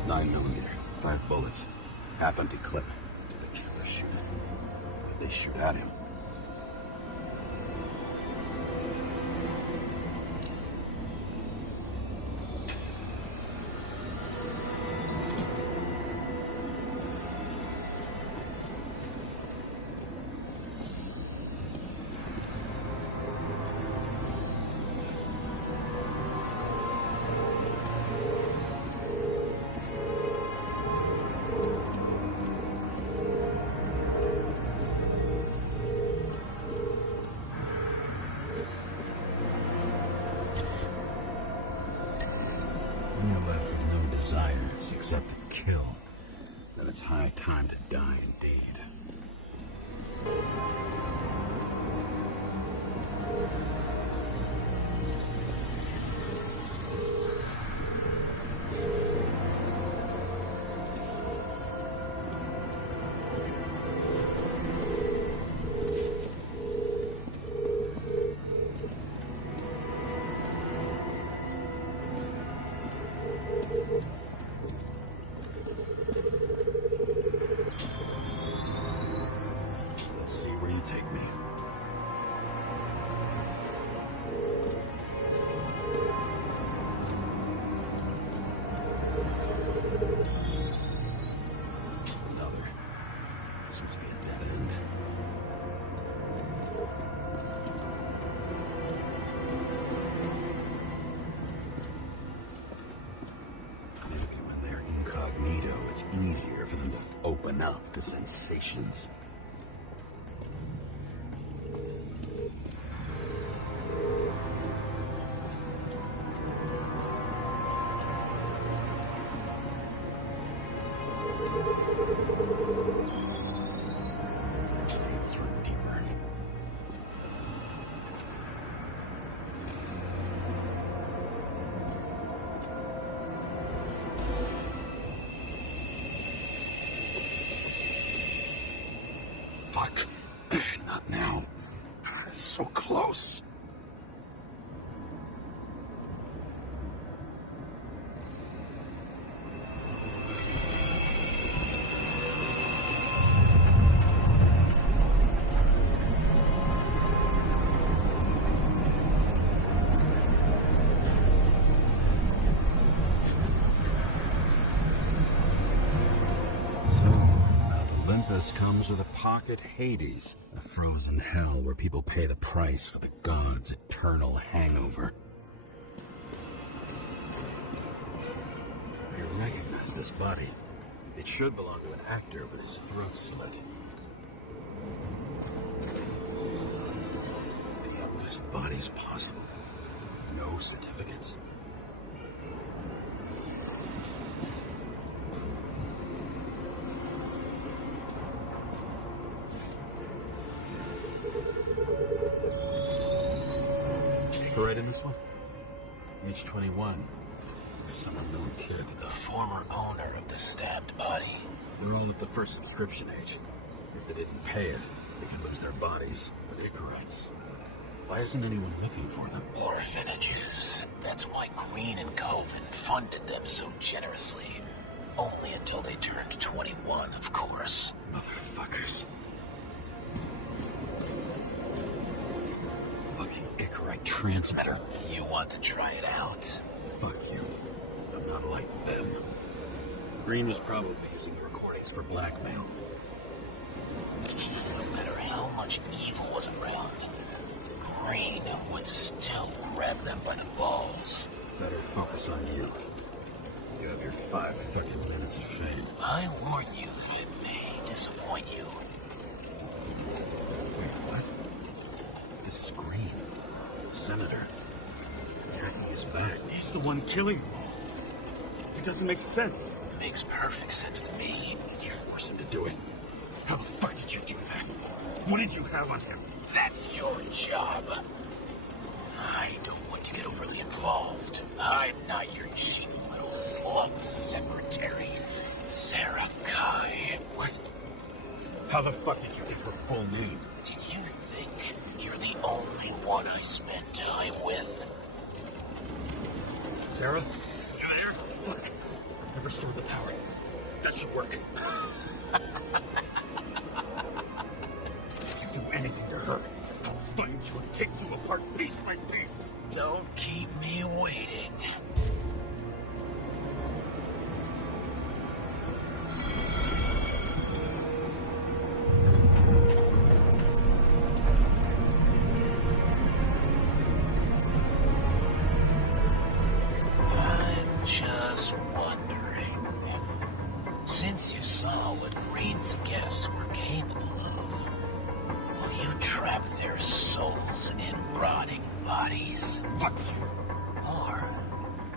.9mm, 5 bullets, half-empty clip. Did the killer shoot it? Did they shoot at him? Desires except to kill, then it's high time to die indeed. This must be a dead end. Maybe when they're incognito, it's easier for them to open up to sensations. Fuck. Not now. It's so close. Olympus comes with a pocket Hades, a frozen hell where people pay the price for the gods' eternal hangover. You recognize this body. It should belong to an actor with his throat slit. The youngest bodies possible. No certificates. Right in this one? Age 21. Some unknown kid. The former owner of the stabbed body. They're all at the first subscription age. If they didn't pay it, they could lose their bodies. But Icarites, why isn't anyone looking for them? Orphanages. That's why Green and Coven funded them so generously. Only until they turned 21, of course. Motherfuckers. Fucking Icarite transmitter. You want to try it out? Fuck you. I'm not like them. Green was probably using the recordings for blackmail. No matter how much evil was around, Green would still grab them by the balls. Better focus on you. You have your 5 fucking minutes of fame. I warn you that it may disappoint you. Wait, what? This is Green. Senator. Attacking his back. He's the one killing them all. It doesn't make sense. It makes perfect sense to me. Did you force him to do it? How the fuck did you do that? What did you have on him? That's your job. I don't want to get overly involved. involved. I'm not your cheap little slug secretary, Sarah Kai. What? How the fuck did you get her full name? Did you think you're the only one I spend time with? Sarah? You there? Fuck. I've restored the power. That should work. If you do anything to her, I'll find you and take you apart piece by piece. Don't keep me waiting. I'm just wondering, since you saw what Green's guests were capable of, will you trap their souls in rotting bodies? Fuck you. Or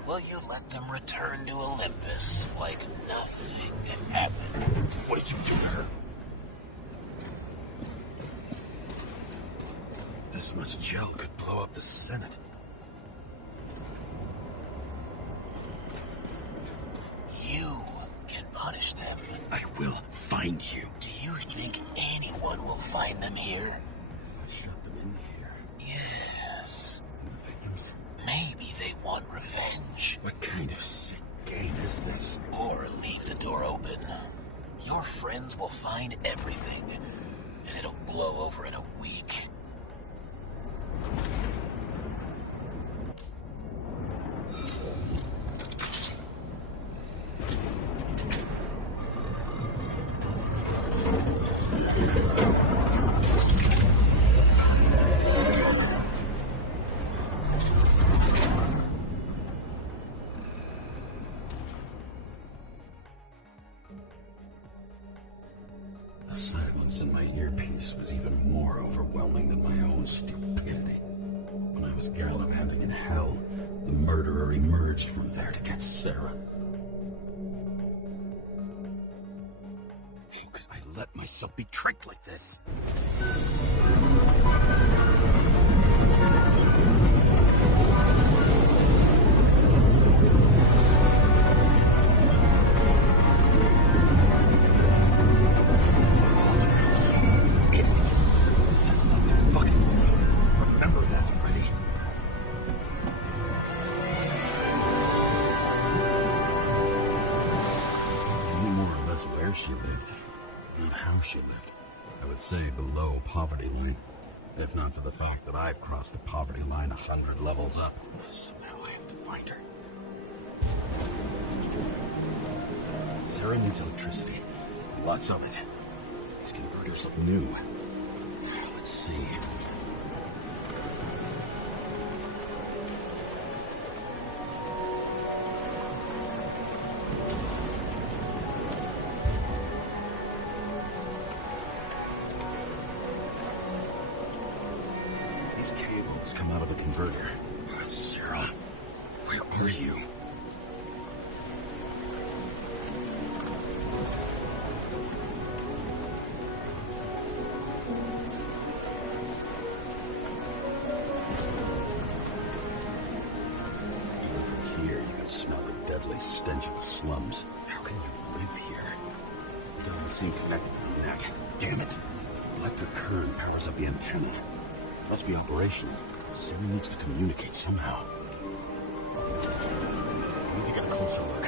will you let them return to Olympus like nothing happened? What did you do to her? This much gel could blow up the Senate. You can punish them. I will find you. Do you think anyone will find them here? If I shut them in here, Yes. and the victims, Maybe they want revenge. what kind of sick game is this? Or leave the door open. Your friends will find everything, and it'll blow over in a week. The silence in my earpiece was even more overwhelming than my own stupidity. When I was gallivanting in hell, the murderer emerged from there to get Sarah. How could I let myself be tricked like this? She lived, not how she lived. I would say below poverty line, if not for the fact that I've crossed the poverty line 100 levels up. Somehow I have to find her. Sarah needs electricity. Lots of it. These converters look new. Let's see. These cables come out of a converter. Sarah, where are you? Even from here, you can smell the deadly stench of the slums. How can you live here? It doesn't seem connected to the net. Damn it! Electric current powers up the antenna. Must be operational. Sarah needs to communicate somehow. I need to get a closer look.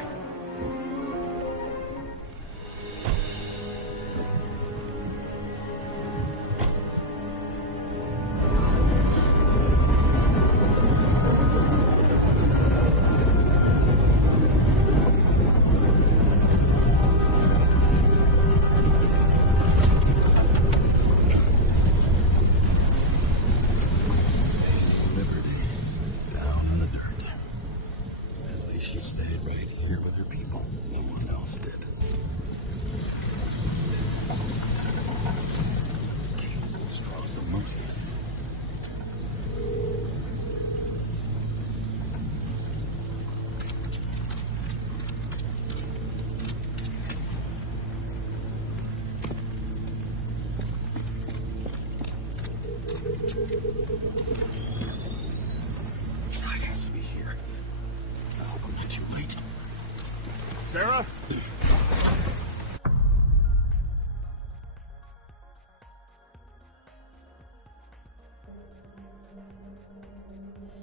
It has to be here. too late. Sarah?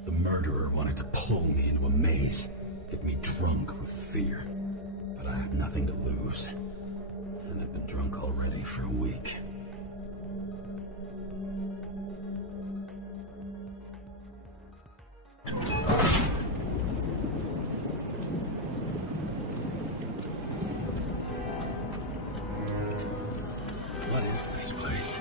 The murderer wanted to pull me into a maze, get me drunk with fear. But I had nothing to lose, and I'd been drunk already for a week. What is this place?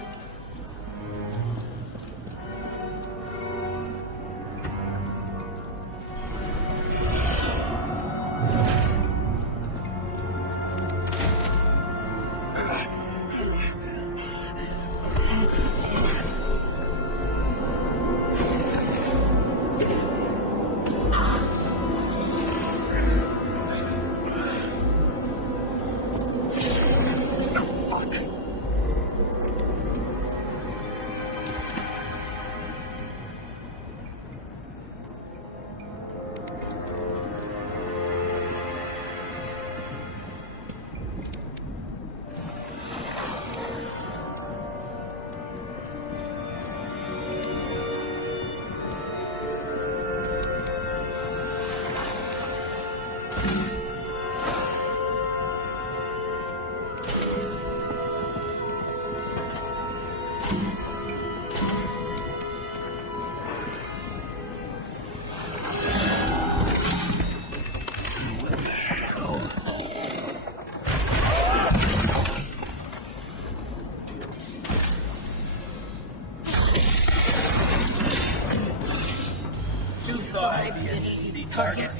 Target.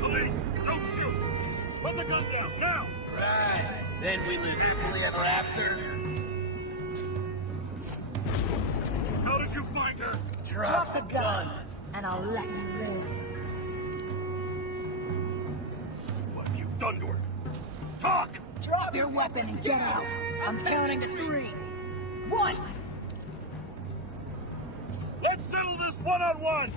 Police! Don't shoot! Put the gun down, now! Right. Then we live happily ever after. How did you find her? Drop the gun. And I'll let you live. What have you done to her? Talk! Drop your weapon and get out. I'm counting to 3. 1. Let's settle this one-on-one!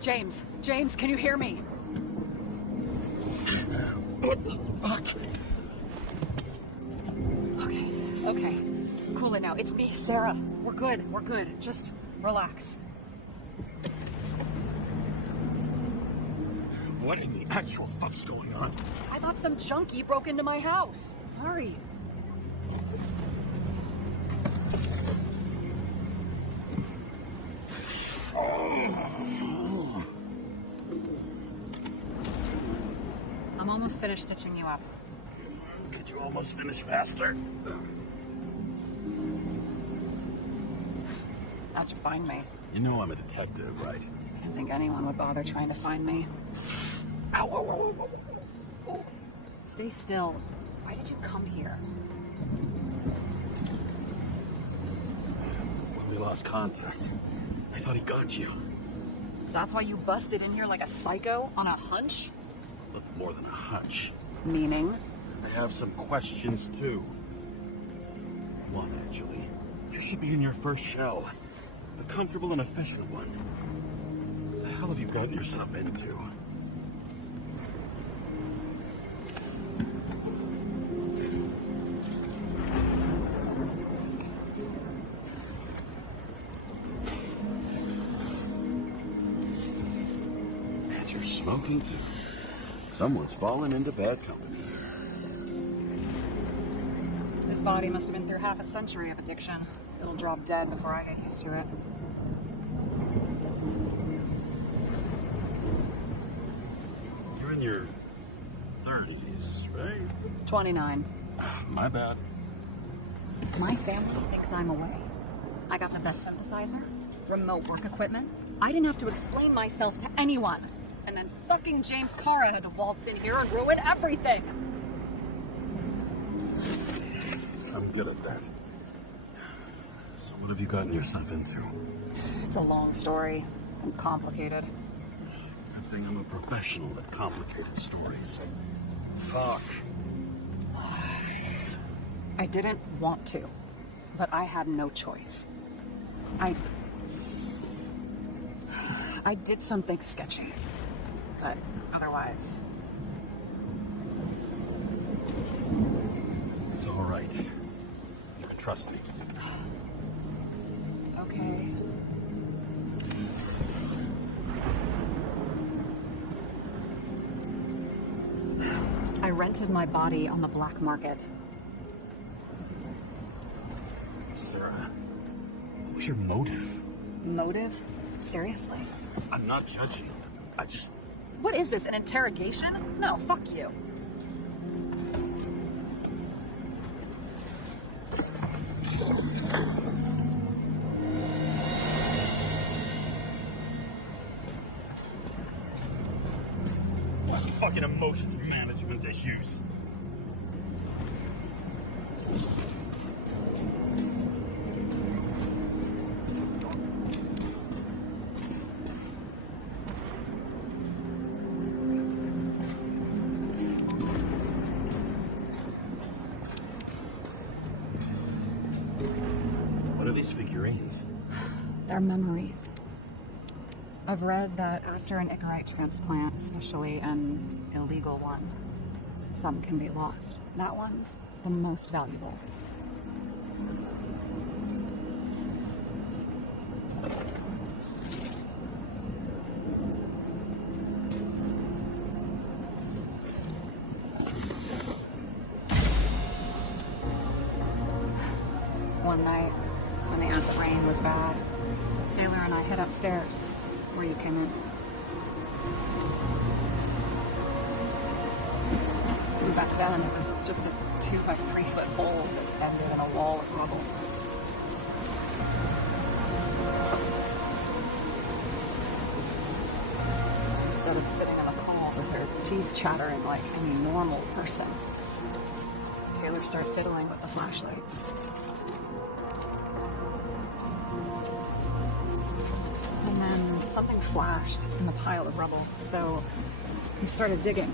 James, can you hear me? What the fuck? Okay. Cool it now. It's me, Sarah. We're good. Just relax. What in the actual fuck's going on? I thought some junkie broke into my house. Sorry. I'm almost finished stitching you up. Could you almost finish faster? How'd you find me? You know I'm a detective, right? I didn't think anyone would bother trying to find me. Ow, ow, ow, ow, ow. Stay still. Why did you come here? When we lost contact, I thought he got you. So that's why you busted in here like a psycho on a hunch? Look, more than a hunch. Meaning? I have some questions, too. One, actually. You should be in your first shell. A comfortable and efficient one. What the hell have you gotten yourself into? And you're smoking, too. Someone's fallen into bad company. This body must have been through half a century of addiction. It'll drop dead before I get used to it. You're in your 30s, right? 29. My bad. My family thinks I'm away. I got the best synthesizer, remote work equipment. I didn't have to explain myself to anyone. And then fucking James Karra had to waltz in here and ruin everything. I'm good at that. So what have you gotten yourself into? It's a long story and complicated. thing, I'm a professional at complicated stories. Talk. I didn't want to, but I had no choice. I did something sketchy, but otherwise... It's all right. You can trust me. Okay. I rented my body on the black market. Sarah, what was your motive? Motive? Seriously? I'm not judging. I just... What is this, an interrogation? No, fuck you. Fucking emotions management issues. What are these figurines? They're memories. I've read that after an Icarite transplant, especially an illegal one, some can be lost. That one's the most valuable. One night, when the acid rain was bad, Taylor and I hid upstairs, where you came in. And back then, it was just a 2 by 3 foot hole that ended in a wall of rubble. Instead of sitting in a call with her teeth chattering like any normal person, Taylor started fiddling with the flashlight. And then something flashed in the pile of rubble, so we started digging.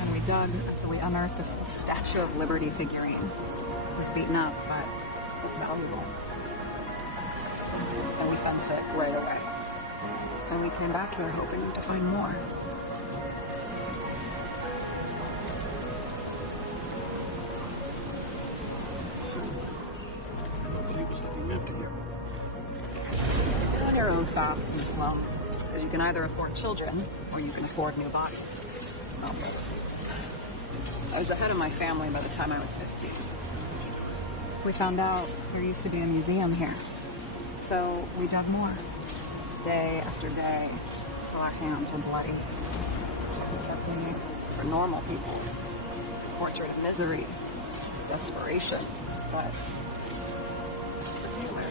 And we dug until we unearthed this little Statue of Liberty figurine. It was beaten up, but valuable. And we fenced it right away. And we came back here hoping to find more. So, nobody was looking after you. You're on your own fast in the slums, because you can either afford children, or you can afford new bodies. I was ahead of my family by the time I was 15. We found out there used to be a museum here, so we dug more. Day after day, till our hands were bloody. We kept digging for normal people. Portrait of misery, desperation, but for Taylor,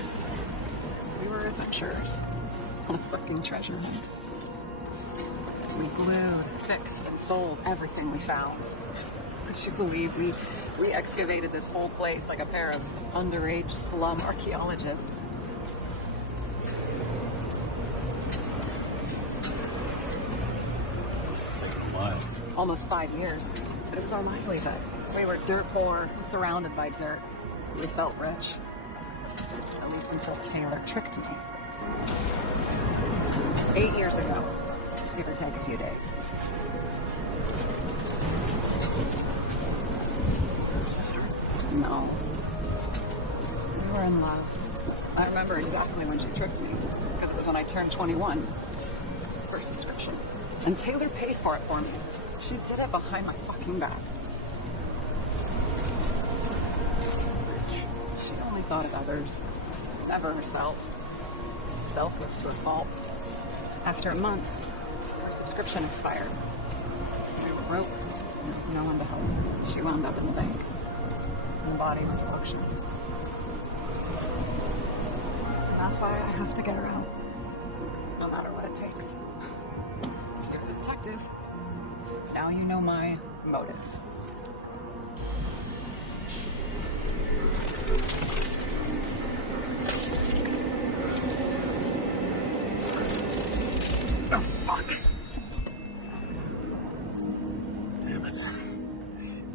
we were adventurers on a fucking treasure hunt. We glued, fixed, and sold everything we found. Would you believe we excavated this whole place like a pair of underage slum archaeologists? Must have taken a while. Almost 5 years, but it was our livelihood. We were dirt poor, surrounded by dirt. We felt rich. At least until Taylor tricked me. 8 years ago, give or take a few days. No. We were in love. I remember exactly when she tricked me, because it was when I turned 21. First subscription. And Taylor paid for it for me. She did it behind my fucking back. She only thought of others, never herself. Selfless to a fault. After a month, her subscription expired. We were broke. There was no one to help. She wound up in the bank. NoBody went to auction. And that's why I have to get her out. No matter what it takes. You're the detective. Now you know my motive.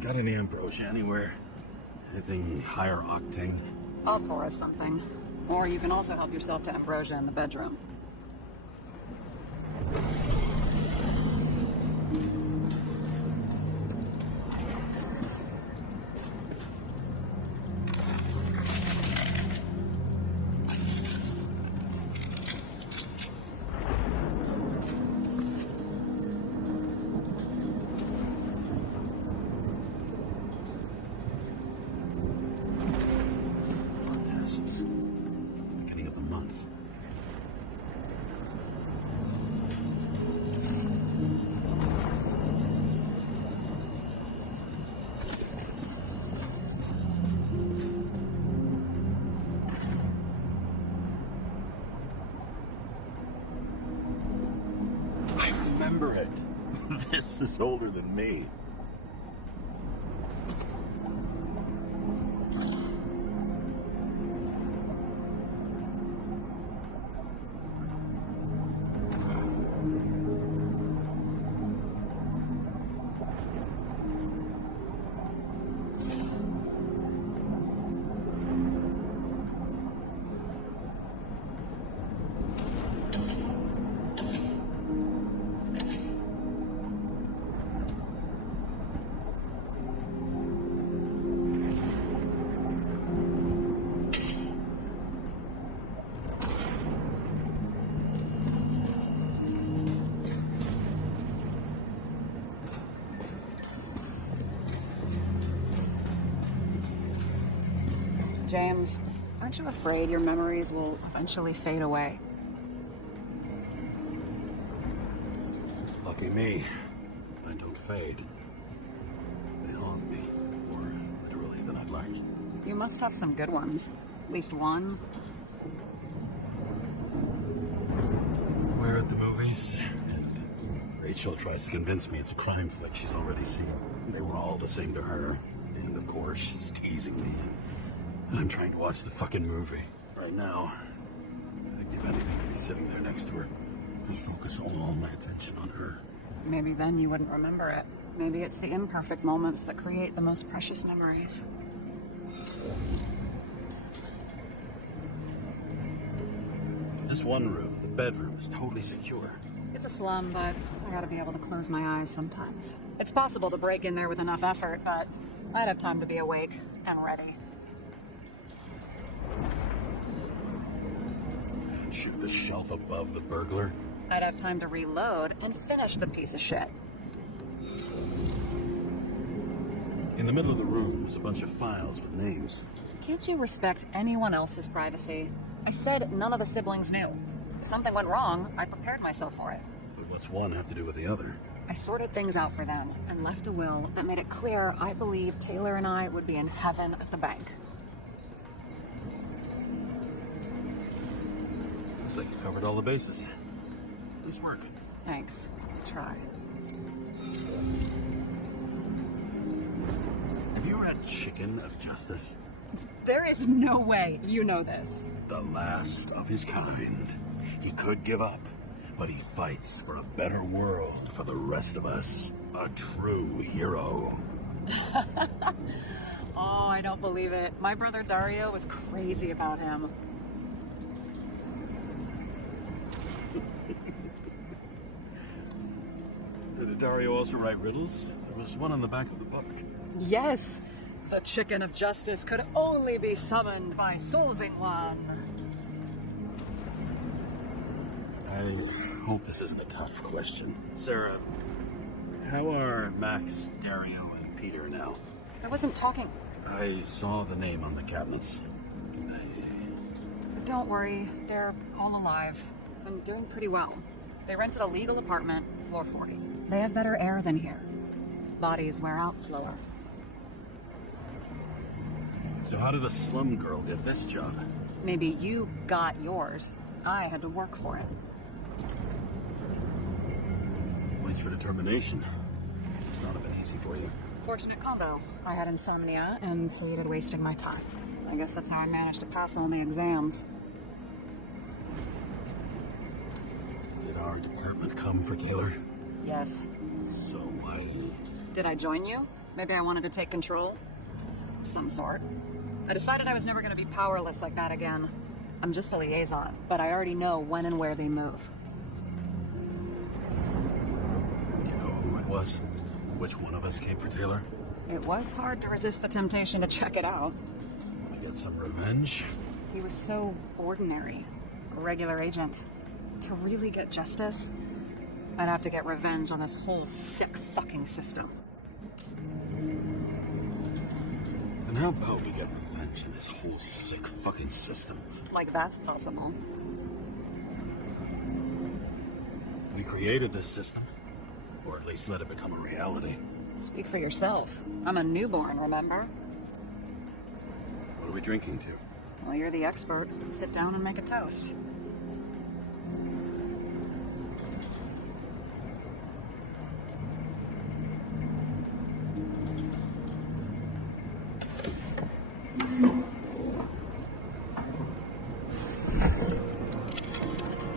Got any ambrosia anywhere? Anything higher octane? I'll pour us something. Or you can also help yourself to ambrosia in the bedroom. Tests. Beginning of the month. I remember it. This is older than me. James, aren't you afraid your memories will eventually fade away? Lucky me. I don't fade. They haunt me. More literally than I'd like. You must have some good ones. At least one. We're at the movies, and Rachel tries to convince me it's a crime flick she's already seen. They were all the same to her. And of course, she's teasing me. I'm trying to watch the fucking movie. Right now, I'd give anything to be sitting there next to her. And focus all my attention on her. Maybe then you wouldn't remember it. Maybe it's the imperfect moments that create the most precious memories. This one room, the bedroom, is totally secure. It's a slum, but I gotta be able to close my eyes sometimes. It's possible to break in there with enough effort, but I'd have time to be awake and ready. And shoot the shelf above the burglar. I'd have time to reload and finish the piece of shit. In the middle of the room was a bunch of files with names. Can't you respect anyone else's privacy? I said none of the siblings knew. If something went wrong, I prepared myself for it. But what's one have to do with the other? I sorted things out for them and left a will that made it clear I believed Taylor and I would be in heaven at the bank. Looks like you covered all the bases. Nice work. Thanks. I tried. Have you read Chicken of Justice? There is no way you know this. The last of his kind. He could give up, but he fights for a better world for the rest of us. A true hero. Oh, I don't believe it. My brother Dario was crazy about him. Did Dario also write riddles? There was one on the back of the book. Yes, the Chicken of Justice could only be summoned by solving one. I hope this isn't a tough question. Sarah, how are Max, Dario, and Peter now? I wasn't talking. I saw the name on the cabinets. Don't worry, they're all alive and doing pretty well. They rented a legal apartment, floor 40. They have better air than here. Bodies wear out slower. So how did the slum girl get this job? Maybe you got yours. I had to work for it. Points for determination. It's not been easy for you. Fortunate combo. I had insomnia and hated wasting my time. I guess that's how I managed to pass all the exams. Did our department come for Taylor? Yes. So why... Did I join you? Maybe I wanted to take control? Of some sort. I decided I was never going to be powerless like that again. I'm just a liaison, but I already know when and where they move. Do you know who it was? Which one of us came for Taylor? It was hard to resist the temptation to check it out. Want to get some revenge? He was so ordinary. A regular agent. To really get justice, I'd have to get revenge on this whole sick fucking system. Then how about we get revenge on this whole sick fucking system? Like that's possible. We created this system. Or at least let it become a reality. Speak for yourself. I'm a newborn, remember? What are we drinking to? Well, you're the expert. Sit down and make a toast.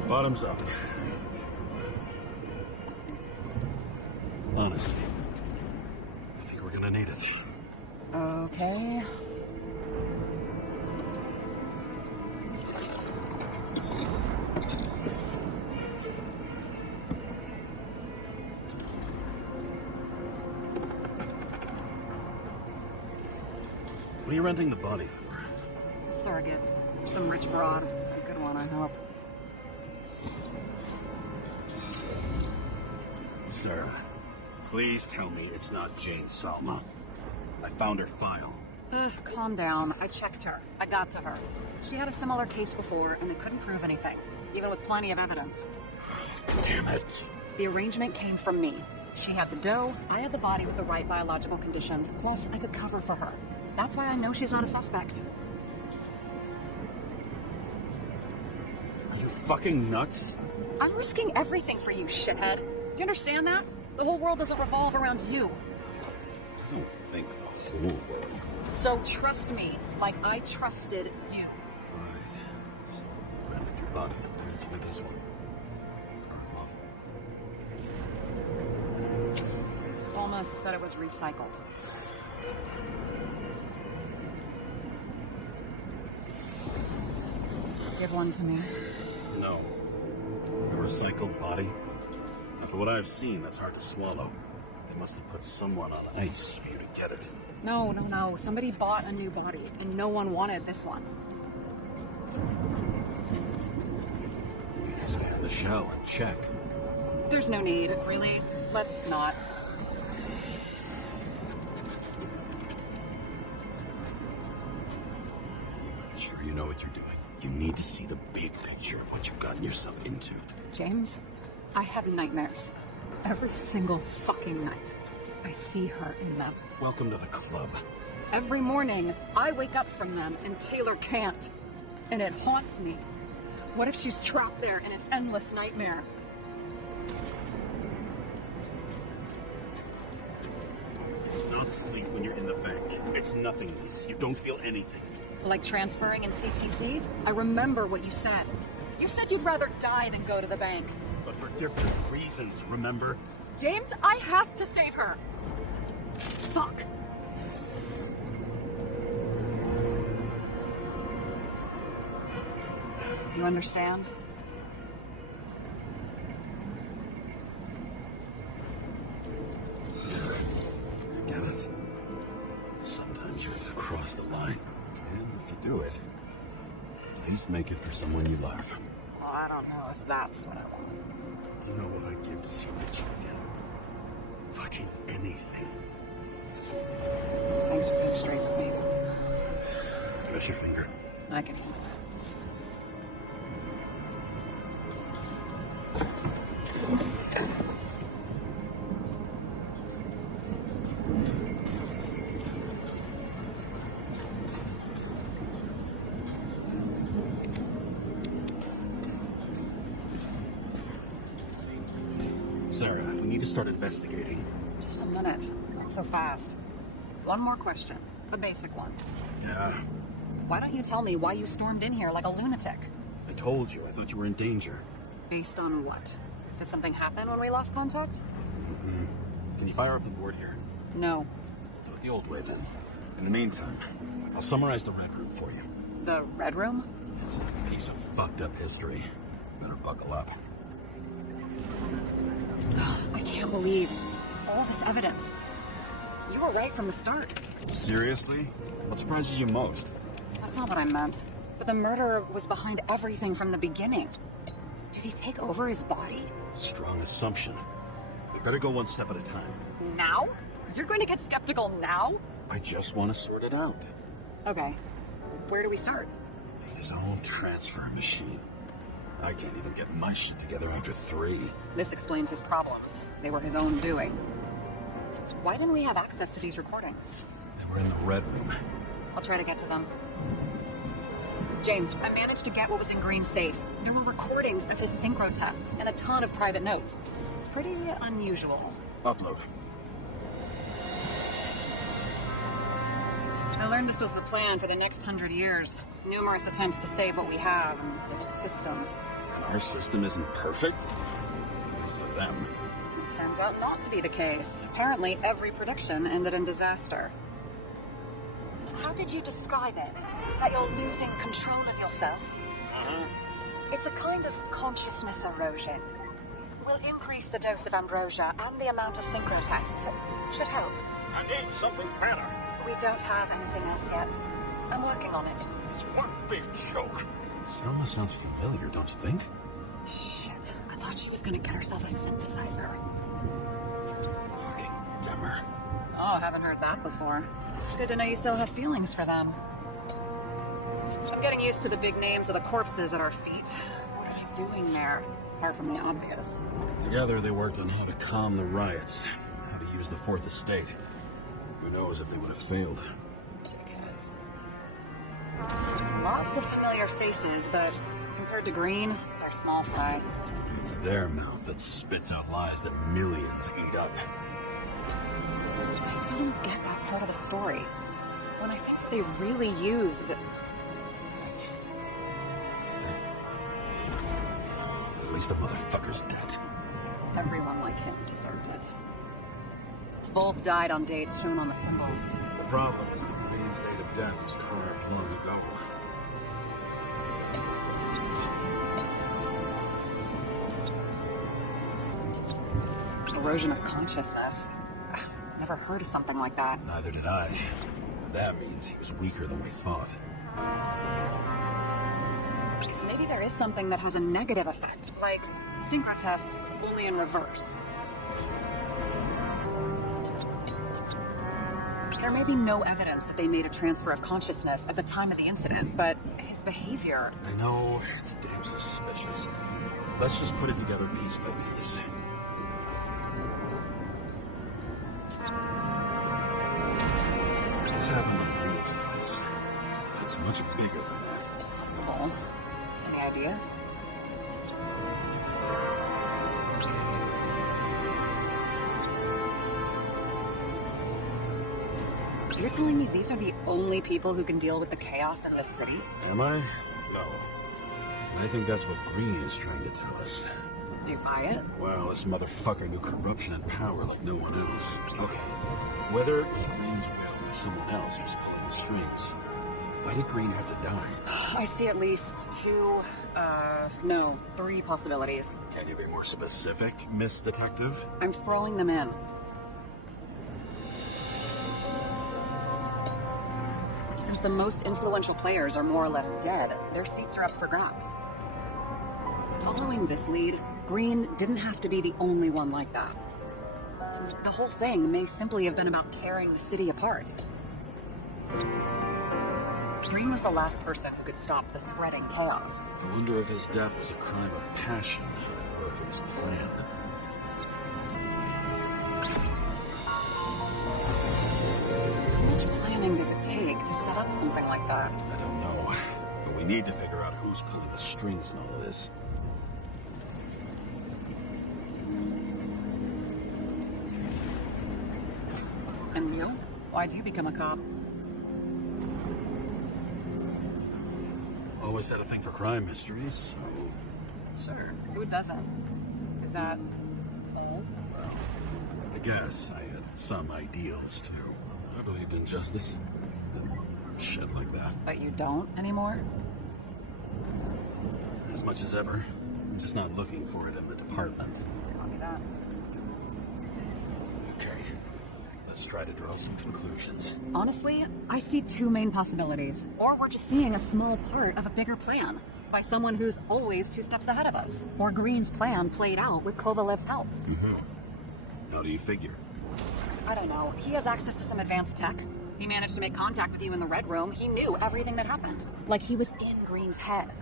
Bottoms up. Honestly, I think we're gonna need it. Okay. What are you renting the body for? Surrogate. Some rich broad. A good one, I hope. Sarah, please tell me it's not Jane Salma. I found her file. Calm down. I checked her. I got to her. She had a similar case before, and they couldn't prove anything, even with plenty of evidence. Damn it. The arrangement came from me. She had the dough, I had the body with the right biological conditions, plus I could cover for her. That's why I know she's not a suspect. Are you fucking nuts? I'm risking everything for you, shithead. Do you understand that? The whole world doesn't revolve around you. I don't think the whole world. So trust me, like I trusted you. Right. So you rented your body for this one. Salma said it was recycled. Give one to me. No. A recycled body? After what I've seen, that's hard to swallow. They must have put someone on ice for you to get it. No. Somebody bought a new body, and no one wanted this one. We can scan the shell and check. There's no need, really. Let's not. Sure you know what you're doing. You need to see the big picture of what you've gotten yourself into. James, I have nightmares. Every single fucking night. I see her in them. Welcome to the club. Every morning, I wake up from them and Taylor can't. And it haunts me. What if she's trapped there in an endless nightmare? It's not sleep when you're in the bank. It's nothingness. You don't feel anything. Like transferring in CTC? I remember what you said. You said you'd rather die than go to the bank. But for different reasons, remember? James, I have to save her. Fuck. You understand? I get it. Sometimes you have to cross the line. And if you do it, at least make it for someone you love. Well, I don't know if that's what I want. Do you know what I'd give to see that chick again? Fucking anything. Thanks for being straight with me. Press your finger. I can handle it. Sarah, we need to start investigating. Just a minute. Not so fast. One more question. The basic one. Yeah, Why don't you tell me why you stormed in here like a lunatic? I told you. I thought you were in danger. Based on what? Did something happen when we lost contact? Can you fire up the board here? No. The old way, then. In the meantime, I'll summarize the Red Room for you. The Red Room? It's a piece of fucked up history. Better buckle up. I can't believe all this evidence. You were right from the start. Seriously? What surprises you most? That's not what I meant. But the murderer was behind everything from the beginning. Did he take over his body? Strong assumption. We better go one step at a time. Now? You're going to get skeptical now? I just want to sort it out. Okay. Where do we start? His own transfer machine. I can't even get my shit together after 3. This explains his problems. They were his own doing. Why didn't we have access to these recordings? They were in the Red Room. I'll try to get to them. James, I managed to get what was in Green's safe. There were recordings of his synchro tests and a ton of private notes. It's pretty unusual. Upload. I learned this was the plan for the next 100 years. Numerous attempts to save what we have in this system. And our system isn't perfect? At least for them. It turns out not to be the case. Apparently, every prediction ended in disaster. How did you describe it? That you're losing control of yourself? It's a kind of consciousness erosion. We'll increase the dose of ambrosia and the amount of synchro tests. It should help. I need something better. We don't have anything else yet. I'm working on it. It's one big joke. Selma sounds familiar, don't you think? Shit, I thought she was gonna get herself a synthesizer. Fucking dumber. Oh, haven't heard that before. Good to know you still have feelings for them. I'm getting used to the big names of the corpses at our feet. What are they doing there? Apart from the obvious. Together they worked on how to calm the riots, how to use the Fourth Estate. Who knows if they would have failed. Dickheads. Lots of familiar faces, but compared to Green, they're small fry. It's their mouth that spits out lies that millions eat up. I still don't get that part of the story. When I think they really used the... At least the motherfucker's dead. Everyone like him deserved it. Both died on dates shown on the symbols. The problem is the Green's date of death was carved long ago. Erosion of consciousness. Never heard of something like that. Neither did I. And that means he was weaker than we thought. Maybe there is something that has a negative effect, like synchro tests, only in reverse. There may be no evidence that they made a transfer of consciousness at the time of the incident, but his behavior... I know, it's damn suspicious. Let's just put it together piece by piece. This happened at Green's place. But it's much bigger than that. Possible. Any ideas? You're telling me these are the only people who can deal with the chaos in this city? Am I? No. I think that's what Green is trying to tell us. Do you buy it? Well, this motherfucker knew corruption and power like no one else. Okay. Whether it was Green's will or someone else who's pulling the strings, why did Green have to die? I see at least 3 possibilities. Can you be more specific, Miss Detective? I'm throwing them in. Since the most influential players are more or less dead, their seats are up for grabs. Following this lead, Green didn't have to be the only one like that. The whole thing may simply have been about tearing the city apart. Green was the last person who could stop the spreading chaos. I wonder if his death was a crime of passion, or if it was planned. How much planning does it take to set up something like that? I don't know, but we need to figure out who's pulling the strings in all of this. And you? Why'd you become a cop? Always had a thing for crime mysteries, so... Sure. Who doesn't? Is that all? Well, I guess I had some ideals, too. I believed in justice. And shit like that. But you don't anymore? As much as ever. I'm just not looking for it in the department. Copy that. Okay. Let's try to draw some conclusions. Honestly, I see two main possibilities. Or we're just seeing a small part of a bigger plan by someone who's always 2 steps ahead of us. Or Green's plan played out with Kovalev's help. Mm-hmm. How do you figure? I don't know. He has access to some advanced tech. He managed to make contact with you in the Red Room. He knew everything that happened. Like he was in Green's head.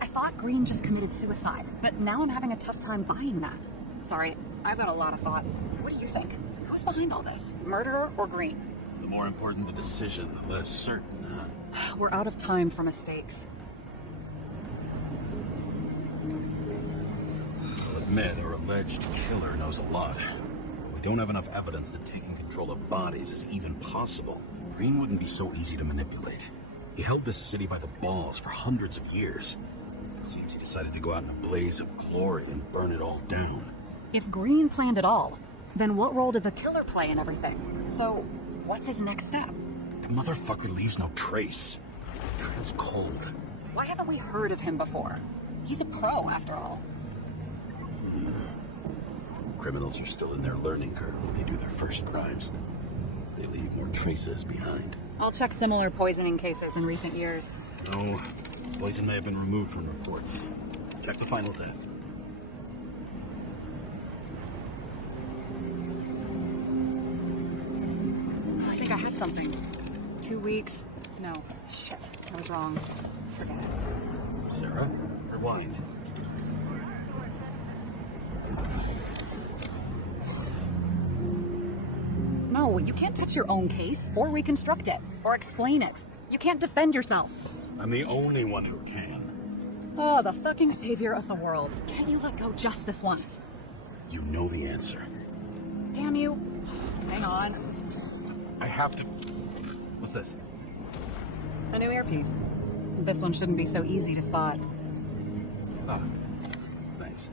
I thought Green just committed suicide, but now I'm having a tough time buying that. Sorry, I've got a lot of thoughts. What do you think? Who's behind all this? Murderer or Green? The more important the decision, the less certain, huh? We're out of time for mistakes. I'll admit our alleged killer knows a lot. We don't have enough evidence that taking control of bodies is even possible. Green wouldn't be so easy to manipulate. He held this city by the balls for hundreds of years. Seems he decided to go out in a blaze of glory and burn it all down. If Green planned it all, then what role did the killer play in everything? So, what's his next step? The motherfucker leaves no trace. The trail's cold. Why haven't we heard of him before? He's a pro, after all. Criminals are still in their learning curve when they do their first crimes. They leave more traces behind. I'll check similar poisoning cases in recent years. No, poison may have been removed from reports. Check the final death. I think I have something. 2 weeks. No, shit. I was wrong. Forget it. Sarah, rewind. No, you can't touch your own case, or reconstruct it, or explain it. You can't defend yourself. I'm the only one who can. Oh, the fucking savior of the world. Can't you let go just this once? You know the answer. Damn you. Hang on. I have to... What's this? A new earpiece. This one shouldn't be so easy to spot. Ah, thanks.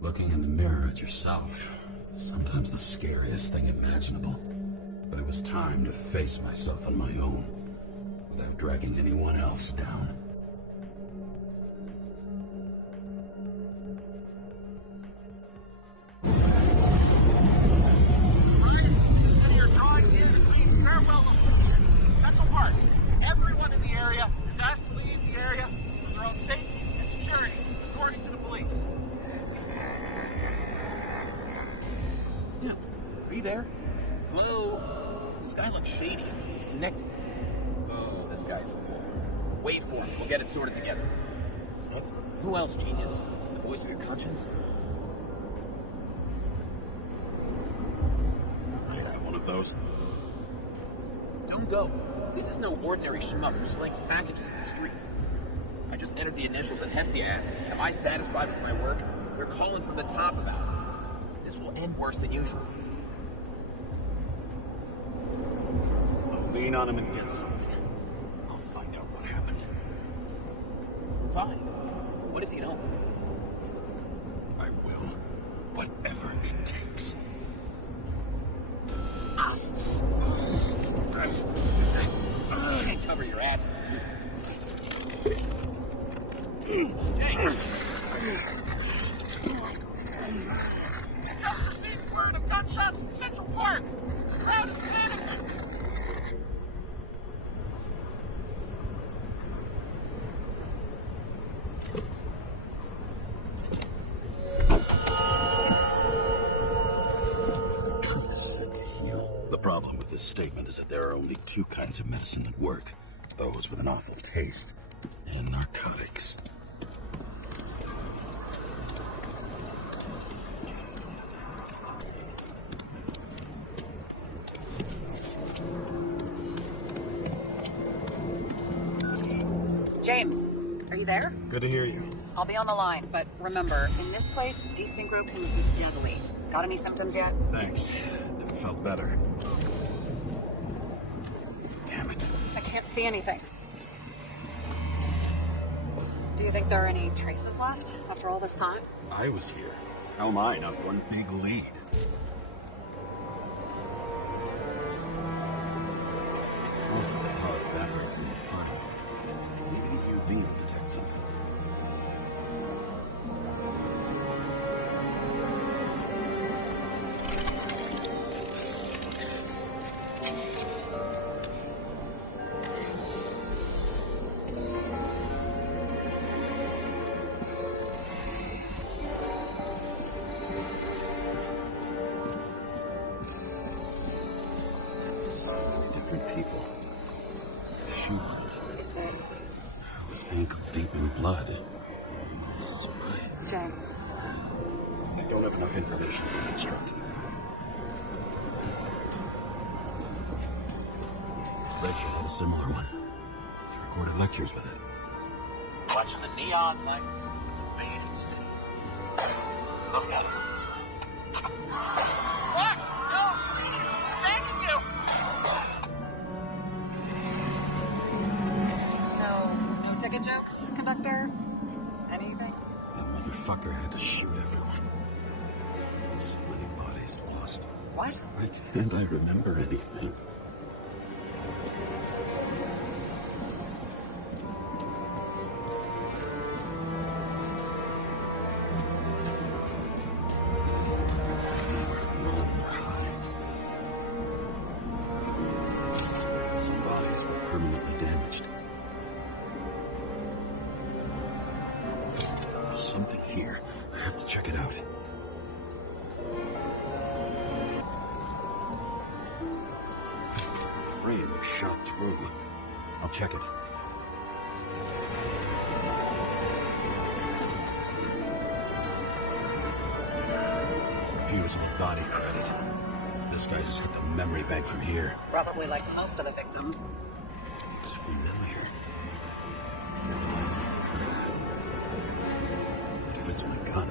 Looking in the mirror at yourself, sometimes the scariest thing imaginable. But it was time to face myself on my own, without dragging anyone else down. Your drawing here is being farewell location. Central Park. Everyone in the area is asked to leave the area for their own safety and security, according to the police. Dude, are you there? Hello? This guy looks shady. He's connected. Oh, this guy's... Wait for him. We'll get it sorted together. Smith? Who else, genius? The voice of your conscience? I got one of those. Don't go. This is no ordinary schmuck who slings packages in the street. I just entered the initials and Hestia asked, am I satisfied with my work? They're calling from the top about it. This will end worse than usual. I'll lean on him and get something. I'll find out what happened. Fine. What if you don't? I will. Whatever it takes. Handcuff The problem with this statement is that there are only two kinds of medicine that work. Those with an awful taste, and narcotics. James, are you there? Good to hear you. I'll be on the line, but remember, in this place, desynchro can be deadly. Got any symptoms yet? Thanks. Never felt better. Damn it. I can't see anything. Do you think there are any traces left after all this time? I was here. How am I not one big lead? Most of the power evaporated in the fire. Maybe the UV will detect something. Different people. Shoe print. Is it? I was ankle deep in blood. This is why. James. I don't have enough information to reconstruct. Rachel had a similar one. She recorded lectures with it. Watching the neon lights, the fading city. Look at it. What? No, please. Thanking you. No ticket jokes, conductor? Anything? That motherfucker had to shoot everyone. So many bodies lost. What? Can't I remember anything? Some bodies were permanently damaged. There's something here. I have to check it out. The frame was shot through. I'll check it. Refusable body credit. This guy just hit the memory bank from here. Probably like most of the victims. It's familiar. It fits my gun.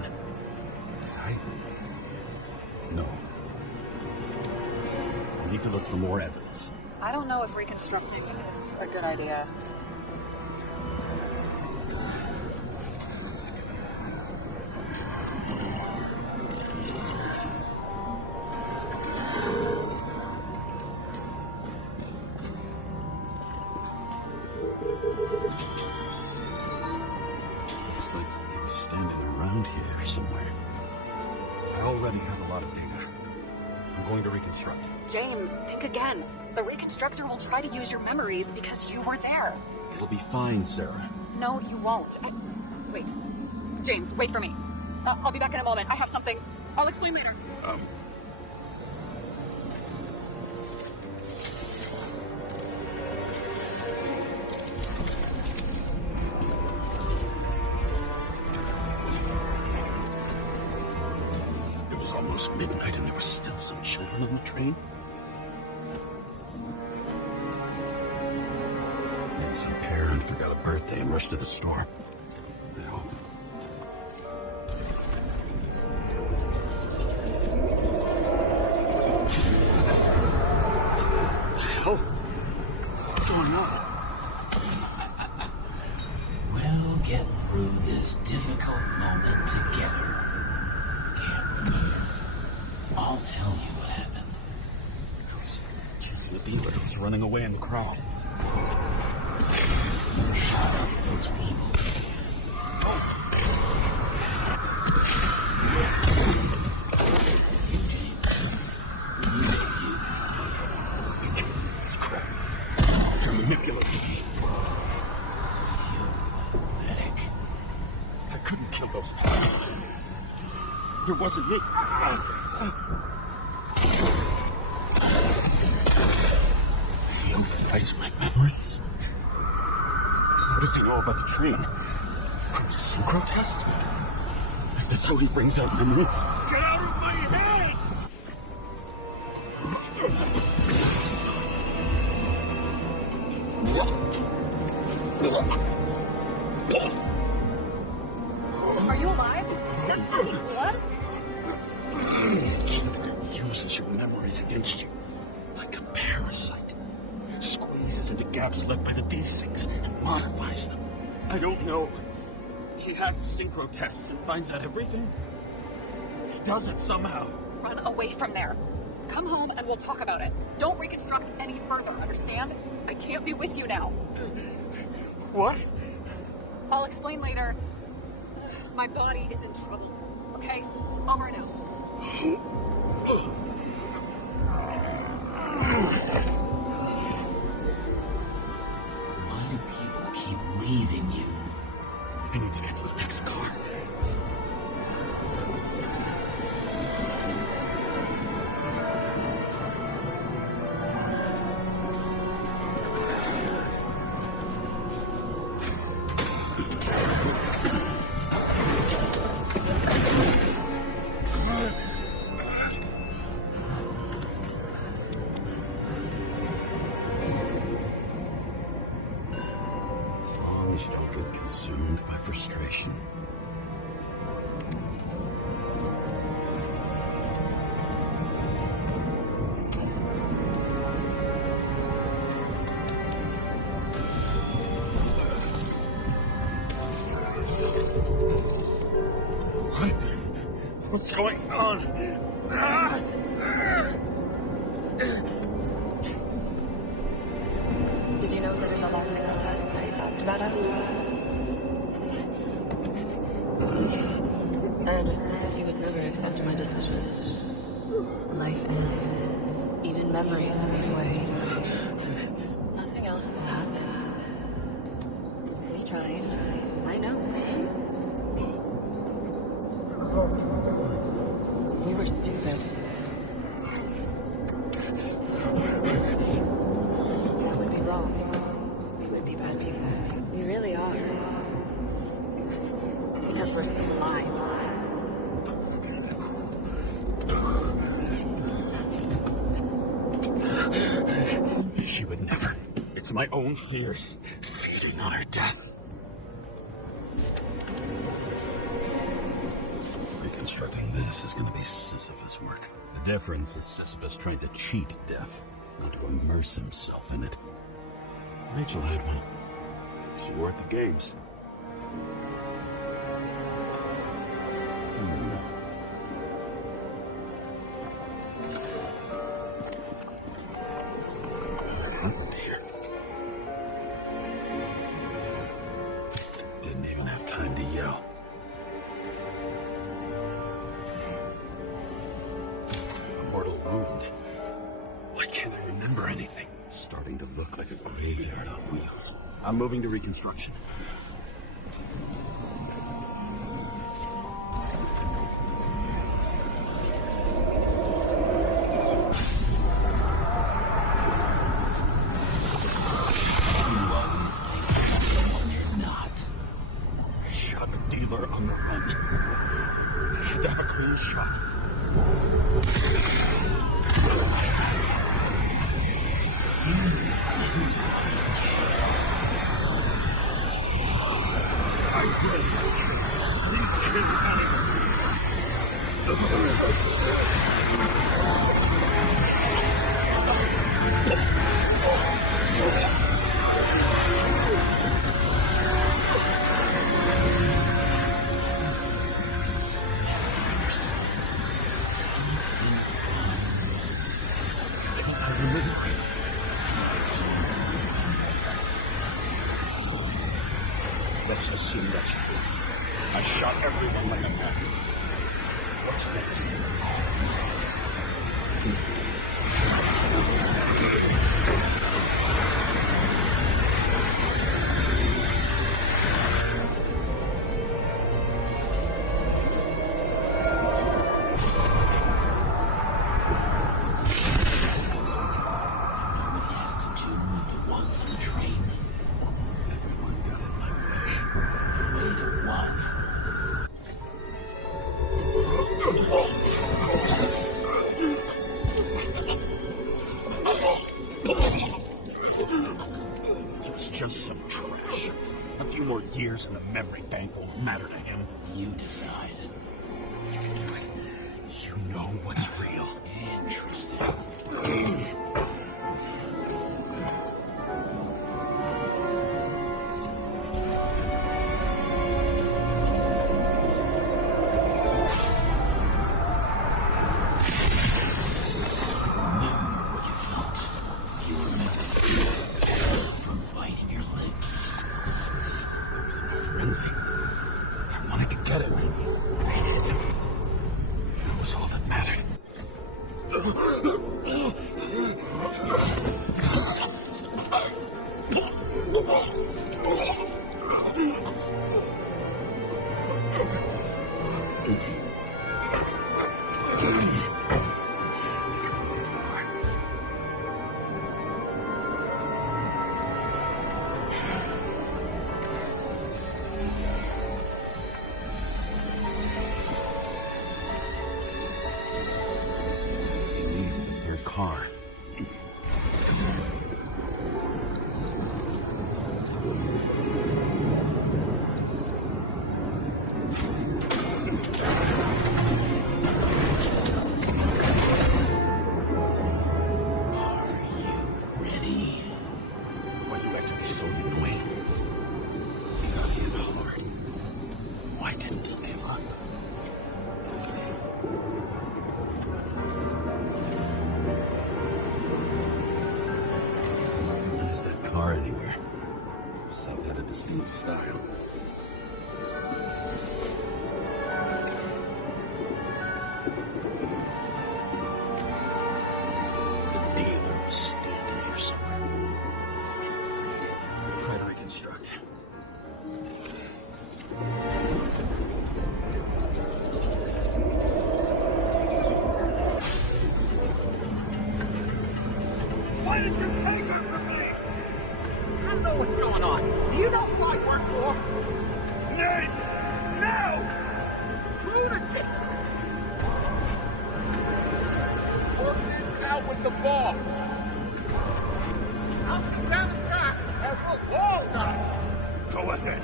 Did I? No. I need to look for more evidence. I don't know if reconstructing is a good idea. Looks like he was standing around here somewhere. I already have a lot of data. I'm going to reconstruct. James, think again. The reconstructor will try to use your memories because you were there. It'll be fine, Sarah. No, you won't. Wait. James, wait for me. I'll be back in a moment. I have something. I'll explain later. It was almost midnight and there were still some children on the train. Maybe some parent forgot a birthday and rushed to the store. I hope. What the hell? What's going on? We'll get through this difficult moment together. Can't remember. I'll tell you what happened. I was chasing the dealer who was running away in the crowd. Shut up those people. It's you, James. We need you. It's crap. You're manipulating me. You pathetic. I couldn't kill those pirates. It wasn't me. digitize my memories? How does he know about the train? From a synchro test? Is this how he brings out memories? Get out of my head! Are you alive? What? He uses your memories against you, like a parasite. Squeezes into gaps left by the D-Syncs and modifies them. I don't know. He hacks synchro tests and finds out everything. He does it somehow. Run away from there. Come home and we'll talk about it. Don't reconstruct any further, understand? I can't be with you now. What? I'll explain later. My body is in trouble, okay? Over and out. Why do people keep leaving you? I need to get to the next car. As long as you don't get consumed by frustration. What? What's going on? Did you know that in the last single test I talked about us? I understood that you would never accept my decisions. Life ends. Even memories fade away. Nothing else will happen. We tried. I know. We were stupid. That would be wrong. We would be bad people. We really are. Because we're still alive. She would never. It's my own fears feeding on her death. Reconstructing this is going to be Sisyphus work. The difference is Sisyphus tried to cheat death, not to immerse himself in it. Rachel had one. She wore it to games. Oh dear. Didn't even have time to yell. A mortal wound. Why can't I remember anything? It's starting to look like a graveyard on wheels. I'm moving to reconstruction. On the run. I had to have a clean shot. Let's assume that's true. I shot everyone like a madman. What's next? It has to do with the years in the memory bank won't matter to him. You decide. You know what's real. Interesting. I wanted to get it. I hit him. That was all that mattered. Car. Anywhere. Some had a distinct style. The dealer was standing here somewhere. Try to reconstruct. Why did you take her from me? I don't know what's going on. Do you know who I work for? Names! Now! Lunatic! Work this out with the boss. I'll sit down this guy for a long time. Go ahead.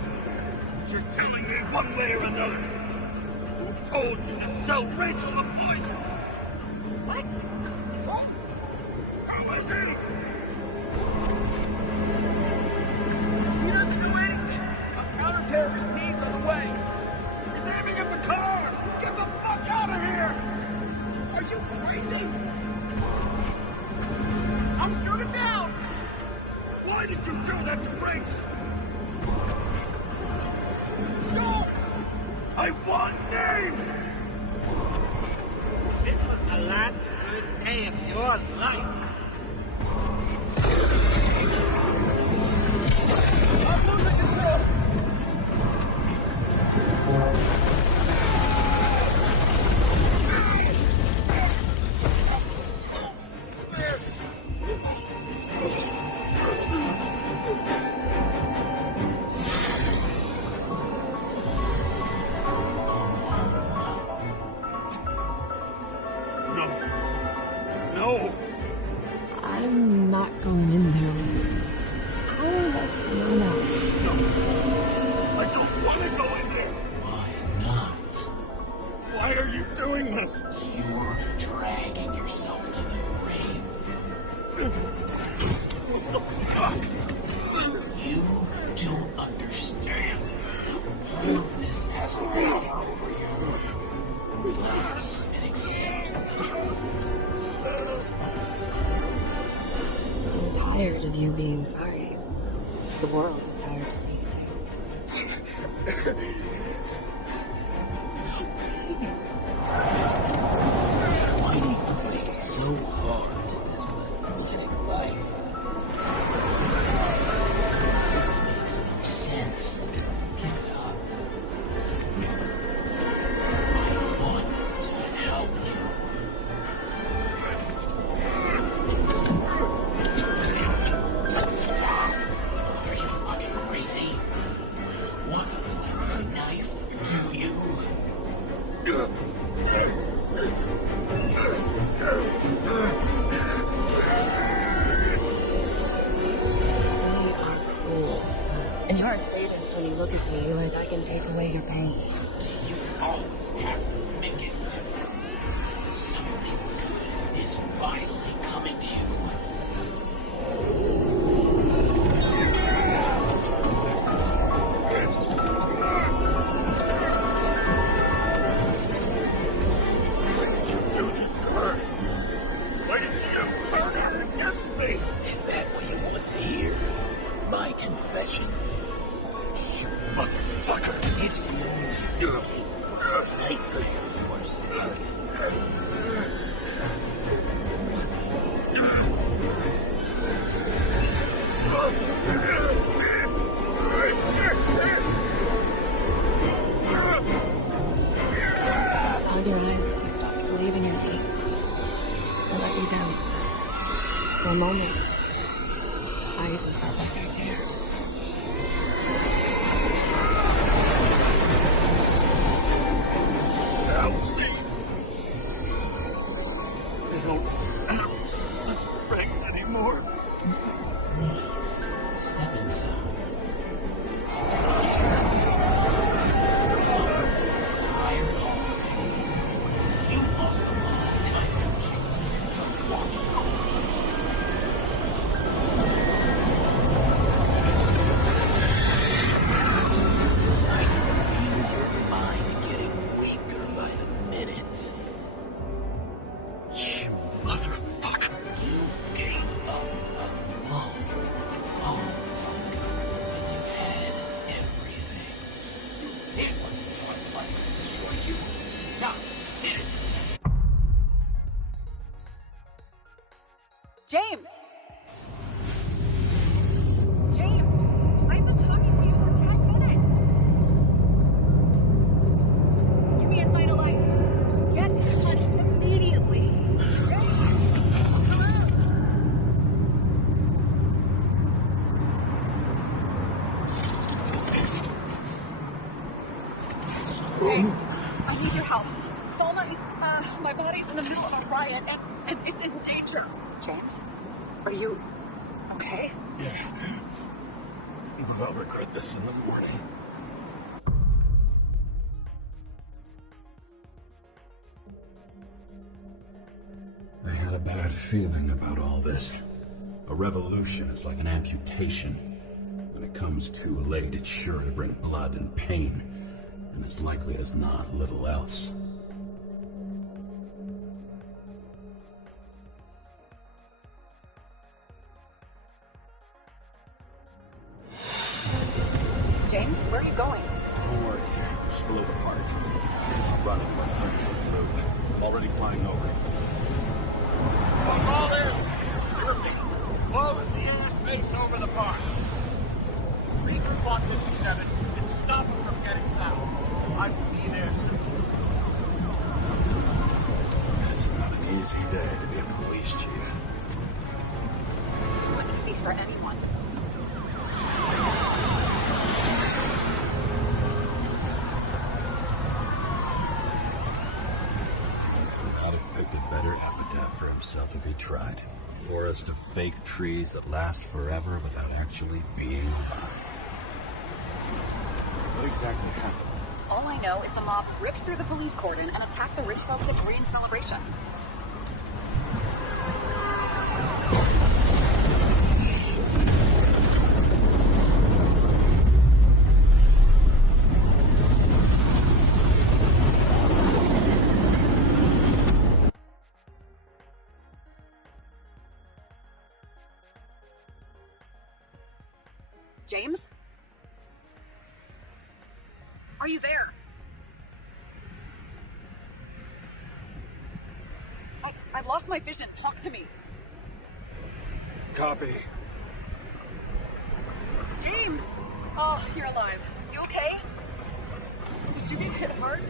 But you're telling me one way or another. Who told you to sell Rachel the poison? What? How is he? He doesn't know anything. A counter-terrorist team's on the way. He's aiming at the car! Get the fuck out of here! Are you crazy? I'll shoot it down! Why did you do that to Rachel? No! I want names! This was the last good day of your life. I'm losing control! No! I'm not going in there with you. I'll let you know. I don't want to go in there! Why not? Why are you doing this? You're dragging yourself to the grave. What the fuck? You don't understand. All of this has power over you. Relax and accept the truth. I'm tired of you being sorry. The world is tired to see it too. Why do you wait so hard to this pathetic life? It makes no sense. Give it up. I want to help you. Stop. Are you fucking crazy? Want to play with a knife? can take away your pain. You always have to make it different. Something good is finally coming to you. Do this to her. Why did you turn her against me? Is that what you want to hear? My confession? You motherfucker. It's your night before sticking. I saw in your eyes that you stopped believing in me. I let you down. For a moment, I even felt like I cared. Help me. I don't have the strength anymore. Please, step inside. You lost a long time in James. Walking corpse. I can feel your mind getting weaker by the minute. You motherfucker. You gave up a long time ago when you had everything. It wasn't your life to destroy you. Stop it! James! James! I've been talking to you for 10 minutes! Give me a sign of life. Get in touch immediately. James! Hello? James, I need your help. Salma is, my body's in the middle of a riot and it's in danger. James, are you okay? Yeah. But I'll regret this in the morning. I had a bad feeling about all this. A revolution is like an amputation. When it comes too late, it's sure to bring blood and pain, and as likely as not, little else. James, where are you going? Don't worry, just below the park. I'm running my friends on the road. I'm already flying over. All is close the airspace over the park. Regroup on 57 and stop them from getting south. I will be there soon. It's not an easy day to be a police chief. It's not easy for anyone. I'd have picked a better epitaph for himself if he tried. A forest of fake trees that last forever without actually being alive. What exactly happened? All I know is the mob ripped through the police cordon and attacked the rich folks at Korean Celebration. James? Are you there? I've lost my vision. Talk to me. Copy. James! Oh, you're alive. You okay? Did you get hit hard?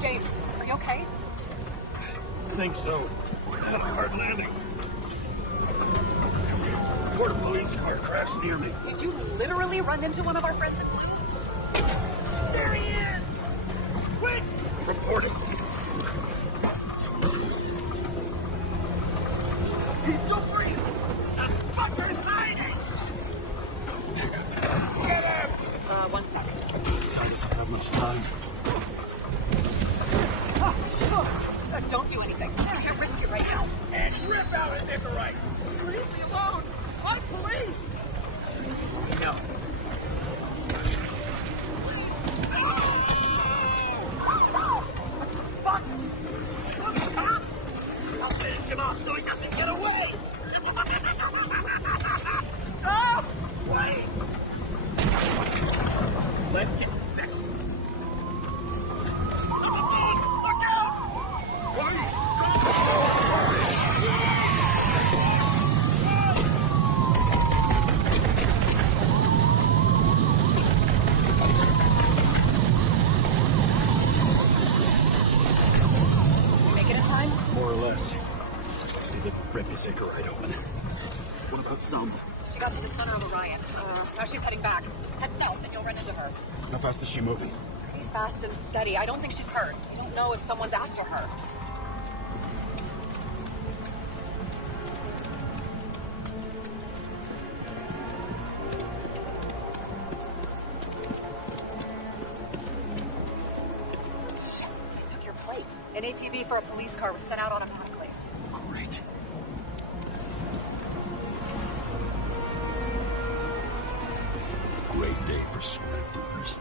James, are you okay? I think so. I had a hard landing. Before the police car crashed near me. Did you literally run into one of our friends in blue? There he is! Quick! Report it. He's so free! That fucker's hiding! Get him! Don't do anything. I can't risk it right now. And rip out his Icarite! Leave me alone! I'm police! No. Fuck! Stop! I'll finish him off so he doesn't get away! Stop! Wait! Let's get this. Look out! Make it in time? More or less. Need to rip his Icarite open. What about Selma? She got to the center of the riot. Now she's heading back. Head south and you'll run into her. How fast is she moving? Pretty fast and steady. I don't think she's hurt. I don't know if someone's after her. Shit, they took your plate. An APB for a police car was sent out automatically. Great. Great day for scrap dealers.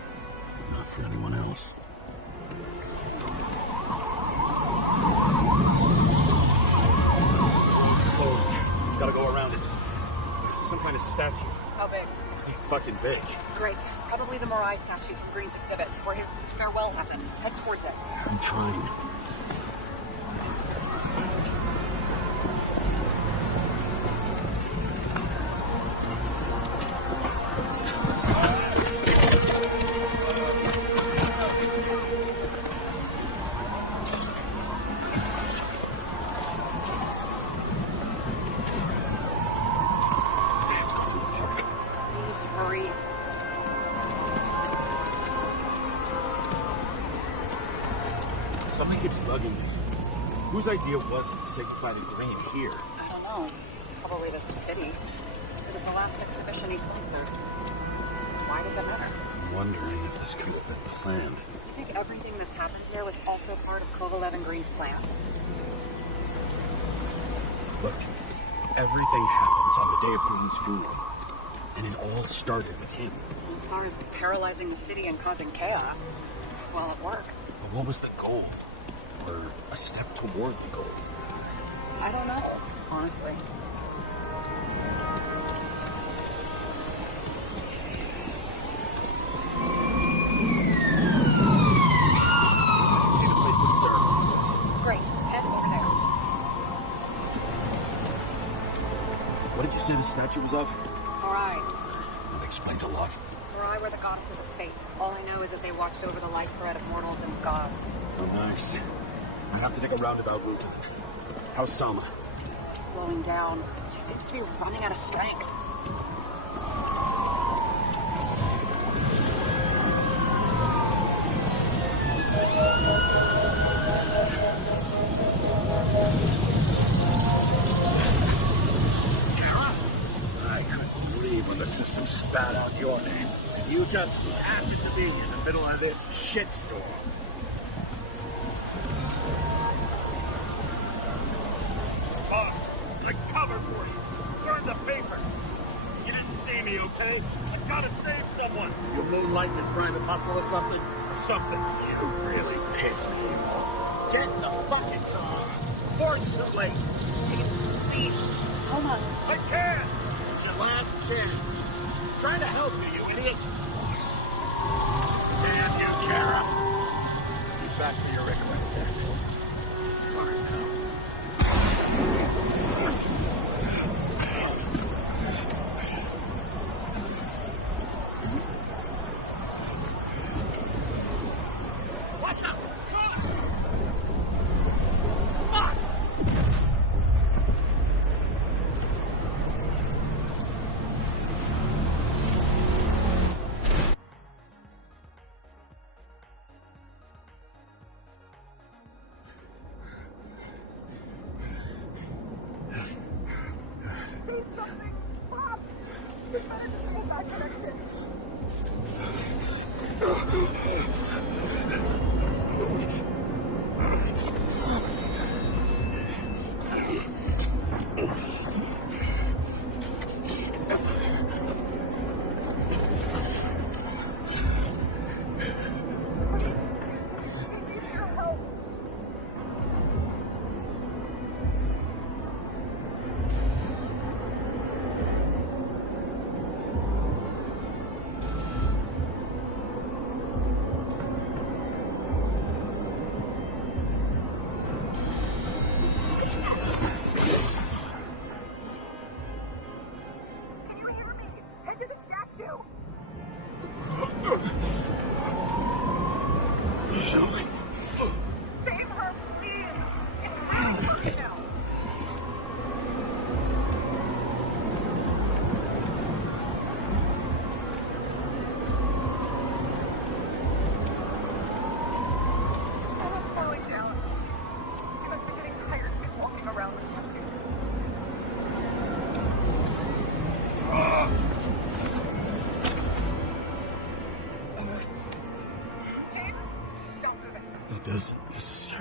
Not for anyone else. It's closed. Gotta go around it. This is some kind of statue. How big? Pretty fucking big. Great. Probably the Morai statue from Green's exhibit, where his farewell happened. Head towards it. I'm trying. Please hurry. Something keeps bugging me. Whose idea was it to say goodbye to Green here? I don't know. Probably the city. It was the last exhibition he sponsored. Why does that matter? Wondering if this could have been planned. I think everything that's happened here was also part of Kovalev and Green's plan. Look, everything happens on the day of Green's funeral. And it all started with him. As far as paralyzing the city and causing chaos, well, it works. But what was the goal? Or a step toward the goal? I don't know, honestly. See the place with the ceremony? Great. Head over there. What did you say the statue was of? Morai. That explains a lot. Morai were the goddesses of fate. All I know is that they watched over the life thread of mortals and gods. Oh, nice. I have to take a roundabout route to them. How's Selma? She's slowing down. She seems to be running out of strength. I couldn't believe when the system spat out your name. You just happened to be in the middle of this shitstorm. Boss, I covered for you. Burn the papers. You didn't see me, okay? I've got to save someone. You moonlight as private muscle or something? Or something. You really piss me off. Get in the fucking car. Before it's too late. James, please. Selma. I can't. This is your last chance. I'm trying to help you, you idiot. Boss. Damn you, Karra. Get back to your record there. Sorry, pal. Watch out! Fuck!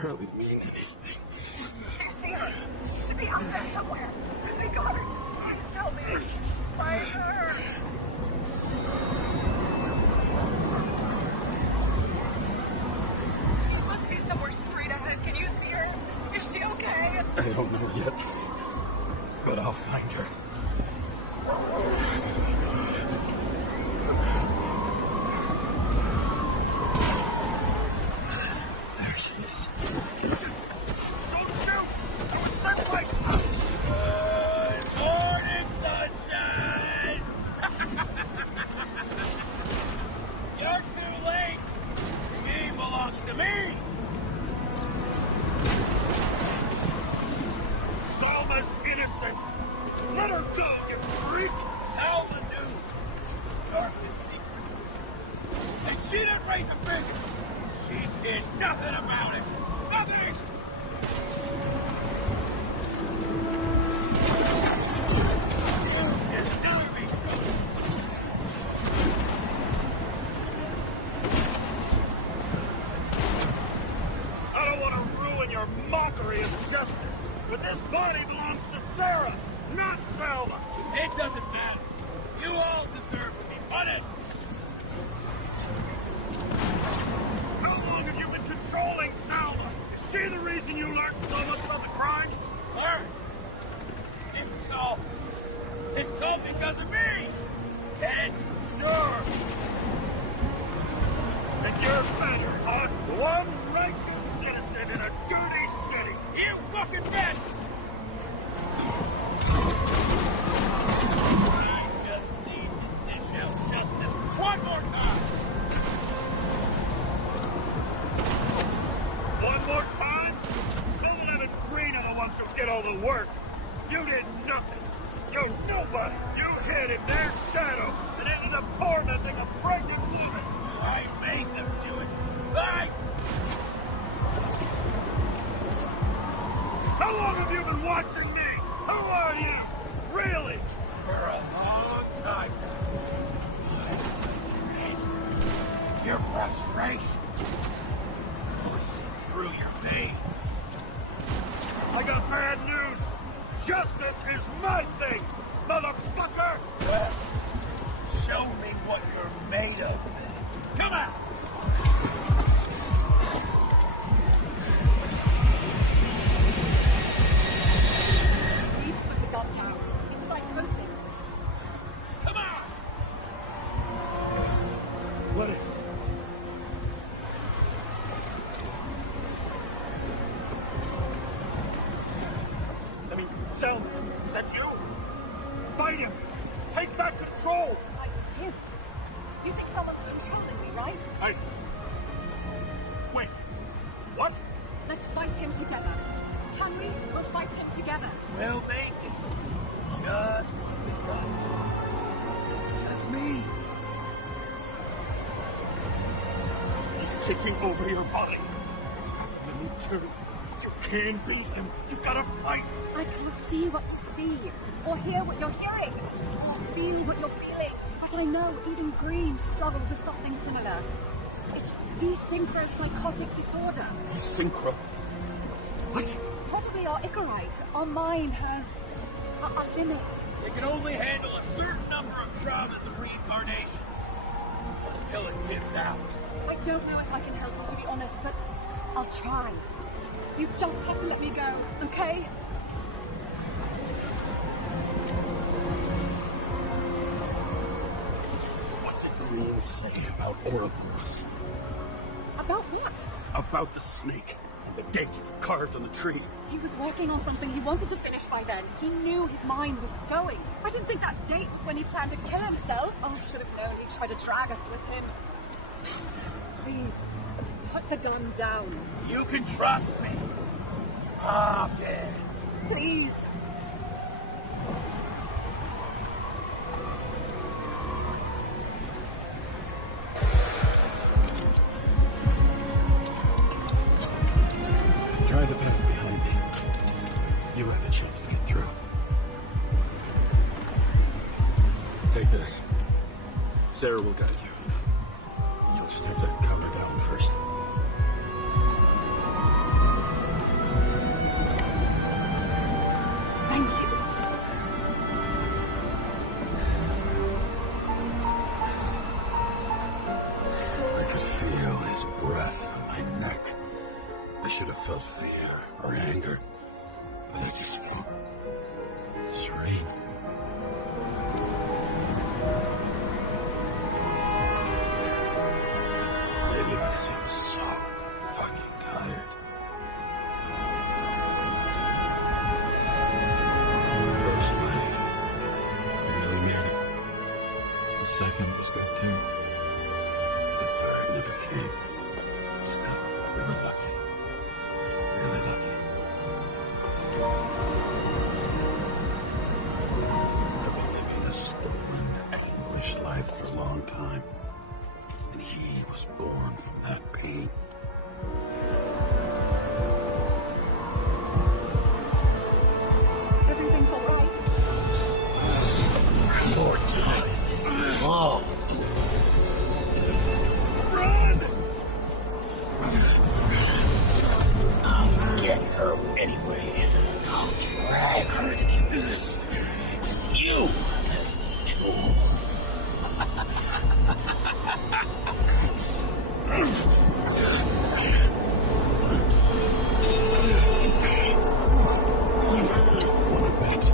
barely mean anything. Here. She should be out there somewhere. They got her. Help me. Find her. She must be somewhere straight ahead. Can you see her? Is she okay? I don't know yet, but I'll find her. There she is. Don't shoot! I was sent like... Good morning, sunshine! You're too late! She belongs to me! Salma's innocent! Let her go, you freak! Salma knew darkest secrets. And she didn't raise a finger! She did nothing about it! Nothing! You deserve me, brother! I don't want to ruin your mockery of justice, but this body belongs to Sarah, not Selma. It doesn't matter. You all deserve to be punished. How long have you been controlling Selma? Is she the reason you learned so much about the crimes? Learn? It's all because of me. Get it? Sure. And you're better, huh? One righteous citizen in a dirty city. You fucking bet! I just need to dish out justice one more time! One more time? Cullen and Green are the ones who did all the work. You did nothing. You're nobody. You hid in their shadow and ended up tormenting a pregnant woman. I made them do it. How long have you been watching me? Who are you? Really? For a long time. Your frustration. It's coursing through your veins. I got bad news. Justice is my thing, motherfucker! Well, show me what you're made of, then. Come on! We need to put the gun down. It's psychosis. Come on! What is? Selma, is that you? Fight him! Take back control! Fight him? You think someone's controlling me, right? Wait. What? Let's fight him together. Can we? We'll fight him together. We'll make it. Just what we got. It's just me. He's taking over your body. It's happening to me too. You can beat him. You gotta fight. I can't see what you see, or hear what you're hearing, or feel what you're feeling. But I know even Green struggled with something similar. It's desynchropsychotic disorder. Desynchro? What? Probably our Icarite. Our mind has a limit. They can only handle a certain number of traumas and reincarnations. Until it gives out. I don't know if I can help you, to be honest, but I'll try. You just have to let me go, okay? What did Green say about Ouroboros? About what? About the snake and the date carved on the tree. He was working on something he wanted to finish by then. He knew his mind was going. I didn't think that date was when he planned to kill himself. Oh, I should have known he'd try to drag us with him. Master, please, put the gun down. You can trust me. Drop it. Please. Try the path behind me. You have a chance to get through. Take this. Sarah will guide you. You'll just have to calm her down first. anger, but I just felt serene. Maybe because I was so fucking tired. The first life, I really made it. The second was good too. The third never came. Still, we were lucky. Really lucky. I've been living a stolen, anguished life for a long time. And he was born from that pain. Everything's alright. More time is long. I'll get her anyway. I'll drag her to the abyss. With you as the tool. Want a bet?